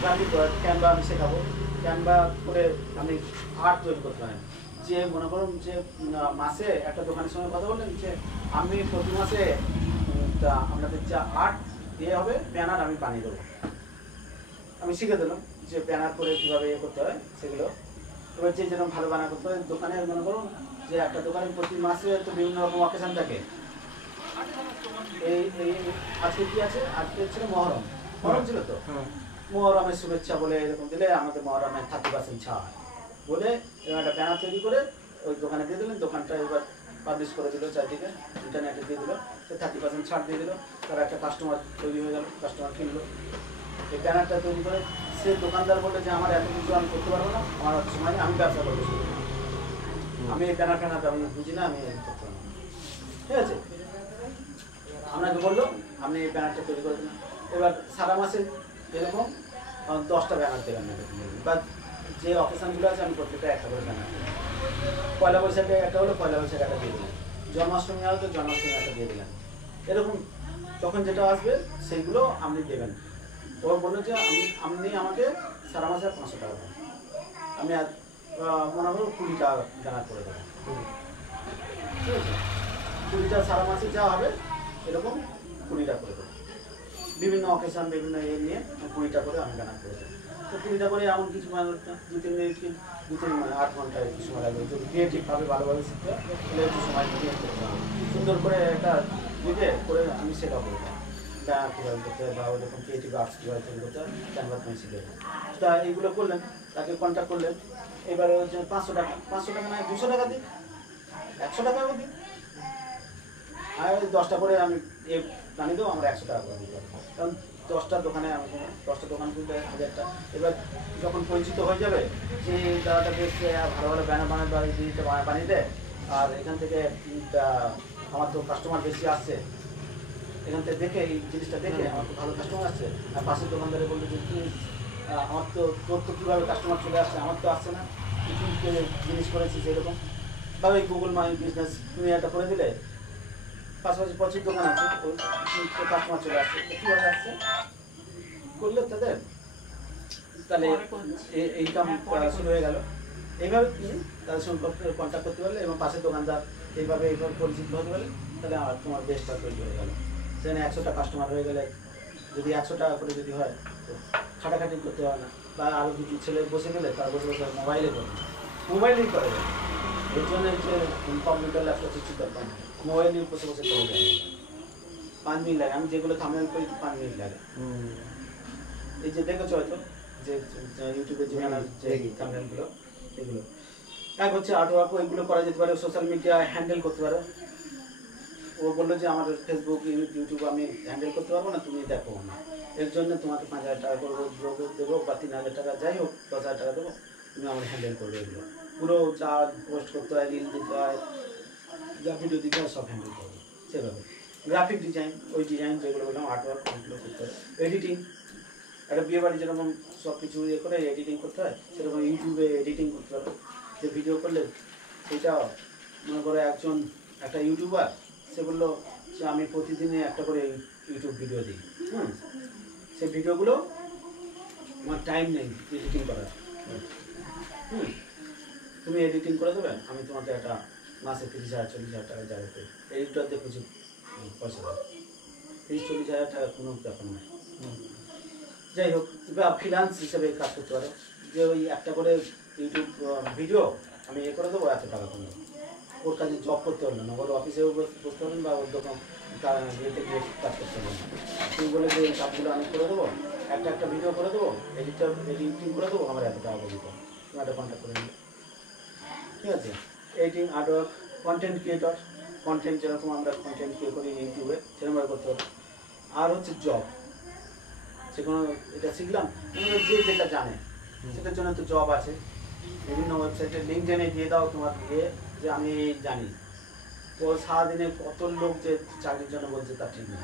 গ্রাফিক ক্যানভা আমি শেখাবো, ক্যানভা করে আপনি আর্ট তৈরি করতে পারেন। যে মনে করুন যে মাসে একটা দোকানের সঙ্গে কথা বললেন যে আমি প্রতি মাসে আপনাদের যা আর্ট ইয়ে হবে, ব্যানার আমি বানিয়ে দেবো। আমি শিখে দিলাম যে ব্যানার করে কীভাবে ইয়ে করতে হয় সেগুলো। এবার যে যেরকম ভালো বানার করতে হয়, দোকানে মনে করুন যে একটা দোকানে প্রতি মাসে তো বিভিন্ন রকম অকেশন থাকে। এই আজকে কি আছে? আজকে ছিল মহরম ছিল তো, মহরমের শুভেচ্ছা বলে এরকম দিলে আমাদের মহরমের 30% ছাড় বলে একটা ব্যানার তৈরি করে ওই দোকানে দিয়ে দিলেন। দোকানটা এবার পাবলিশ করে দিল, চারদিকে ইন্টারনেটে দিয়ে দিল, তো 30% ছাড় দিয়ে দিল। তারা একটা কাস্টমার তৈরি হয়ে গেল, কাস্টমার কিনলো। এই ব্যানারটা তৈরি করে সে দোকানদার বললে যে আমার এত কিছু আমি করতে পারবো না, আমার সময় আমি ব্যবসা করবো, আমি এই ব্যানার আমি বুঝি না, আমি করতে পারবো না। ঠিক আছে, আপনাকে বললো আপনি এই ব্যানারটা তৈরি করে দিন। এবার সারা মাসে এরকম 10টা ব্যানার দেবেন, বা যে অকেশনগুলো আছে আমি প্রত্যেকটা একটা করে ব্যানার দেবেন। পয়লা বৈশাখে একটা হলো, পয়লা বৈশাখে একটা দিয়ে দিলেন। জন্মাষ্টমী হলো তো জন্মাষ্টমী একটা দিয়ে দিলেন। এরকম তখন যেটা আসবে সেইগুলো আপনি দেবেন। ওর বললো যে আপনি আমাকে সারা মাসে 500 টাকা দেবেন, আমি মনে করো 20টা ব্যানার করে দেবেন। ঠিক আছে, 20টা সারা মাসে যা হবে এরকম 20টা করে দেবো। বিভিন্ন অকেশন বিভিন্ন নিয়ে 20টা করে আমি ব্যানার করে দেবো। তো 20টা করে এমন কিছু 2-3 মিনিট 8 ঘন্টা একটু সময় লাগবে। যদি ক্রিয়েটিভভাবে ভালোভাবে শিখতে হয় তাহলে একটু সময় ক্রিয়েট করতে হবে। সুন্দর করে একটা দিকে করে আমি সেটা করবো, ব্যানার কীভাবে করতে হয় বা ওরকম ক্রিয়েটিভ আর্টস কীভাবে তৈরি করতে হয়, ক্যানভা তুমি শিখে। তা এইগুলো করলেন, তাকে কন্ট্যাক্ট করলেন। এবারে হচ্ছে 500 টাকা নয় 200 টাকা দিন, 100 টাকাও দিন। আর 10টা করে আমি বানিয়ে দেবো, আমার 100 টাকা করে দিতে হবে। কারণ 10টা দোকানে আমি 10টা দোকান খুলতে 1000টা। এবার যখন পরিচিত হয়ে যাবে যে দাদাটা বেশ ভালো ভালো ব্যানার বানায় বা এই জিনিসটা বানিয়ে দেয়, আর এখান থেকে আমার তো কাস্টমার বেশি আসছে, এখান থেকে দেখে এই জিনিসটা দেখে আমার তো ভালো কাস্টমার আসছে। আর পাশের দোকানদারে বললো যে আমার তো তোর তো কীভাবে কাস্টমার চলে আসছে, আমার তো আসছে না, তুই জিনিস করেছিস এরকম। বা ওই গুগল মাই বিজনেস তুমি একটা করে দিলে, পাশাপাশি প্রচুর দোকান আছে, কাস্টমার চলে আসছে, কীভাবে আসছে করলে তাদের, তাহলে ইনকাম শুরু হয়ে গেল। এইভাবে তুমি তাদের সঙ্গে কন্ট্যাক্ট করতে পারলে এবং পাশের দোকানদার এইভাবে পরিচিত হতে পারলে, তাহলে তোমার বেস্টটা তৈরি হয়ে গেল। সেখানে 100টা কাস্টমার হয়ে গেলে, যদি 100 টাকা করে যদি হয় তো খাটাখাটি করতে হয় না। বা আরও দুটি ছেলে বসে গেলে তারা বসে বসে মোবাইলেই করে। এর জন্য যে কম্পিউটার ল্যাপটপ কিছু দরকার নেই, মোবাইলে বসে বসে করে যায়। 5 মিনিট লাগে, আমি যেগুলো থাম্বনেল করি 5 মিনিট লাগে। এই যে দেখেছো হয়তো যে ইউটিউবে যে থাম্বনেলগুলো, এগুলো এক হচ্ছে আর্টওয়ার্ক, এগুলো করা যেতে পারে। সোশ্যাল মিডিয়া হ্যান্ডেল করতে পারো। ও বললো যে আমার ফেসবুক ইউটিউব আমি হ্যান্ডেল করতে পারবো না, তুমি দেখো না, এর জন্য তোমাকে 5,000 টাকা করবো দেবো, বা 3,000 টাকা, যাই হোক 10,000 টাকা দেবো, তুমি আমার হ্যান্ডেল করবে। এগুলো পুরো যা পোস্ট করতে হয়, রিল দিতে হয়, যা ভিডিও দিতে হয়, সব হ্যান্ডেল করবে সেভাবে। গ্রাফিক ডিজাইন, ওই ডিজাইন যেগুলো বললাম, আর্টওয়ার্ক, ওইগুলো করতে হয়। এডিটিং একটা বিয়ে বাড়ি যেরকম সব কিছু ইয়ে করে এডিটিং করতে হয়, সেরকম ইউটিউবে এডিটিং করতে হবে। যে ভিডিও করলে সেটা মনে করো একটা ইউটিউবার সে বললো যে আমি প্রতিদিনে একটা করে ইউটিউব ভিডিও দিই, সেই ভিডিওগুলো আমার টাইম নেই এডিটিং করার, তুমি এডিটিং করে দেবে, আমি তোমাকে একটা মাসে 30,000 40,000 টাকা যাবে, এডিটরদের কিছু পয়সা দেবে, 30-40,000 টাকা কোনো ব্যাপার নয়। যাই হোক, বা ফ্রিল্যান্স হিসেবে কাজ করতে পারো, যে ওই একটা করে ইউটিউব ভিডিও আমি এ করে দেবো, এত টাকা করে দেবো। ওর কাজে জব করতে পারলো না, ওর অফিসেও বসতে পারবেন বা ওর দোকান ইয়েতে গিয়ে কাজ করতে পারবেন না। তুমি বলে যে এই কাজগুলো আমি করে দেবো, একটা ভিডিও করে দেবো, এডিটিং করে দেবো, আমার এত টাকা করে দিতে হবে, তুমি একটা কন্ট্যাক্ট করে নিবে, ঠিক আছে। Editing, artwork, content creator, content যেরকম আমরা কন্টেন্ট ক্রিয়েট করি ইউটিউবে সেরকমভাবে করতে হবে। আর হচ্ছে জব, সে কোনো এটা শিখলাম, যে যেটা জানে সেটার জন্য তো জব আছে, বিভিন্ন ওয়েবসাইটে লিঙ্কডইনে দিয়ে দাও তোমার দিয়ে যে আমি জানি, তো সারাদিনে কত লোক যে চাকরির জন্য বলছে তার ঠিক নেই।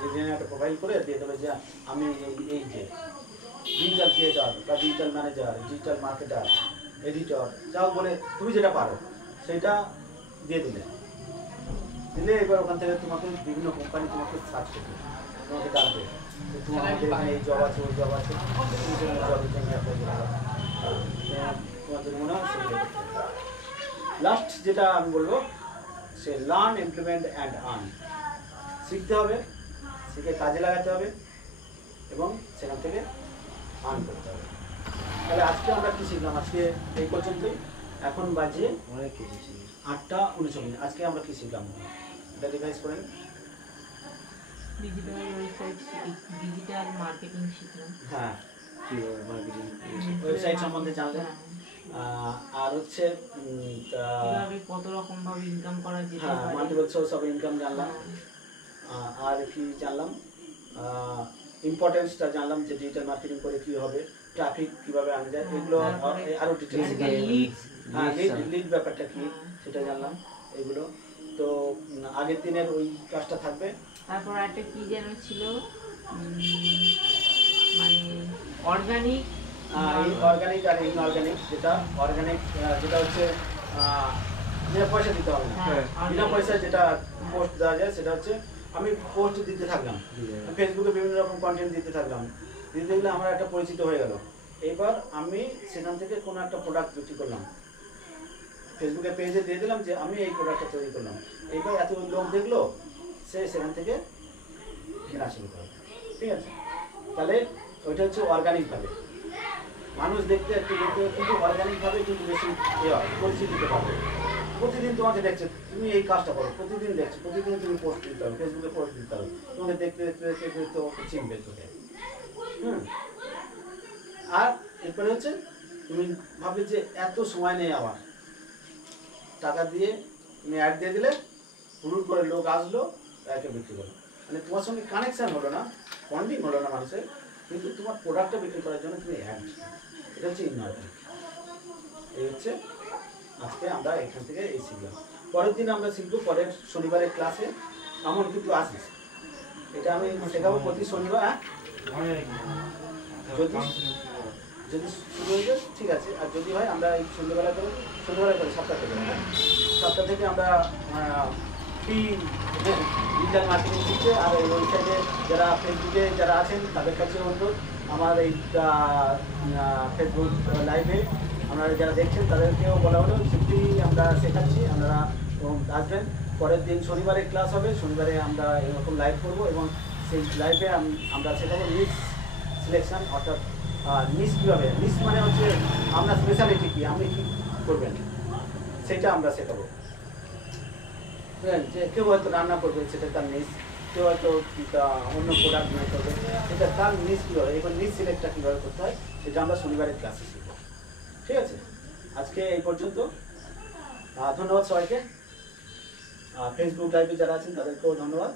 লিঙ্কডইনে একটা প্রোফাইল করে দিয়ে দেবে যে আমি এই যে ডিজিটাল ক্রিয়েটর বা digital manager, digital marketer, editor, যাও বলে তুমি যেটা পারো সেটা দিয়ে দিলে এবার ওখান থেকে তোমাকে বিভিন্ন কোম্পানি তোমাকে সার্চ করবে, তোমাকে ডাকবে, তোমার এই জব আছে, ওই জব আছে, জবের জন্য তোমার যদি মনে হয় সেটা। লাস্ট যেটা আমি বলবো সে লার্ন, ইমপ্লিমেন্ট অ্যান্ড আর্ন, শিখতে হবে, শিখে কাজে লাগাতে হবে এবং সেখান থেকে আর্ন করতে হবে। তাহলে আজকে আমরা কি শিখলাম? আজকে এই পর্যন্তই, এখন বাজে 8:39। আজকে আমরা কি শিখলাম এটা রিভাইজ করেন। ডিজিটাল ওয়েবসাইট, ডিজিটাল মার্কেটিং শিখলাম। হ্যাঁ, ওয়েবসাইট সম্বন্ধে জানলেন। আর হচ্ছে কিভাবে কত রকম ভাবে ইনকাম করা যেতে পারে, মাল্টিপল সোর্স অফ ইনকাম জানলাম। আর কি জানলাম? ইম্পর্টেন্সটা জানলাম যে ডিজিটাল মার্কেটিং করে কি হবে, ট্রাফিক কিভাবে আনা যায়, এগুলো আরো ডিটেইলস, লিড ব্যাপারটা কি সেটা জানলাম এগুলো। তো আগের দিনের ওই কাজটা থাকবে। তারপর একটা কি যেন ছিল, মানে অর্গানিক, অর্গানিক আর ইনঅর্গানিক। যেটা অর্গানিক যেটা হচ্ছে বিনা পয়সা দিতে হবে না, বিনা পয়সায় যেটা পোস্ট দেওয়া যায় সেটা হচ্ছে আমি পোস্ট দিতে থাকলাম, ফেসবুকে বিভিন্ন রকম কন্টেন্ট দিতে থাকলাম, দিতে গেলে আমার একটা পরিচিত হয়ে গেল। এবার আমি সেখান থেকে কোনো একটা প্রোডাক্ট বিক্রি করলাম, ফেসবুকে পেজে দিয়ে দিলাম যে আমি এই প্রোডাক্টটা তৈরি করলাম, এইবার এত লোক দেখলো, সে সেখান থেকে কেনা শুরু করে, ঠিক আছে। তাহলে ওইটা হচ্ছে অর্গানিকভাবে, মানুষ দেখতে একটু দেখতে, কিন্তু অর্গানিকভাবে কিন্তু বেশি পরিচিতি দিতে পারবে। প্রতিদিন তোমাকে দেখছে, তুমি এই কাজটা করো, প্রতিদিন দেখছো, প্রতিদিন তুমি পোস্ট দিতে হবে, ফেসবুকে পোস্ট দিতে হবে, তোমাকে দেখতে দেখতে দেখতে দেখতে ওকে চিনবে তোকে। আর এরপরে হচ্ছে তুমি ভাববে যে এত সময় নেই, আবার টাকা দিয়ে তুমি অ্যাড দিয়ে দিলে, হুড়ুর করে লোক আসলো, একে বিক্রি করলো, মানে তোমার সঙ্গে কানেকশান হলো না, বন্ডিং হলো না মানুষের, কিন্তু তোমার প্রোডাক্টটা বিক্রি করার জন্য তুমি অ্যাড, এটা হচ্ছে ইনঅর্গানিক। এই হচ্ছে আজকে আমরা এখান থেকে এই শিখলাম। পরের দিন আমরা শিখবো, পরের শনিবারের ক্লাসে এমন কিন্তু আসিস, এটা আমি শেখাবো প্রতি শনিবার। যদি যদি শুরু হয়ে যায় ঠিক আছে, আর যদি হয় আমরা এই সন্ধ্যেবেলা করে 7টা থেকে 7টা থেকে আমরা ফ্রি ডিজিটাল মার্কেটিং শিখছে। আর এই ওয়েবসাইটে যারা ফেসবুকে যারা আছেন তাদের কাছে অনুরোধ, আমার এই ফেসবুক লাইভে আপনারা যারা দেখছেন তাদেরকেও বলা হলো ফ্রি আমরা শেখাচ্ছি, আপনারা আসবেন। পরের দিন শনিবারে ক্লাস হবে, শনিবারে আমরা এরকম লাইভ করবো এবং সেই লাইভে আমরা শেখাবো নিস সিলেকশন, অর্থাৎ নিস কীভাবে, নিস মানে হচ্ছে আপনার স্পেশালিটি কী, আপনি কী করবেন সেটা আমরা শেখাবো। বুঝলেন, যে কেউ হয়তো রান্না করবে সেটা তার নিস, কেউ হয়তো অন্য প্রোডাক্ট নিয়ে করবে সেটা তার নিস কীভাবে, এবার নিস সিলেক্টটা কীভাবে করতে হয় সেটা আমরা শনিবারের ক্লাসে শিখবো, ঠিক আছে। আজকে এই পর্যন্ত, ধন্যবাদ সবাইকে। ফেসবুক লাইভে যারা আছেন তাদেরকেও ধন্যবাদ।